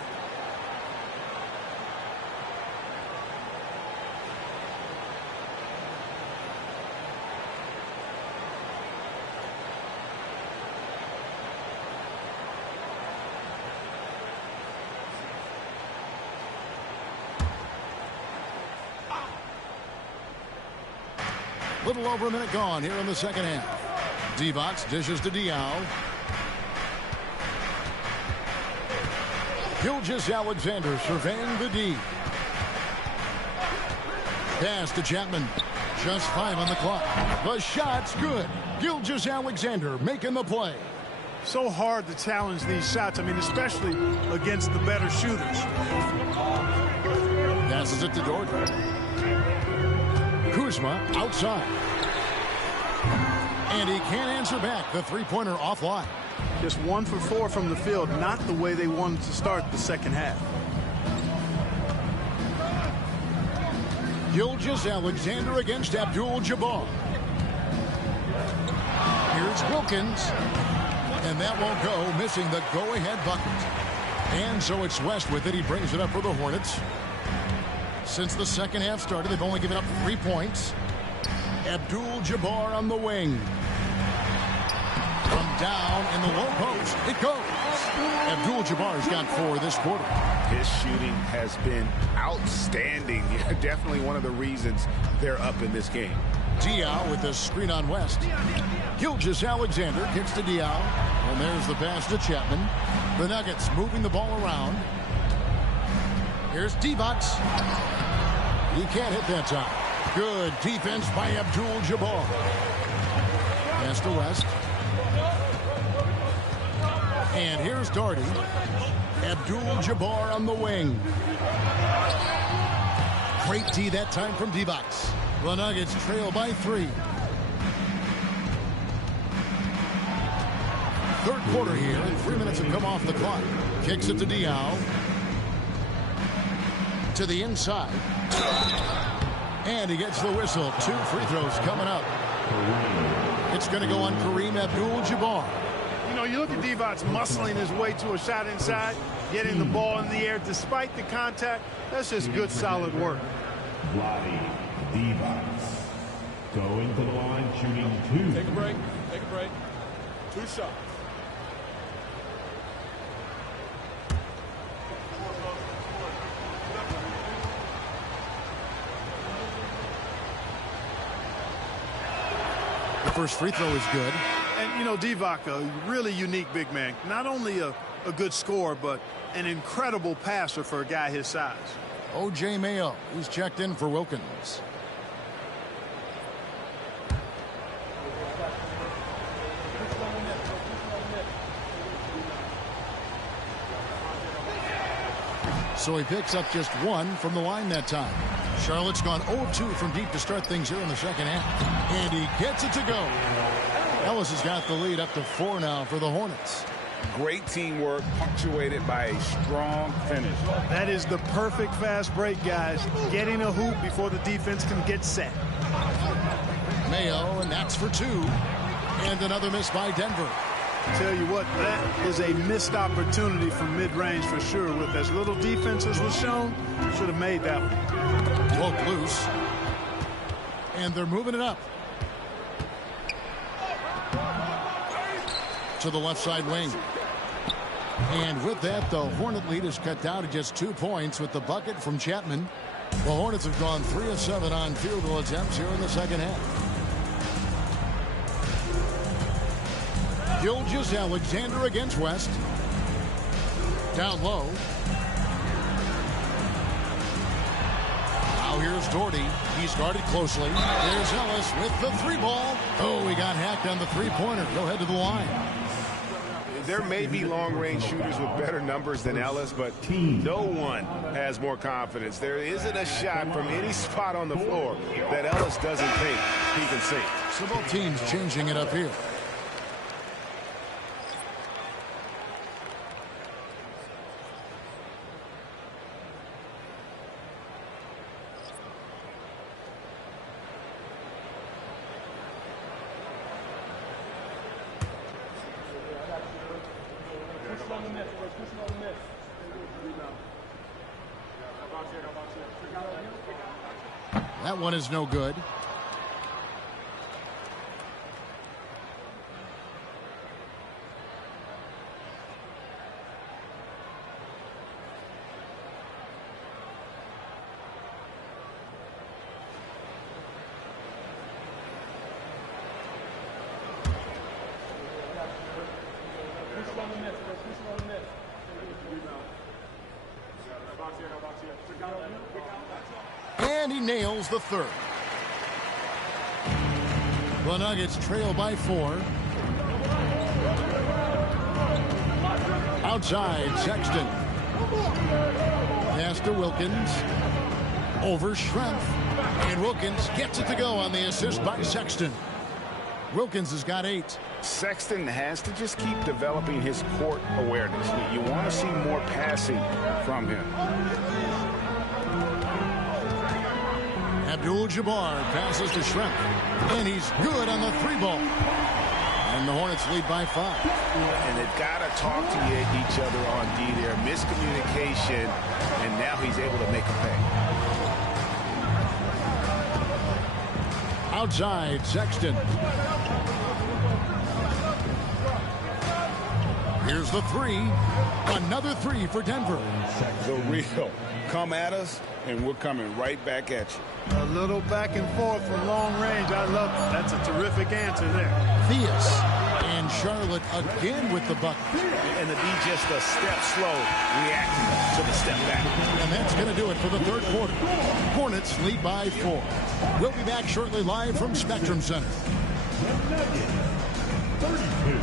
Little over a minute gone here in the second half. Divac dishes to Diaw. Gilgeous-Alexander surveying the D. Pass to Chapman. Just 5 on the clock. The shot's good. Gilgeous-Alexander making the play. So hard to challenge these shots. I mean, especially against the better shooters. Passes it to Doherty. Kuzma outside. And he can't answer back. The three-pointer offline. Just 1 for 4 from the field. Not the way they wanted to start the second half. Gilgeous-Alexander against Abdul-Jabbar. Here's Wilkins. And that won't go, missing the go-ahead bucket. And so it's West with it. He brings it up for the Hornets. Since the second half started, they've only given up 3 points. Abdul-Jabbar on the wing. From down in the low post, it goes. Abdul-Jabbar's got 4 this quarter. His shooting has been outstanding. Definitely one of the reasons they're up in this game. Diaw with the screen on West. Gilgeous-Alexander kicks to Diaw. And there's the pass to Chapman. The Nuggets moving the ball around. Here's Divac. He can't hit that time. Good defense by Abdul-Jabbar. Pass to West. And here's Doherty. Abdul-Jabbar on the wing. Great D that time from Divac. The Nuggets trail by 3. Third quarter here, and 3 minutes have come off the clock. Kicks it to Diaw. To the inside. And he gets the whistle. 2 free throws coming up. It's going to go on Kareem Abdul-Jabbar. You know, you look at Divac muscling his way to a shot inside, getting the ball in the air despite the contact. That's just good, solid work. Vlade Divac going to the line, shooting 2. Take a break. Take a break. 2 shots. The first free throw is good. And, you know, Divac, a really unique big man. Not only a a good scorer, but an incredible passer for a guy his size. O.J. Mayo, he's checked in for Wilkins. So he picks up just one from the line that time. Charlotte's gone 0-2 from deep to start things here in the second half. And he gets it to go. Ellis has got the lead up to 4 now for the Hornets. Great teamwork punctuated by a strong finish. That is the perfect fast break, guys. Getting a hoop before the defense can get set. Mayo, and that's for 2. And another miss by Denver. Tell you what, that is a missed opportunity from mid-range for sure. With as little defense as was shown, should have made that one. Broke loose. And they're moving it up. To the left side wing. And with that, the Hornet lead is cut down to just 2 points with the bucket from Chapman. The Hornets have gone 3 of 7 on field goal attempts here in the second half. Gilgeous Alexander against West. Down low. Now here's Doherty. He's guarded closely. There's Ellis with the 3 ball. Oh, he got hacked on the 3-pointer. Go ahead to the line. There may be long-range shooters with better numbers than Ellis, but no one has more confidence. There isn't a shot from any spot on the floor that Ellis doesn't think he can sink. So both teams changing it up here. That one is no good. And he nails the 3rd. The Nuggets trail by 4. Outside, Sexton. Pass to Wilkins. Over Schrempf. And Wilkins gets it to go on the assist by Sexton. Wilkins has got 8. Sexton has to just keep developing his court awareness. You want to see more passing from him. Abdul-Jabbar passes to Schrempf. And he's good on the 3 ball. And the Hornets lead by 5. And they've got to talk to each other on D there. Miscommunication. And now he's able to make a pay. Outside, Sexton. Here's the 3. Another 3 for Denver. The real. Come at us, and we're coming right back at you. A little back and forth from long range. I love it. That's a terrific answer there. Theus. And Charlotte again with the bucket. And the D just a step slow, reacting to the step back. And that's going to do it for the 3rd quarter. Hornets lead by 4. We'll be back shortly live from Spectrum Center. 32.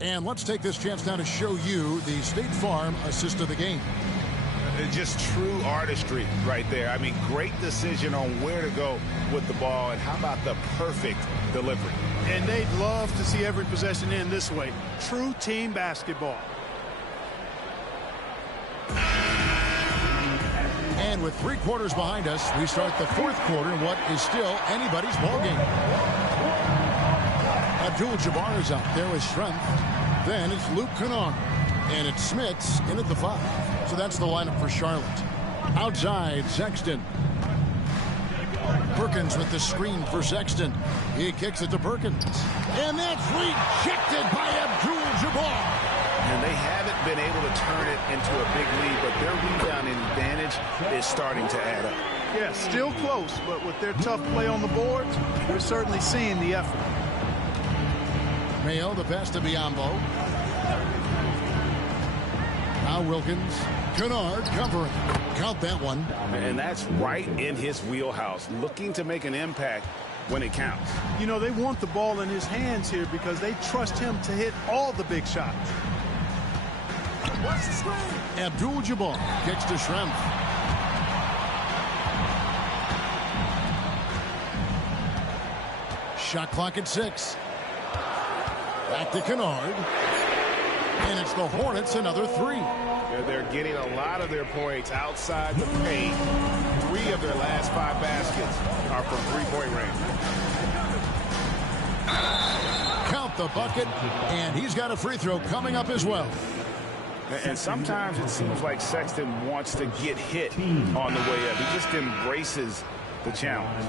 And let's take this chance now to show you the State Farm assist of the game. Just true artistry right there. I mean, great decision on where to go with the ball, and how about the perfect delivery. And they'd love to see every possession end this way. True team basketball. And with 3 quarters behind us, we start the 4th quarter in what is still anybody's ball game. Abdul-Jabbar is out there with Schrempf. Then it's Luke Kennard. And it's Smits in at the 5. So that's the lineup for Charlotte. Outside, Sexton. Perkins with the screen for Sexton. He kicks it to Perkins. And that's rejected by Abdul-Jabbar. And they haven't been able to turn it into a big lead, but their rebounding advantage is starting to add up. Yeah, still close, but with their tough play on the boards, we're certainly seeing the effort. Mayo, the pass to Biombo. Now Wilkins. Kennard covering. Count that one. And that's right in his wheelhouse, looking to make an impact when it counts. You know, they want the ball in his hands here because they trust him to hit all the big shots. Abdul-Jabbar kicks to Schrempf. Shot clock at 6. Back to Kennard. And it's the Hornets another 3. They're getting a lot of their points outside the paint. 3 of their last 5 baskets are from three-point range. Count the bucket, and he's got a free throw coming up as well. And sometimes it seems like Sexton wants to get hit on the way up. He just embraces the challenge.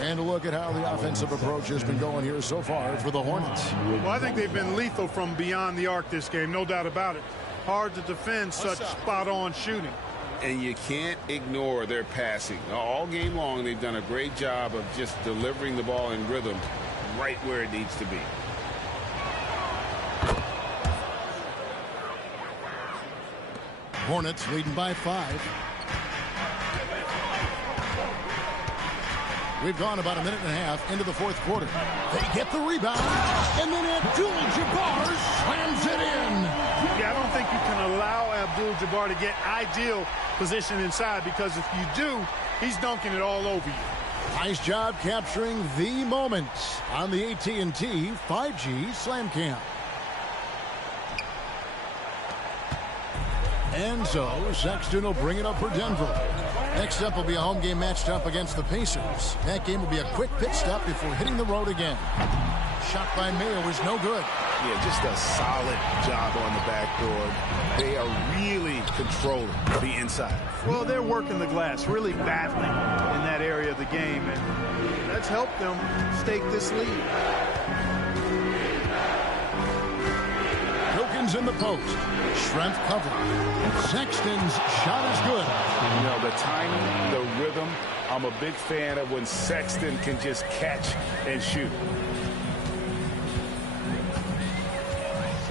And a look at how the offensive approach has been going here so far for the Hornets. Well, I think they've been lethal from beyond the arc this game, no doubt about it. Hard to defend such spot-on shooting. And you can't ignore their passing. All game long, they've done a great job of just delivering the ball in rhythm right where it needs to be. Hornets leading by 5. We've gone about a minute and a half into the fourth quarter. They get the rebound, and then Abdul-Jabbar slams it in. Yeah, I don't think you can allow Abdul-Jabbar to get ideal position inside, because if you do, he's dunking it all over you. Nice job capturing the moment on the AT&T 5G Slam Cam. And so Sexton will bring it up for Denver. Next up will be a home game matched up against the Pacers. That game will be a quick pit stop before hitting the road again. Shot by Mayo is no good. Yeah, just a solid job on the backboard. They are really controlling the inside. Well, they're working the glass, really battling in that area of the game, and that's helped them stake this lead. Wilkins in the post. Schrempf cover. Sexton's shot is good. You know, the timing, the rhythm, I'm a big fan of when Sexton can just catch and shoot.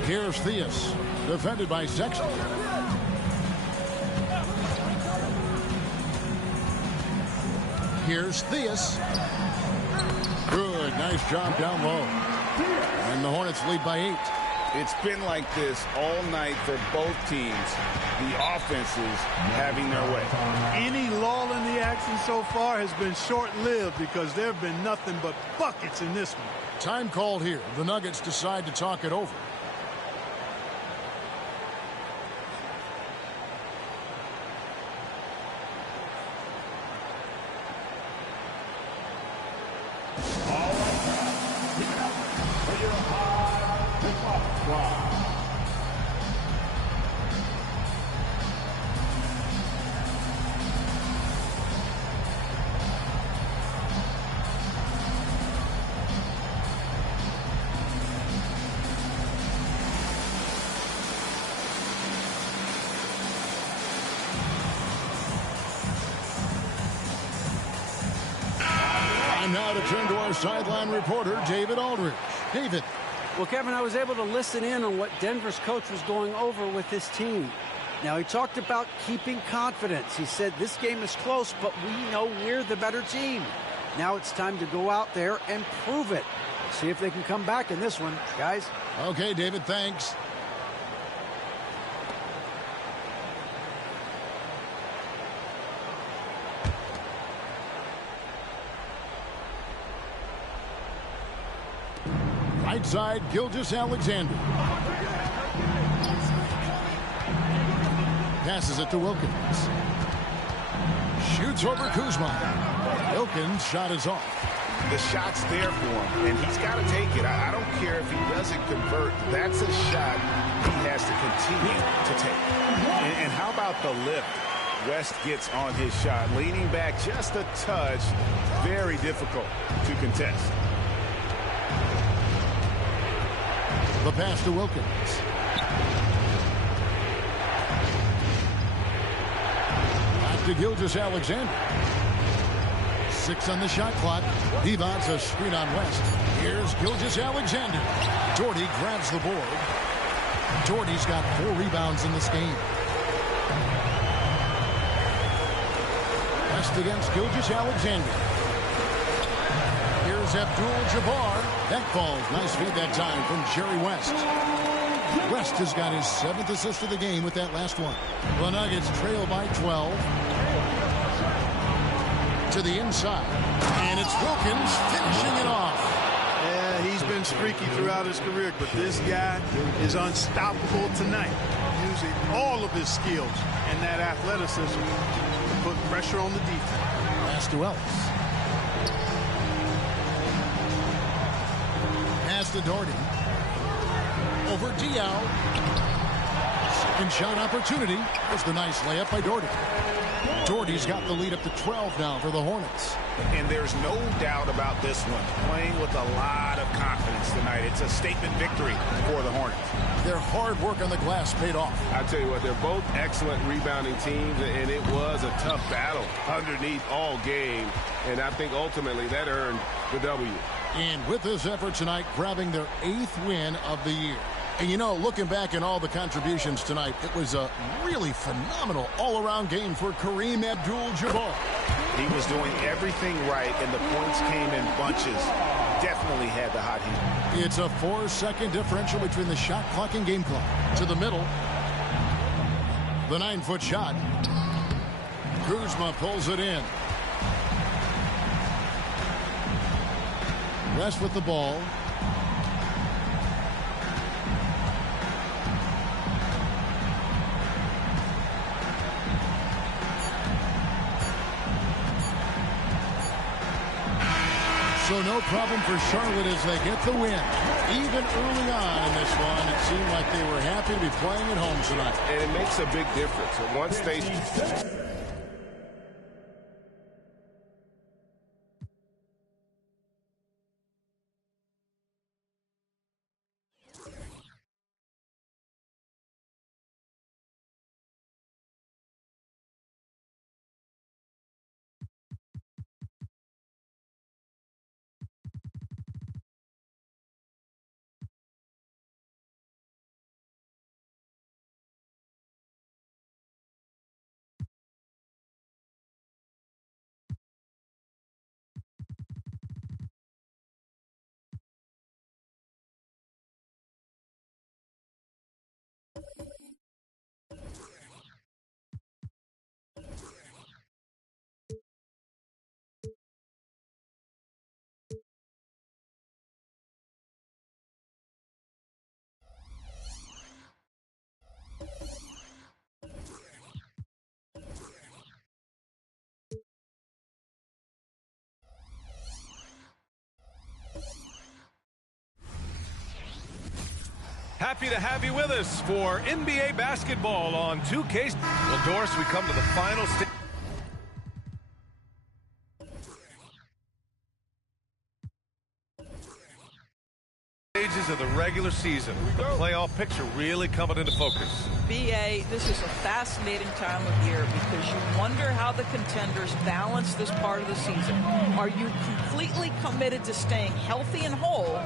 Here's Theus, defended by Sexton. Here's Theus. Good, nice job down low. And the Hornets lead by 8. It's been like this all night for both teams. The offenses having their way. Any lull in the action so far has been short-lived because there have been nothing but buckets in this one. Time called here. The Nuggets decide to talk it over. Now to turn to our sideline reporter, David Aldridge. David. Well, Kevin, I was able to listen in on what Denver's coach was going over with his team. Now, he talked about keeping confidence. He said this game is close, but we know we're the better team. Now it's time to go out there and prove it. See if they can come back in this one, guys. Okay, David, thanks. Right side, Gilgeous-Alexander. Passes it to Wilkins. Shoots over Kuzma. Wilkins' shot is off. The shot's there for him, and he's got to take it. I don't care if he doesn't convert. That's a shot he has to continue to take. And how about the lift? West gets on his shot. Leaning back just a touch. Very difficult to contest. The pass to Wilkins. Back to Gilgeous-Alexander. 6 on the shot clock. He wants a screen on West. Here's Gilgeous-Alexander. Doherty grabs the board. Doherty's got 4 rebounds in this game. West against Gilgeous-Alexander. Here's Abdul-Jabbar. That falls. Nice feed that time from Jerry West. West has got his 7th assist of the game with that last one. The Nuggets trail by 12. To the inside. And it's Wilkins finishing it off. Yeah, he's been streaky throughout his career, but this guy is unstoppable tonight, using all of his skills and that athleticism to put pressure on the defense. Pass to Ellis. Pass to Doherty. Over Diaw. Second shot opportunity. There's the nice layup by Doherty. Doherty's got the lead up to 12 now for the Hornets. And there's no doubt about this one. Playing with a lot of confidence tonight. It's a statement victory for the Hornets. Their hard work on the glass paid off. I tell you what, they're both excellent rebounding teams, and it was a tough battle underneath all game. And I think ultimately that earned the W. And with this effort tonight, grabbing their 8th win of the year. And you know, looking back at all the contributions tonight, it was a really phenomenal all-around game for Kareem Abdul-Jabbar. He was doing everything right, and the points came in bunches. Definitely had the hot heat. It's a 4-second differential between the shot clock and game clock. To the middle. The 9-foot shot. Kuzma pulls it in. West with the ball. So no problem for Charlotte as they get the win. Even early on in this one, it seemed like they were happy to be playing at home tonight. And it makes a big difference. Once they... Happy to have you with us for NBA basketball on 2K. Well, Doris, we come to the final stage. Stages of the regular season. The playoff picture really coming into focus. BA, this is a fascinating time of year because you wonder how the contenders balance this part of the season. Are you completely committed to staying healthy and whole,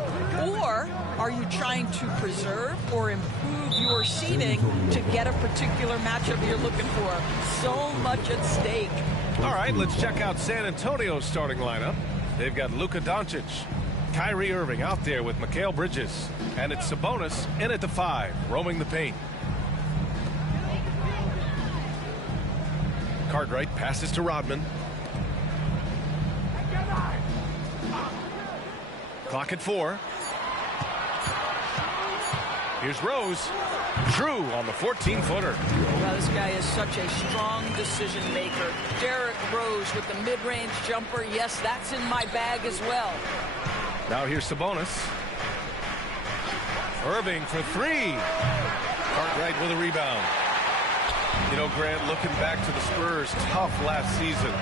or are you trying to preserve or improve your seeding to get a particular matchup you're looking for? So much at stake. All right, let's check out San Antonio's starting lineup. They've got Luka Doncic, Kyrie Irving out there with Mikal Bridges, and it's Sabonis in at the 5, roaming the paint. Cartwright passes to Rodman. Clock at 4. Here's Rose. Drew on the 14-footer. Well, this guy is such a strong decision maker. Derrick Rose with the mid-range jumper. Yes, that's in my bag as well. Now here's Sabonis. Irving for 3. Cartwright with a rebound. You know, Grant, looking back to the Spurs' tough last season,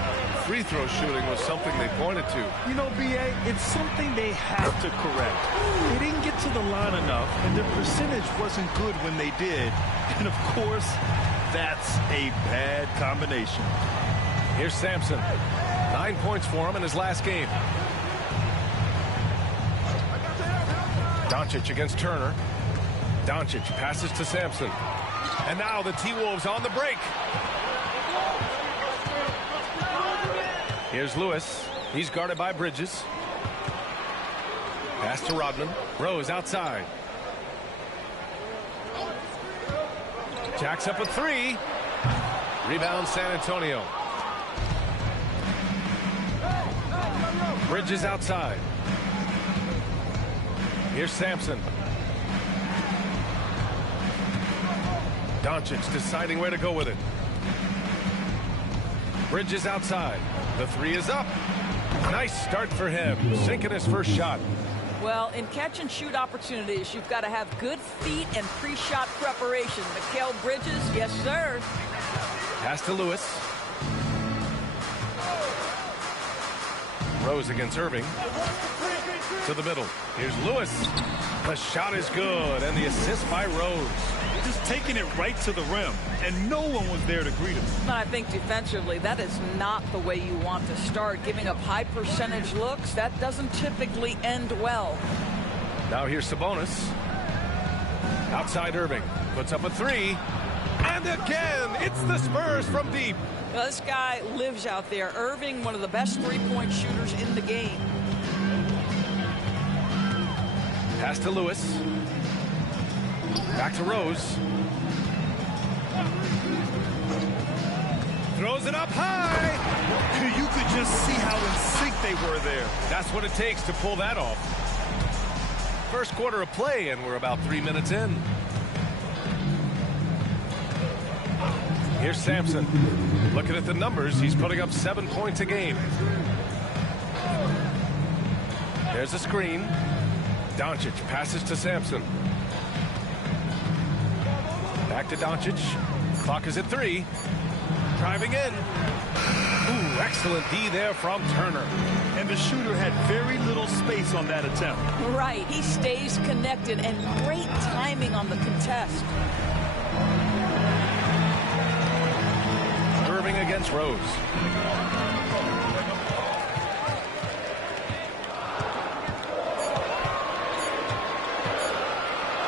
free throw shooting was something they pointed to. You know, B.A., it's something they have to correct. They didn't get to the line enough, and their percentage wasn't good when they did. And, of course, that's a bad combination. Here's Sampson. 9 points for him in his last game. Doncic against Turner. Doncic passes to Sampson. And now the T-Wolves on the break. Here's Lewis. He's guarded by Bridges. Pass to Rodman. Rose outside. Jacks up a three. Rebound San Antonio. Bridges outside. Here's Sampson. Doncic deciding where to go with it. Bridges outside. The three is up. Nice start for him. Sinking his first shot. Well, in catch-and-shoot opportunities, you've got to have good feet and pre-shot preparation. Mikal Bridges, yes, sir. Pass to Lewis. Rose against Irving. To the middle. Here's Lewis. The shot is good, and the assist by Rose. Just taking it right to the rim, and no one was there to greet him. But I think defensively, that is not the way you want to start. Giving up high percentage looks, that doesn't typically end well. Now here's Sabonis. Outside Irving. Puts up a three. And again, it's the Spurs from deep. Well, this guy lives out there. Irving, one of the best three-point shooters in the game. Pass to Lewis. Back to Rose. Throws it up high. You could just see how in sync they were there. That's what it takes to pull that off. First quarter of play, and we're about 3 minutes in. Here's Sampson. Looking at the numbers, he's putting up 7 points a game. There's a screen. Doncic passes to Sampson. Back to Doncic. Clock is at 3. Driving in. Ooh, excellent D there from Turner. And the shooter had very little space on that attempt. Right. He stays connected, and great timing on the contest. Irving against Rose.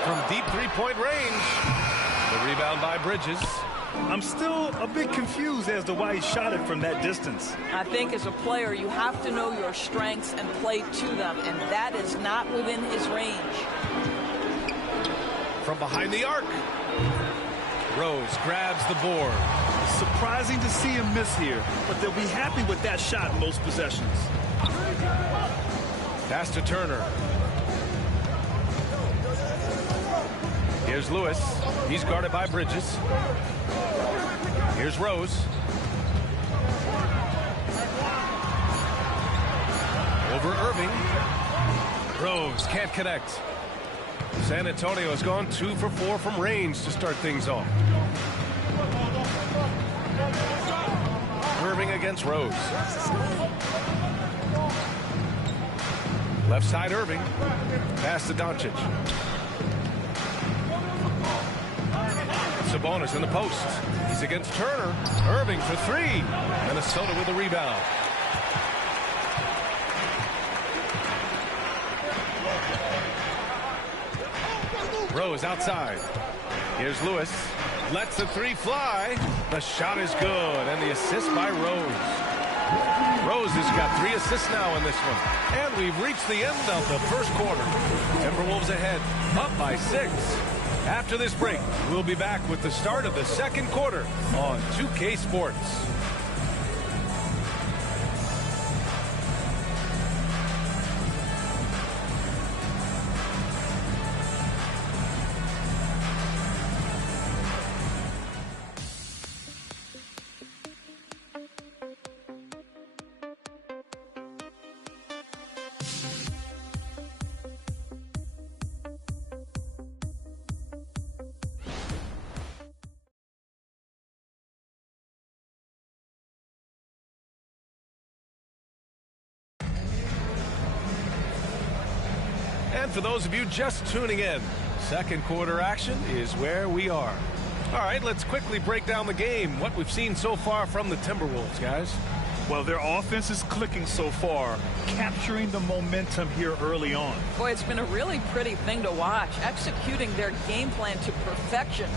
From deep three-point range. The rebound by Bridges. I'm still a bit confused as to why he shot it from that distance. I think as a player, you have to know your strengths and play to them, and that is not within his range. From behind the arc. Rose grabs the board. Surprising to see him miss here, but they'll be happy with that shot in most possessions. Pass to Turner. Here's Lewis. He's guarded by Bridges. Here's Rose. Over Irving. Rose can't connect. San Antonio has gone 2 for 4 from range to start things off. Irving against Rose. Left side Irving. Pass to Doncic. Sabonis in the post. He's against Turner. Irving for 3. Minnesota with the rebound. Rose outside. Here's Lewis. Lets the 3 fly. The shot is good, and the assist by Rose. Rose has got 3 assists now in this one. And we've reached the end of the first quarter. Timberwolves ahead, up by 6. After this break, we'll be back with the start of the second quarter on 2K Sports. And for those of you just tuning in, second quarter action is where we are. All right, let's quickly break down the game, what we've seen so far from the Timberwolves, guys. Well, their offense is clicking so far, capturing the momentum here early on. Boy, it's been a really pretty thing to watch, executing their game plan to perfection.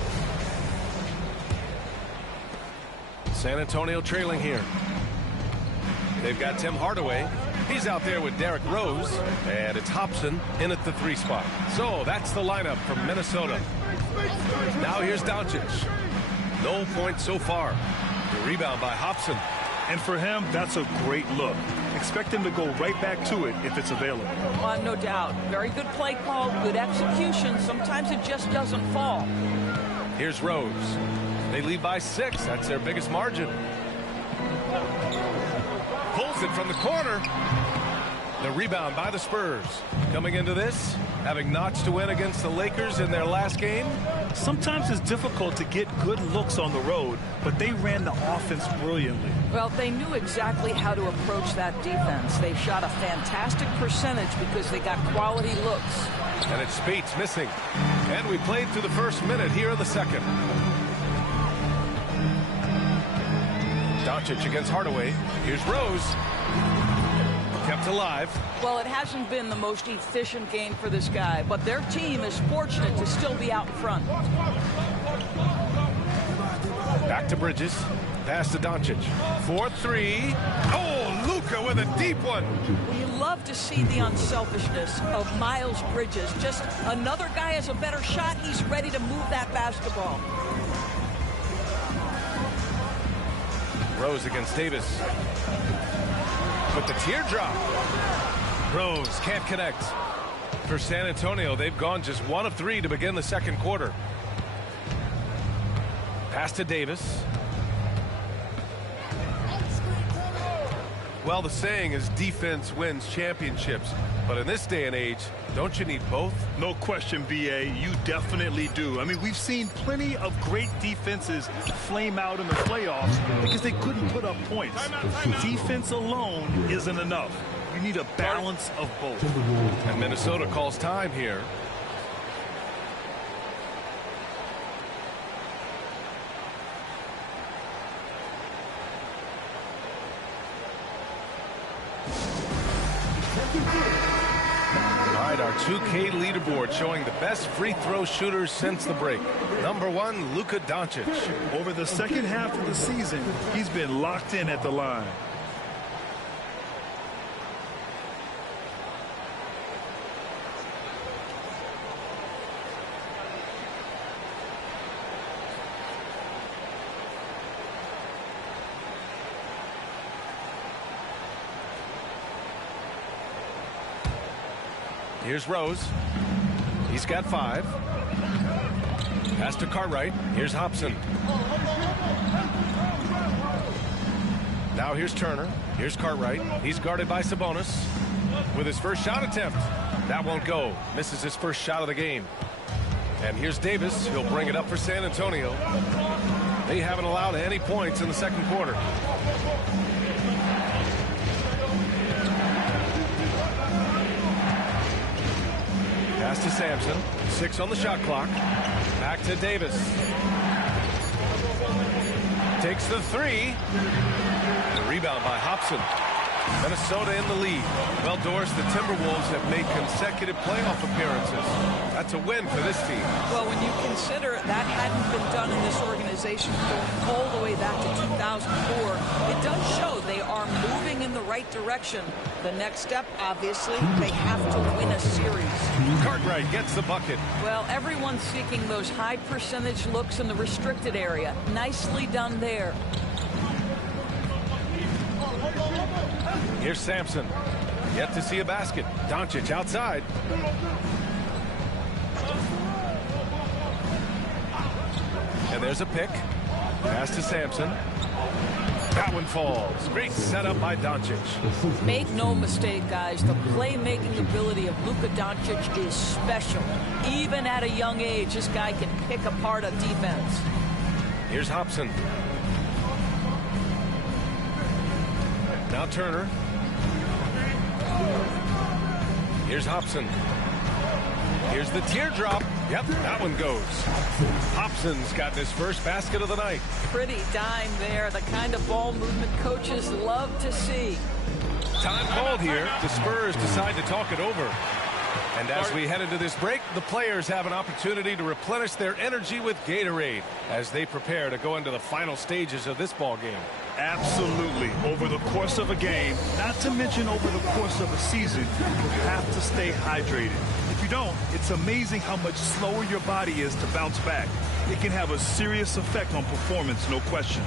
San Antonio trailing here. They've got Tim Hardaway. He's out there with Derrick Rose, and it's Hobson in at the 3 spot. So that's the lineup from Minnesota. Now here's Doncic. No points so far. The rebound by Hobson. And for him, that's a great look. Expect him to go right back to it if it's available. No doubt. Very good play call, good execution. Sometimes it just doesn't fall. Here's Rose. They lead by 6. That's their biggest margin. Pulls it from the corner. The rebound by the Spurs. Coming into this, having notched to win against the Lakers in their last game. Sometimes it's difficult to get good looks on the road, but they ran the offense brilliantly. Well, they knew exactly how to approach that defense. They shot a fantastic percentage because they got quality looks. And it's Spates missing. And we played through the first minute here in the second. Doncic against Hardaway. Here's Rose. Kept alive. Well, it hasn't been the most efficient game for this guy, but their team is fortunate to still be out in front. Back to Bridges. Pass to Doncic. 4-3. Oh, Luka with a deep one. Well, you love to see the unselfishness of Miles Bridges. Just another guy has a better shot. He's ready to move that basketball. Rose against Davis. With the teardrop. Rose can't connect. For San Antonio, they've gone just 1 of 3 to begin the second quarter. Pass to Davis. Well, the saying is defense wins championships. But in this day and age, don't you need both? No question, BA. You definitely do. I mean, we've seen plenty of great defenses flame out in the playoffs because they couldn't put up points. Defense alone isn't enough. You need a balance of both. And Minnesota calls time here. Our 2K leaderboard showing the best free throw shooters since the break. Number 1, Luka Doncic. Over the second half of the season, he's been locked in at the line. Here's Rose. He's got 5. Pass to Cartwright. Here's Hobson. Now here's Turner. Here's Cartwright. He's guarded by Sabonis. With his first shot attempt. That won't go. Misses his first shot of the game. And here's Davis. He'll bring it up for San Antonio. They haven't allowed any points in the second quarter. Pass to Sampson. 6 on the shot clock. Back to Davis. Takes the 3. The rebound by Hobson. Minnesota in the lead. Well, Doris, the Timberwolves have made consecutive playoff appearances. That's a win for this team. Well, when you consider that hadn't been done in this organization going all the way back to 2004, it does show they are moving in the right direction. The next step, obviously, they have to win a series. Cartwright gets the bucket. Well, everyone's seeking those high percentage looks in the restricted area. Nicely done there. Here's Sampson. Yet to see a basket. Doncic outside. And there's a pick. Pass to Sampson. That one falls. Great setup by Doncic. Make no mistake, guys. The playmaking ability of Luka Doncic is special. Even at a young age, this guy can pick apart a defense. Here's Hobson. Now Turner. Here's Hobson. Here's the teardrop. Yep, that one goes. Hobson's gotten his first basket of the night. Pretty dime there. The kind of ball movement coaches love to see. Time called here. The Spurs decide to talk it over. And as we head into this break, the players have an opportunity to replenish their energy with Gatorade as they prepare to go into the final stages of this ball game. Absolutely. Over the course of a game, not to mention over the course of a season, you have to stay hydrated. If you don't, it's amazing how much slower your body is to bounce back. It can have a serious effect on performance, no question.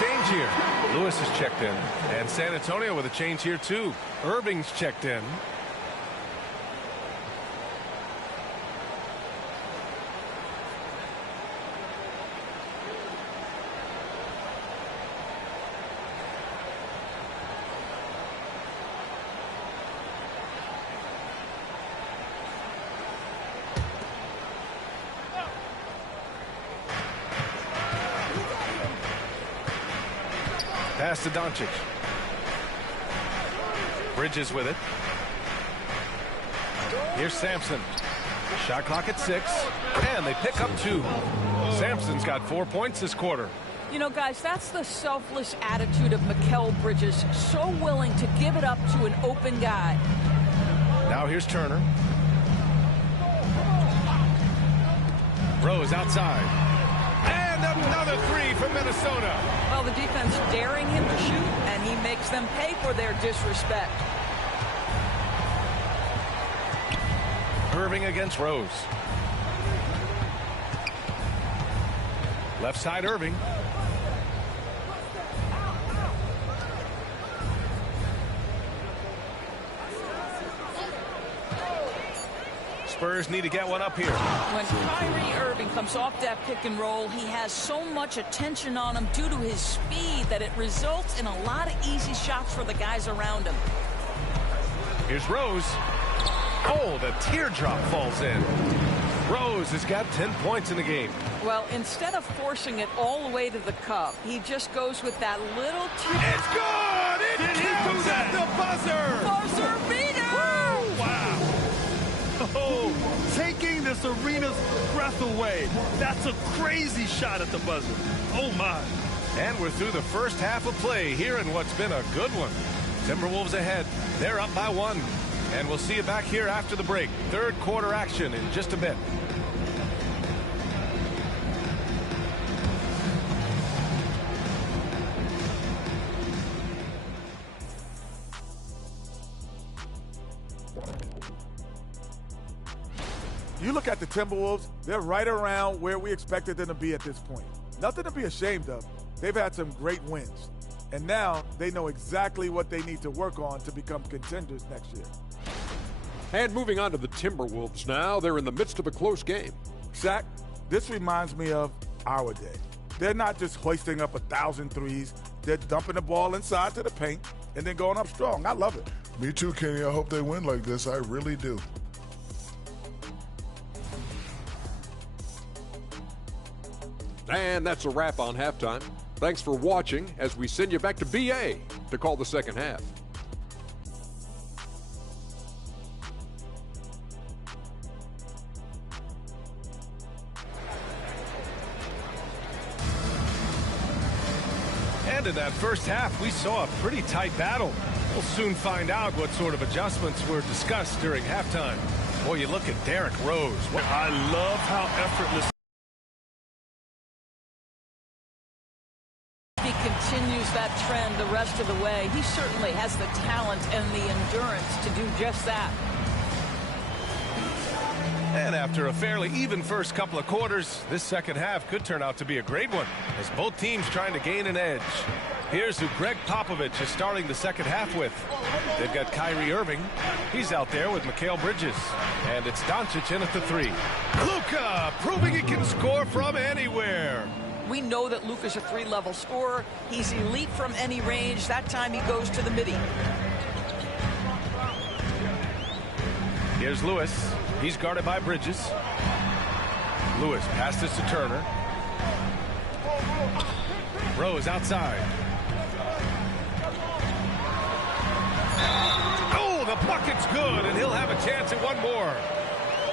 Change here. Lewis is checked in. And San Antonio with a change here too. Irving's checked in. Pass to Doncic. Bridges with it. Here's Sampson. Shot clock at 6. And they pick up 2. Sampson's got 4 points this quarter. You know, guys, that's the selfless attitude of Mikal Bridges. So willing to give it up to an open guy. Now here's Turner. Rose outside. Another 3 from Minnesota. Well, the defense daring him to shoot, and he makes them pay for their disrespect. Irving against Rose. Left side Irving. Spurs need to get one up here. When Kyrie Irving comes off that pick and roll, he has so much attention on him due to his speed that it results in a lot of easy shots for the guys around him. Here's Rose. Oh, the teardrop falls in. Rose has got 10 points in the game. Well, instead of forcing it all the way to the cup, he just goes with that little teardrop. It's good! It counts at the buzzer! Buzzer beater! Wow. Oh, taking this arena's breath away. That's a crazy shot at the buzzer. Oh, my. And we're through the first half of play here in what's been a good one. Timberwolves ahead. They're up by 1. And we'll see you back here after the break. Third quarter action in just a bit. You look at the Timberwolves, they're right around where we expected them to be at this point. Nothing to be ashamed of. They've had some great wins. And now they know exactly what they need to work on to become contenders next year. And moving on to the Timberwolves now, they're in the midst of a close game. Shaq, this reminds me of our day. They're not just hoisting up 1,000 threes. They're dumping the ball inside to the paint and then going up strong. I love it. Me too, Kenny. I hope they win like this. I really do. And that's a wrap on halftime. Thanks for watching as we send you back to BA to call the second half. And in that first half, we saw a pretty tight battle. We'll soon find out what sort of adjustments were discussed during halftime. Boy, you look at Derrick Rose. I love how effortless continues that trend the rest of the way. He certainly has the talent and the endurance to do just that. And after a fairly even first couple of quarters, this second half could turn out to be a great one, as both teams trying to gain an edge. Here's who Greg Popovich is starting the second half with. They've got Kyrie Irving. He's out there with Mikal Bridges. And it's Doncic in at the 3. Luka proving he can score from anywhere. We know that Luka's a 3-level scorer. He's elite from any range. That time he goes to the midi. Here's Lewis. He's guarded by Bridges. Lewis passes to Turner. Rose outside. Oh, the bucket's good, and he'll have a chance at one more.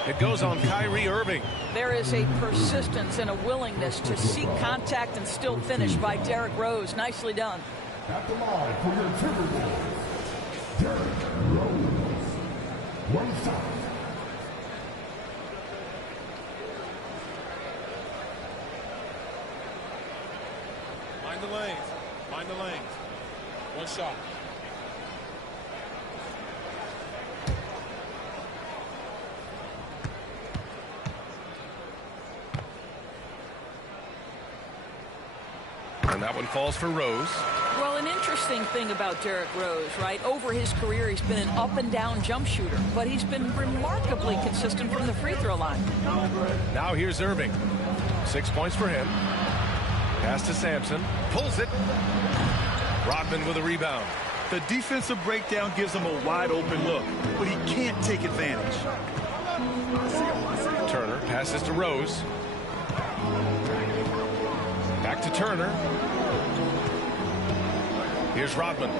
It goes on Kyrie Irving. There is a persistence and a willingness to seek contact and still finish by Derrick Rose. Nicely done. At the line for your Timberwolves, Derrick Rose. One foul. Mind the lanes. Mind the lanes. One shot. And that one falls for Rose. Well, an interesting thing about Derrick Rose, right? Over his career, he's been an up-and-down jump shooter, but he's been remarkably consistent from the free throw line. Now here's Irving. 6 points for him. Pass to Sampson. Pulls it. Rodman with a rebound. The defensive breakdown gives him a wide-open look, but he can't take advantage. Turner passes to Rose. Back to Turner. Here's Rodman.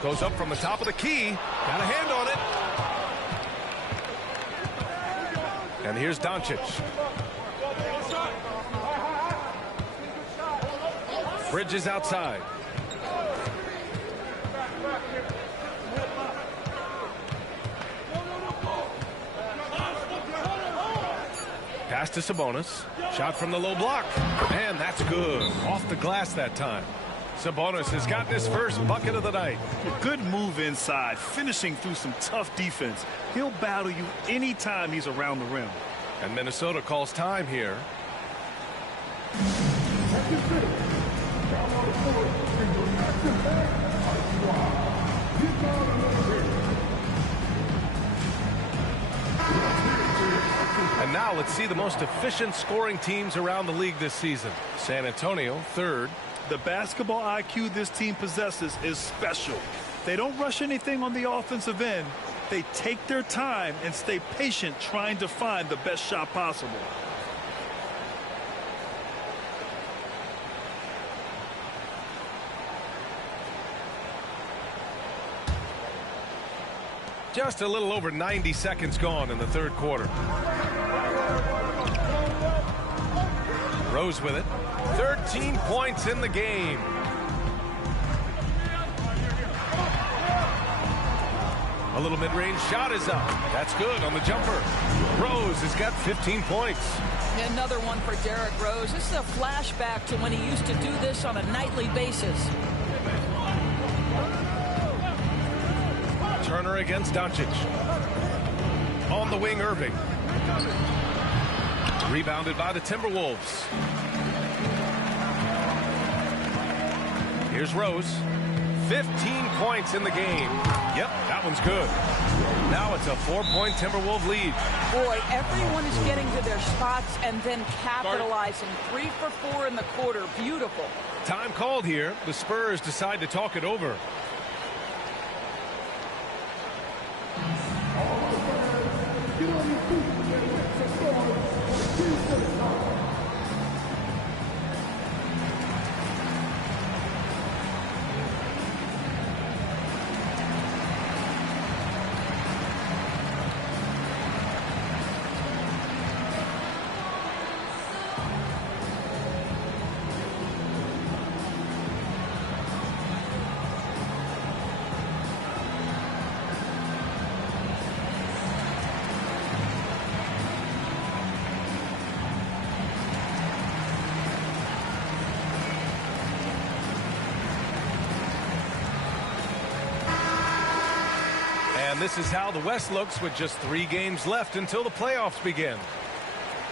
Goes up from the top of the key. Got a hand on it. And here's Doncic. Bridges outside. Pass to Sabonis. Shot from the low block. And that's good. Off the glass that time. Sabonis has gotten his first bucket of the night. A good move inside, finishing through some tough defense. He'll battle you anytime he's around the rim. And Minnesota calls time here. And now let's see the most efficient scoring teams around the league this season. San Antonio, 3rd. The basketball IQ this team possesses is special. They don't rush anything on the offensive end. They take their time and stay patient trying to find the best shot possible. Just a little over 90 seconds gone in the 3rd quarter. Rose with it. 13 points in the game. A little mid-range shot is up. That's good on the jumper. Rose has got 15 points. Another one for Derrick Rose. This is a flashback to when he used to do this on a nightly basis. Turner against Doncic. On the wing, Irving. Rebounded by the Timberwolves. Here's Rose. 15 points in the game. Yep, that one's good. Now it's a 4-point Timberwolves lead. Boy, everyone is getting to their spots and then capitalizing. 3 for 4 in the quarter. Beautiful. Time called here. The Spurs decide to talk it over. And this is how the West looks with just 3 games left until the playoffs begin.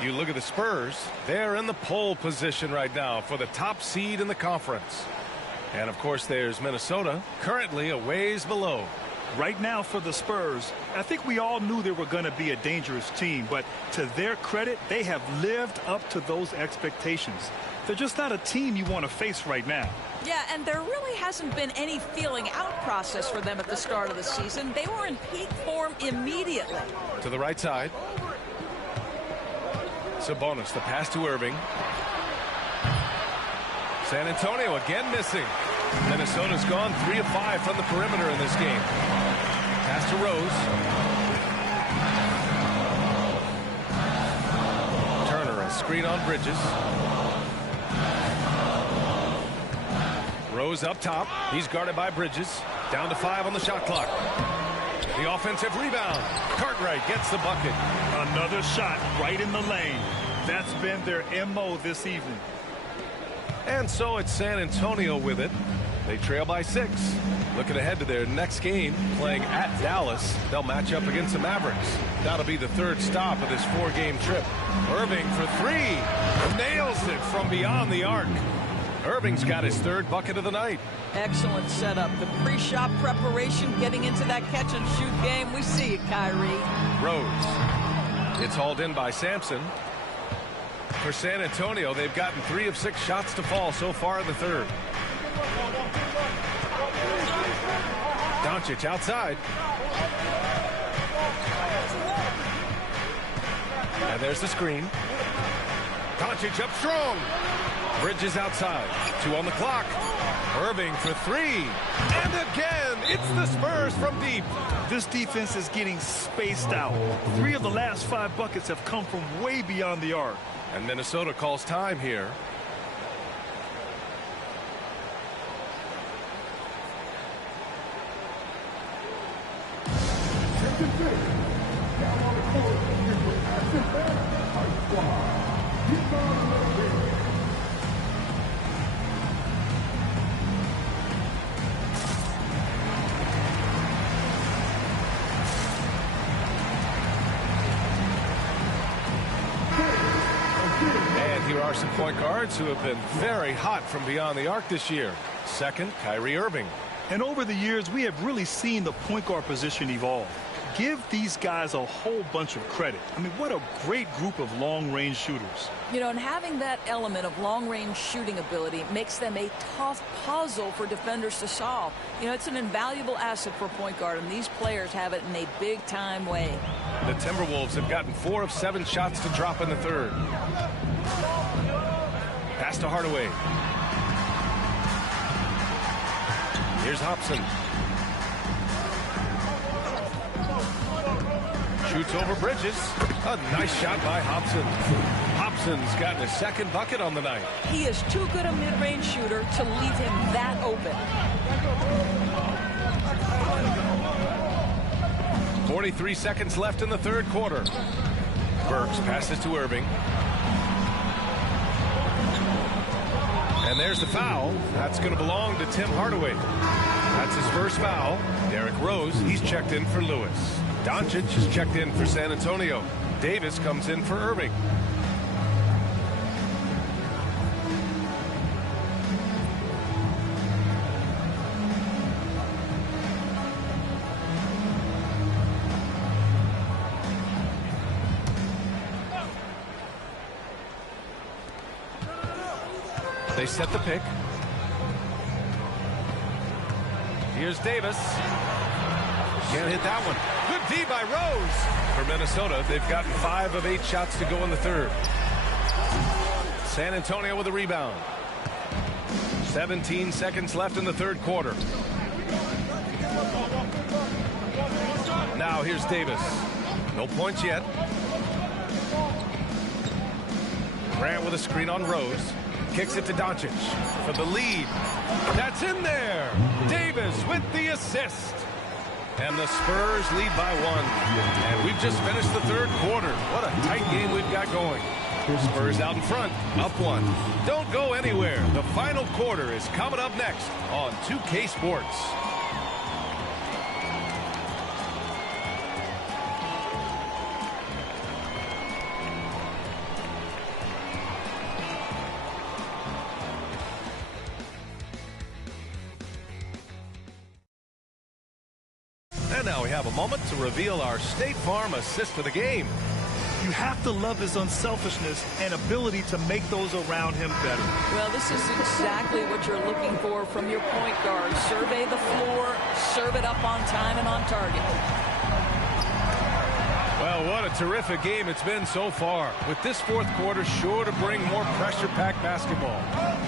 You look at the Spurs, they're in the pole position right now for the top seed in the conference. And of course there's Minnesota, currently a ways below. Right now for the Spurs, I think we all knew they were going to be a dangerous team, but to their credit, they have lived up to those expectations. They're just not a team you want to face right now. Yeah, and there really hasn't been any feeling out process for them at the start of the season. They were in peak form immediately. To the right side. Sabonis, the pass to Irving. San Antonio again missing. Minnesota's gone 3 of 5 from the perimeter in this game. Pass to Rose. Turner, a screen on Bridges. Rose up top. He's guarded by Bridges. Down to 5 on the shot clock. The offensive rebound. Cartwright gets the bucket. Another shot right in the lane. That's been their MO this evening. And so it's San Antonio with it. They trail by 6. Looking ahead to their next game, playing at Dallas. They'll match up against the Mavericks. That'll be the 3rd stop of this 4-game trip. Irving for 3. Nails it from beyond the arc. Irving's got his 3rd bucket of the night. Excellent setup. The pre-shot preparation, getting into that catch-and-shoot game. We see it, Kyrie. Rose. It's hauled in by Sampson. For San Antonio, they've gotten 3 of 6 shots to fall so far in the 3rd. Doncic outside. And there's the screen. Doncic up strong. Bridges outside. 2 on the clock. Irving for 3. And again, it's the Spurs from deep. This defense is getting spaced out. 3 of the last 5 buckets have come from way beyond the arc. And Minnesota calls time here. Here are some point guards who have been very hot from beyond the arc this year. Second, Kyrie Irving. And over the years, we have really seen the point guard position evolve. Give these guys a whole bunch of credit. I mean, what a great group of long-range shooters. You know, and having that element of long-range shooting ability makes them a tough puzzle for defenders to solve. You know, it's an invaluable asset for a point guard, and these players have it in a big-time way. The Timberwolves have gotten 4 of 7 shots to drop in the 3rd. Pass to Hardaway. Here's Hobson. Shoots over Bridges. A nice shot by Hobson. Hobson's gotten his 2nd bucket on the night. He is too good a mid-range shooter to leave him that open. 43 seconds left in the 3rd quarter. Burks passes to Irving. And there's the foul. That's going to belong to Tim Hardaway. That's his 1st foul. Derrick Rose, he's checked in for Lewis. Doncic is checked in for San Antonio. Davis comes in for Irving. They set the pick. Here's Davis. Can't hit that one. Good D by Rose. For Minnesota, they've gotten 5 of 8 shots to go in the 3rd. San Antonio with a rebound. 17 seconds left in the 3rd quarter. Now here's Davis. No points yet. Grant with a screen on Rose. Kicks it to Doncic for the lead. That's in there. Davis with the assist. And the Spurs lead by 1. And we've just finished the 3rd quarter. What a tight game we've got going. Spurs out in front, up 1. Don't go anywhere. The final quarter is coming up next on 2K Sports. now we have a moment to reveal our State Farm assist of the game. You have to love his unselfishness and ability to make those around him better. Well, this is exactly what you're looking for from your point guard. Survey the floor, serve it up on time and on target. Well, what a terrific game it's been so far. With this fourth quarter sure to bring more pressure-packed basketball.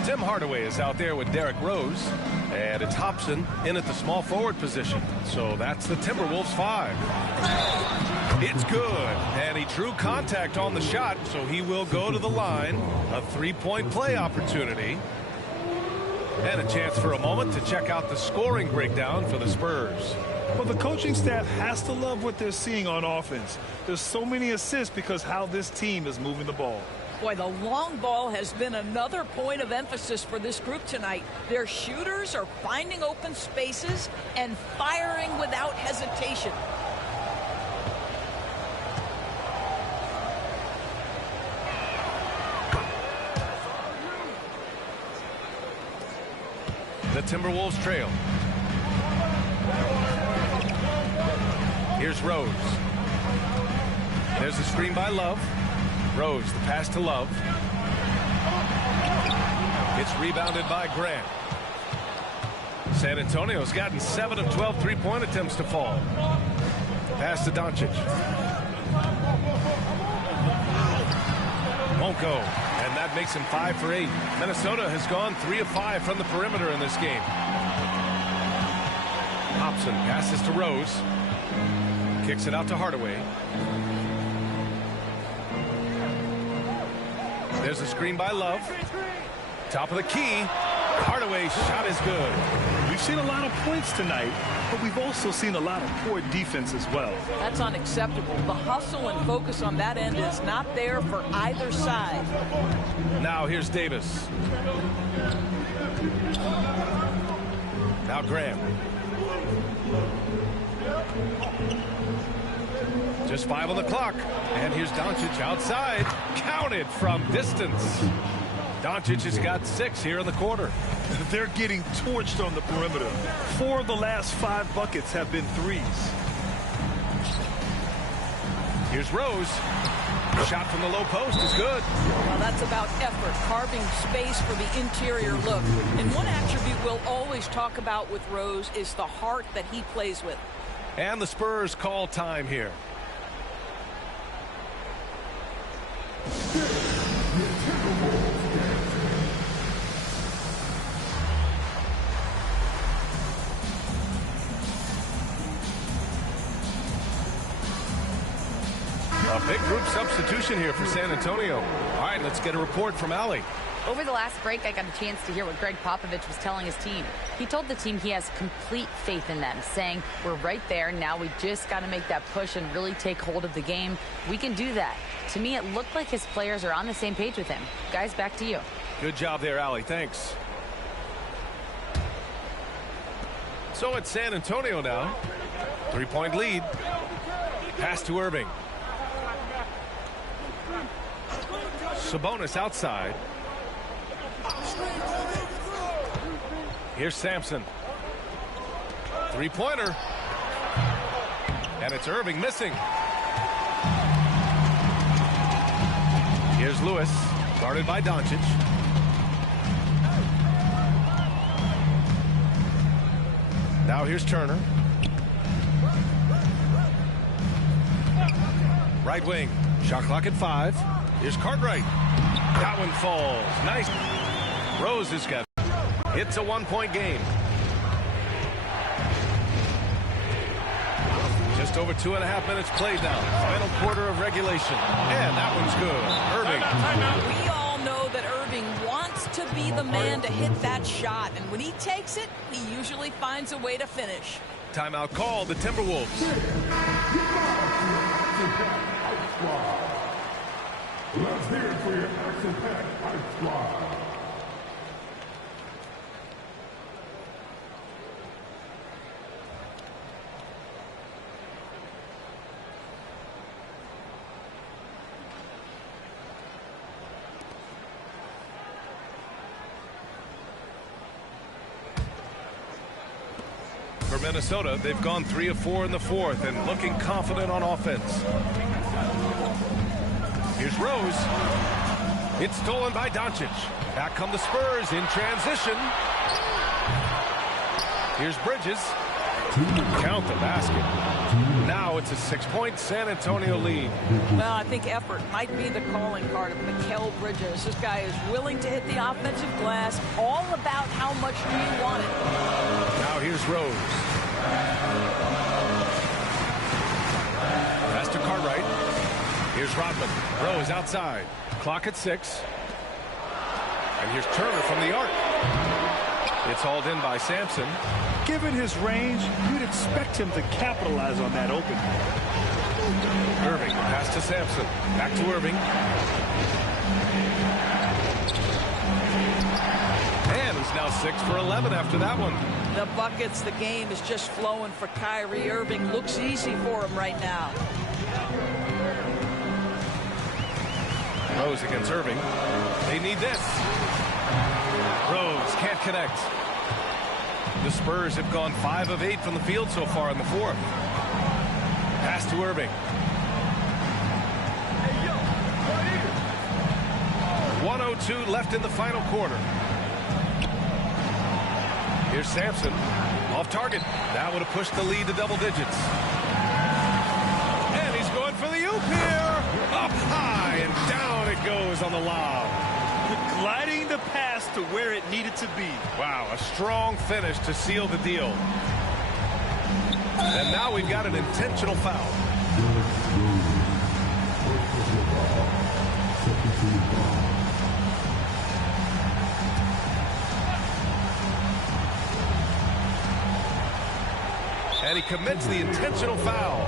Tim Hardaway is out there with Derrick Rose. And it's Hobson in at the small forward position. So that's the Timberwolves 5. It's good. And he drew contact on the shot, so he will go to the line. A three-point play opportunity. And a chance for a moment to check out the scoring breakdown for the Spurs. Well, the coaching staff has to love what they're seeing on offense. There's so many assists because how this team is moving the ball. Boy, the long ball has been another point of emphasis for this group tonight. Their shooters are finding open spaces and firing without hesitation. The Timberwolves trail. Here's Rose. There's a screen by Love. Rose, the pass to Love. It's rebounded by Grant. San Antonio's gotten 7 of 12 three-point attempts to fall. Pass to Doncic. Won't go. And that makes him 5 for 8. Minnesota has gone 3 of 5 from the perimeter in this game. Hobson passes to Rose. Kicks it out to Hardaway. There's a screen by Love. Top of the key. Hardaway's shot is good. We've seen a lot of points tonight, but we've also seen a lot of poor defense as well. That's unacceptable. The hustle and focus on that end is not there for either side. Now here's Davis. Now Graham. Just 5 on the clock. And here's Doncic outside. Counted from distance. Doncic has got 6 here in the quarter. They're getting torched on the perimeter. 4 of the last 5 buckets have been threes. Here's Rose. Shot from the low post is good. Well, that's about effort, carving space for the interior look. And one attribute we'll always talk about with Rose is the heart that he plays with. And the Spurs call time here. A big group substitution here for San Antonio. All right, let's get a report from Allie. Over the last break, I got a chance to hear what Greg Popovich was telling his team. He told the team he has complete faith in them, saying, we're right there. Now we just got to make that push and really take hold of the game. We can do that. To me, it looked like his players are on the same page with him. Guys, back to you. Good job there, Allie. Thanks. So it's San Antonio now. 3-point lead. Pass to Irving. Sabonis outside. Here's Sampson. 3-pointer. And it's Irving missing. Here's Lewis, guarded by Doncic. Now here's Turner. Right wing. Shot clock at 5. Here's Cartwright. That one falls. Nice. Rose has got it. It's a 1-point game. Just over 2.5 minutes played now. Final quarter of regulation. And that one's good. Irving. We all know that Irving wants to be the man to hit that shot. And when he takes it, he usually finds a way to finish. Timeout called. The Timberwolves. Let's hear it for your action-packed Ice Squad. For Minnesota, they've gone 3 of 4 in the fourth and looking confident on offense. Here's Rose. It's stolen by Doncic. Back come the Spurs in transition. Here's Bridges. Count the basket. Now it's a 6-point San Antonio lead. Well, I think effort might be the calling card of Mikal Bridges. This guy is willing to hit the offensive glass. All about how much do you want it. Now here's Rose. Pass to Cartwright. Here's Rodman. Rose outside. Clock at 6. And here's Turner from the arc. It's hauled in by Sampson. Given his range, you'd expect him to capitalize on that open. Irving, pass to Sampson. Back to Irving. And he's now 6 for 11 after that one. The buckets, the game is just flowing for Kyrie Irving. Looks easy for him right now. Rose against Irving. They need this. Rose can't connect. The Spurs have gone 5 of 8 from the field so far in the fourth. Pass to Irving. 1:02 left in the final quarter. Here's Sampson. Off target. That would have pushed the lead to double digits. And he's going for the oop here. Up high and down it goes on the lob. Gliding the pass to where it needed to be. Wow, a strong finish to seal the deal. And now we've got an intentional foul. And he commits the intentional foul.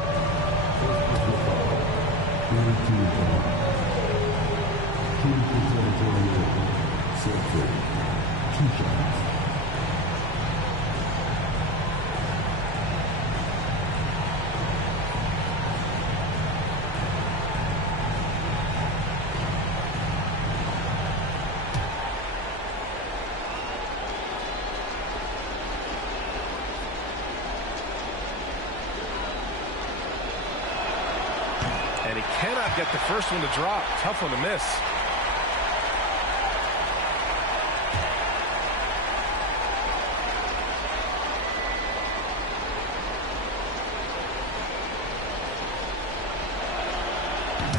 And he cannot get the first one to drop. Tough one to miss.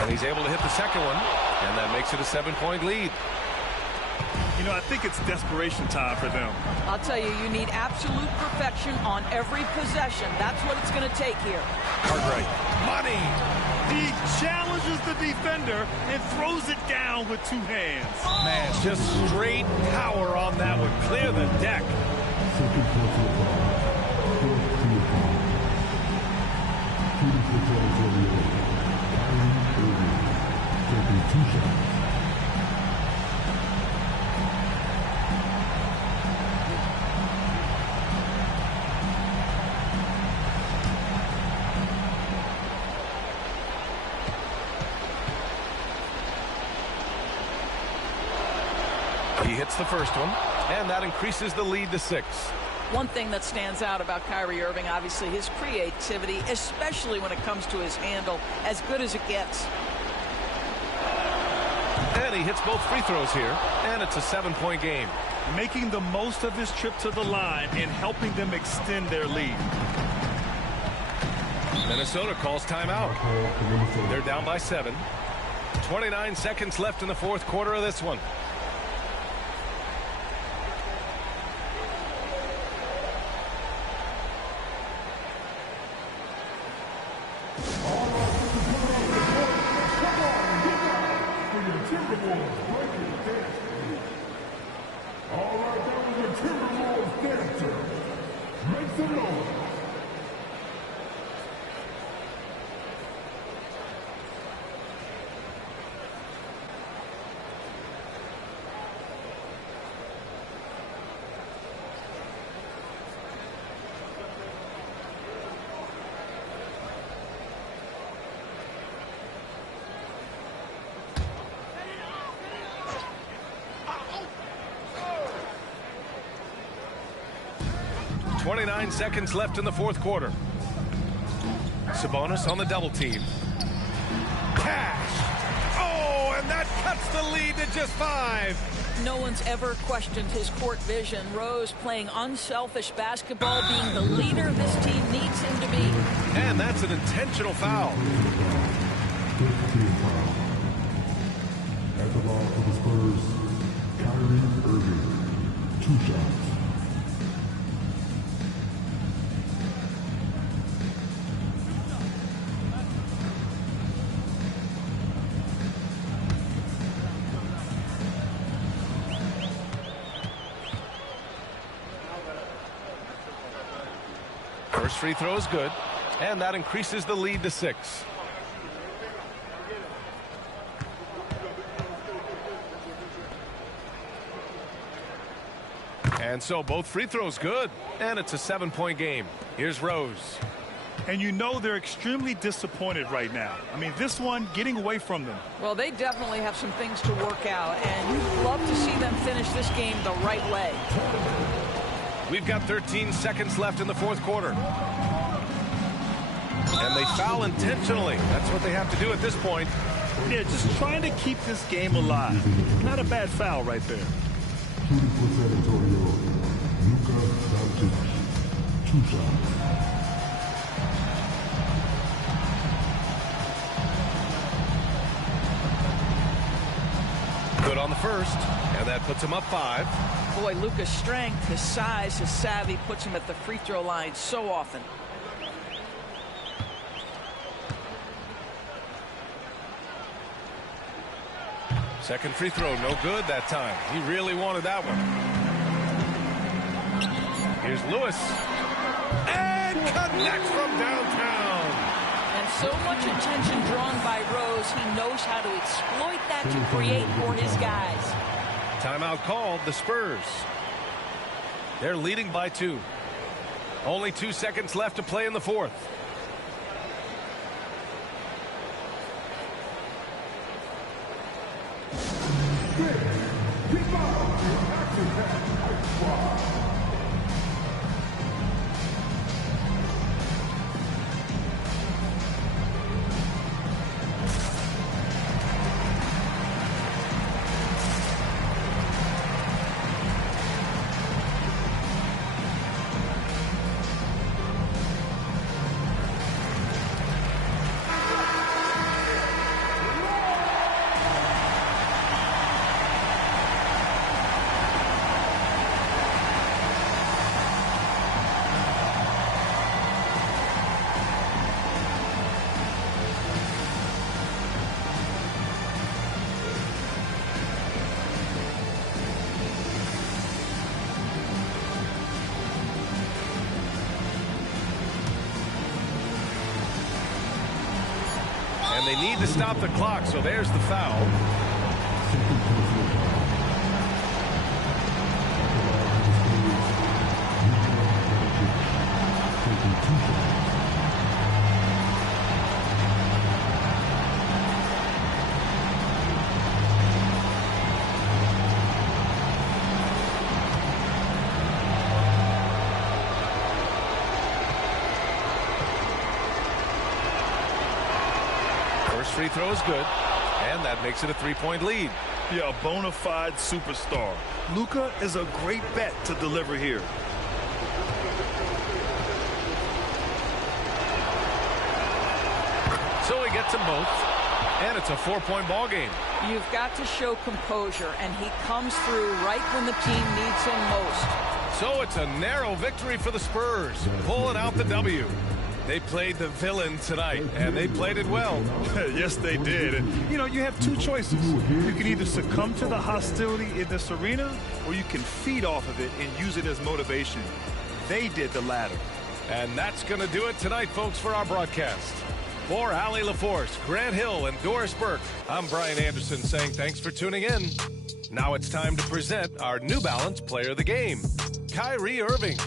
And he's able to hit the second one, and that makes it a 7-point lead. You know, I think it's desperation time for them. I'll tell you, you need absolute perfection on every possession. That's what it's going to take here. Cartwright. Money. He challenges the defender and throws it down with 2 hands. Man, just straight power on that one. Clear the deck. He hits the first one, and that increases the lead to 6. One thing that stands out about Kyrie Irving, obviously, his creativity, especially when it comes to his handle, as good as it gets. And he hits both free throws here, and it's a 7-point game. Making the most of his trip to the line and helping them extend their lead. Minnesota calls timeout. They're down by 7. 29 seconds left in the fourth quarter of this one. 29 seconds left in the fourth quarter. Sabonis on the double team. Cash! Oh, and that cuts the lead to just 5. No one's ever questioned his court vision. Rose playing unselfish basketball, being the leader this team needs him to be. And that's an intentional foul. 15 foul. At the ball for the Spurs, Kyrie Irving. 2 shots. First free throw is good, and that increases the lead to 6. And so both free throws good, and it's a 7-point game. Here's Rose. And you know they're extremely disappointed right now. I mean, this one getting away from them. Well, they definitely have some things to work out, and you'd love to see them finish this game the right way. We've got 13 seconds left in the fourth quarter. And they foul intentionally. That's what they have to do at this point. Yeah, just trying to keep this game alive. Not a bad foul right there. Shooting for San Antonio, Luka Doncic. 2 shots. Good on the first, and that puts him up 5. Boy, Luka's strength, his size, his savvy puts him at the free throw line so often. Second free throw, no good that time. He really wanted that one. Here's Lewis. And connects from downtown. And so much attention drawn by Rose, he knows how to exploit that to create for his guys. Timeout called, the Spurs. They're leading by 2. Only 2 seconds left to play in the fourth. And they need to stop the clock, so there's the foul. Free throw is good, and that makes it a 3-point lead. Yeah, a bona fide superstar. Luka is a great bet to deliver here. So he gets them both, and it's a 4-point ball game. You've got to show composure, and he comes through right when the team needs him most. So it's a narrow victory for the Spurs, pulling out the W. They played the villain tonight, and they played it well. Yes, they did. And, you know, you have 2 choices. You can either succumb to the hostility in this arena, or you can feed off of it and use it as motivation. They did the latter. And that's going to do it tonight, folks, for our broadcast. For Allie LaForce, Grant Hill, and Doris Burke, I'm Brian Anderson saying thanks for tuning in. Now it's time to present our New Balance Player of the Game, Kyrie Irving.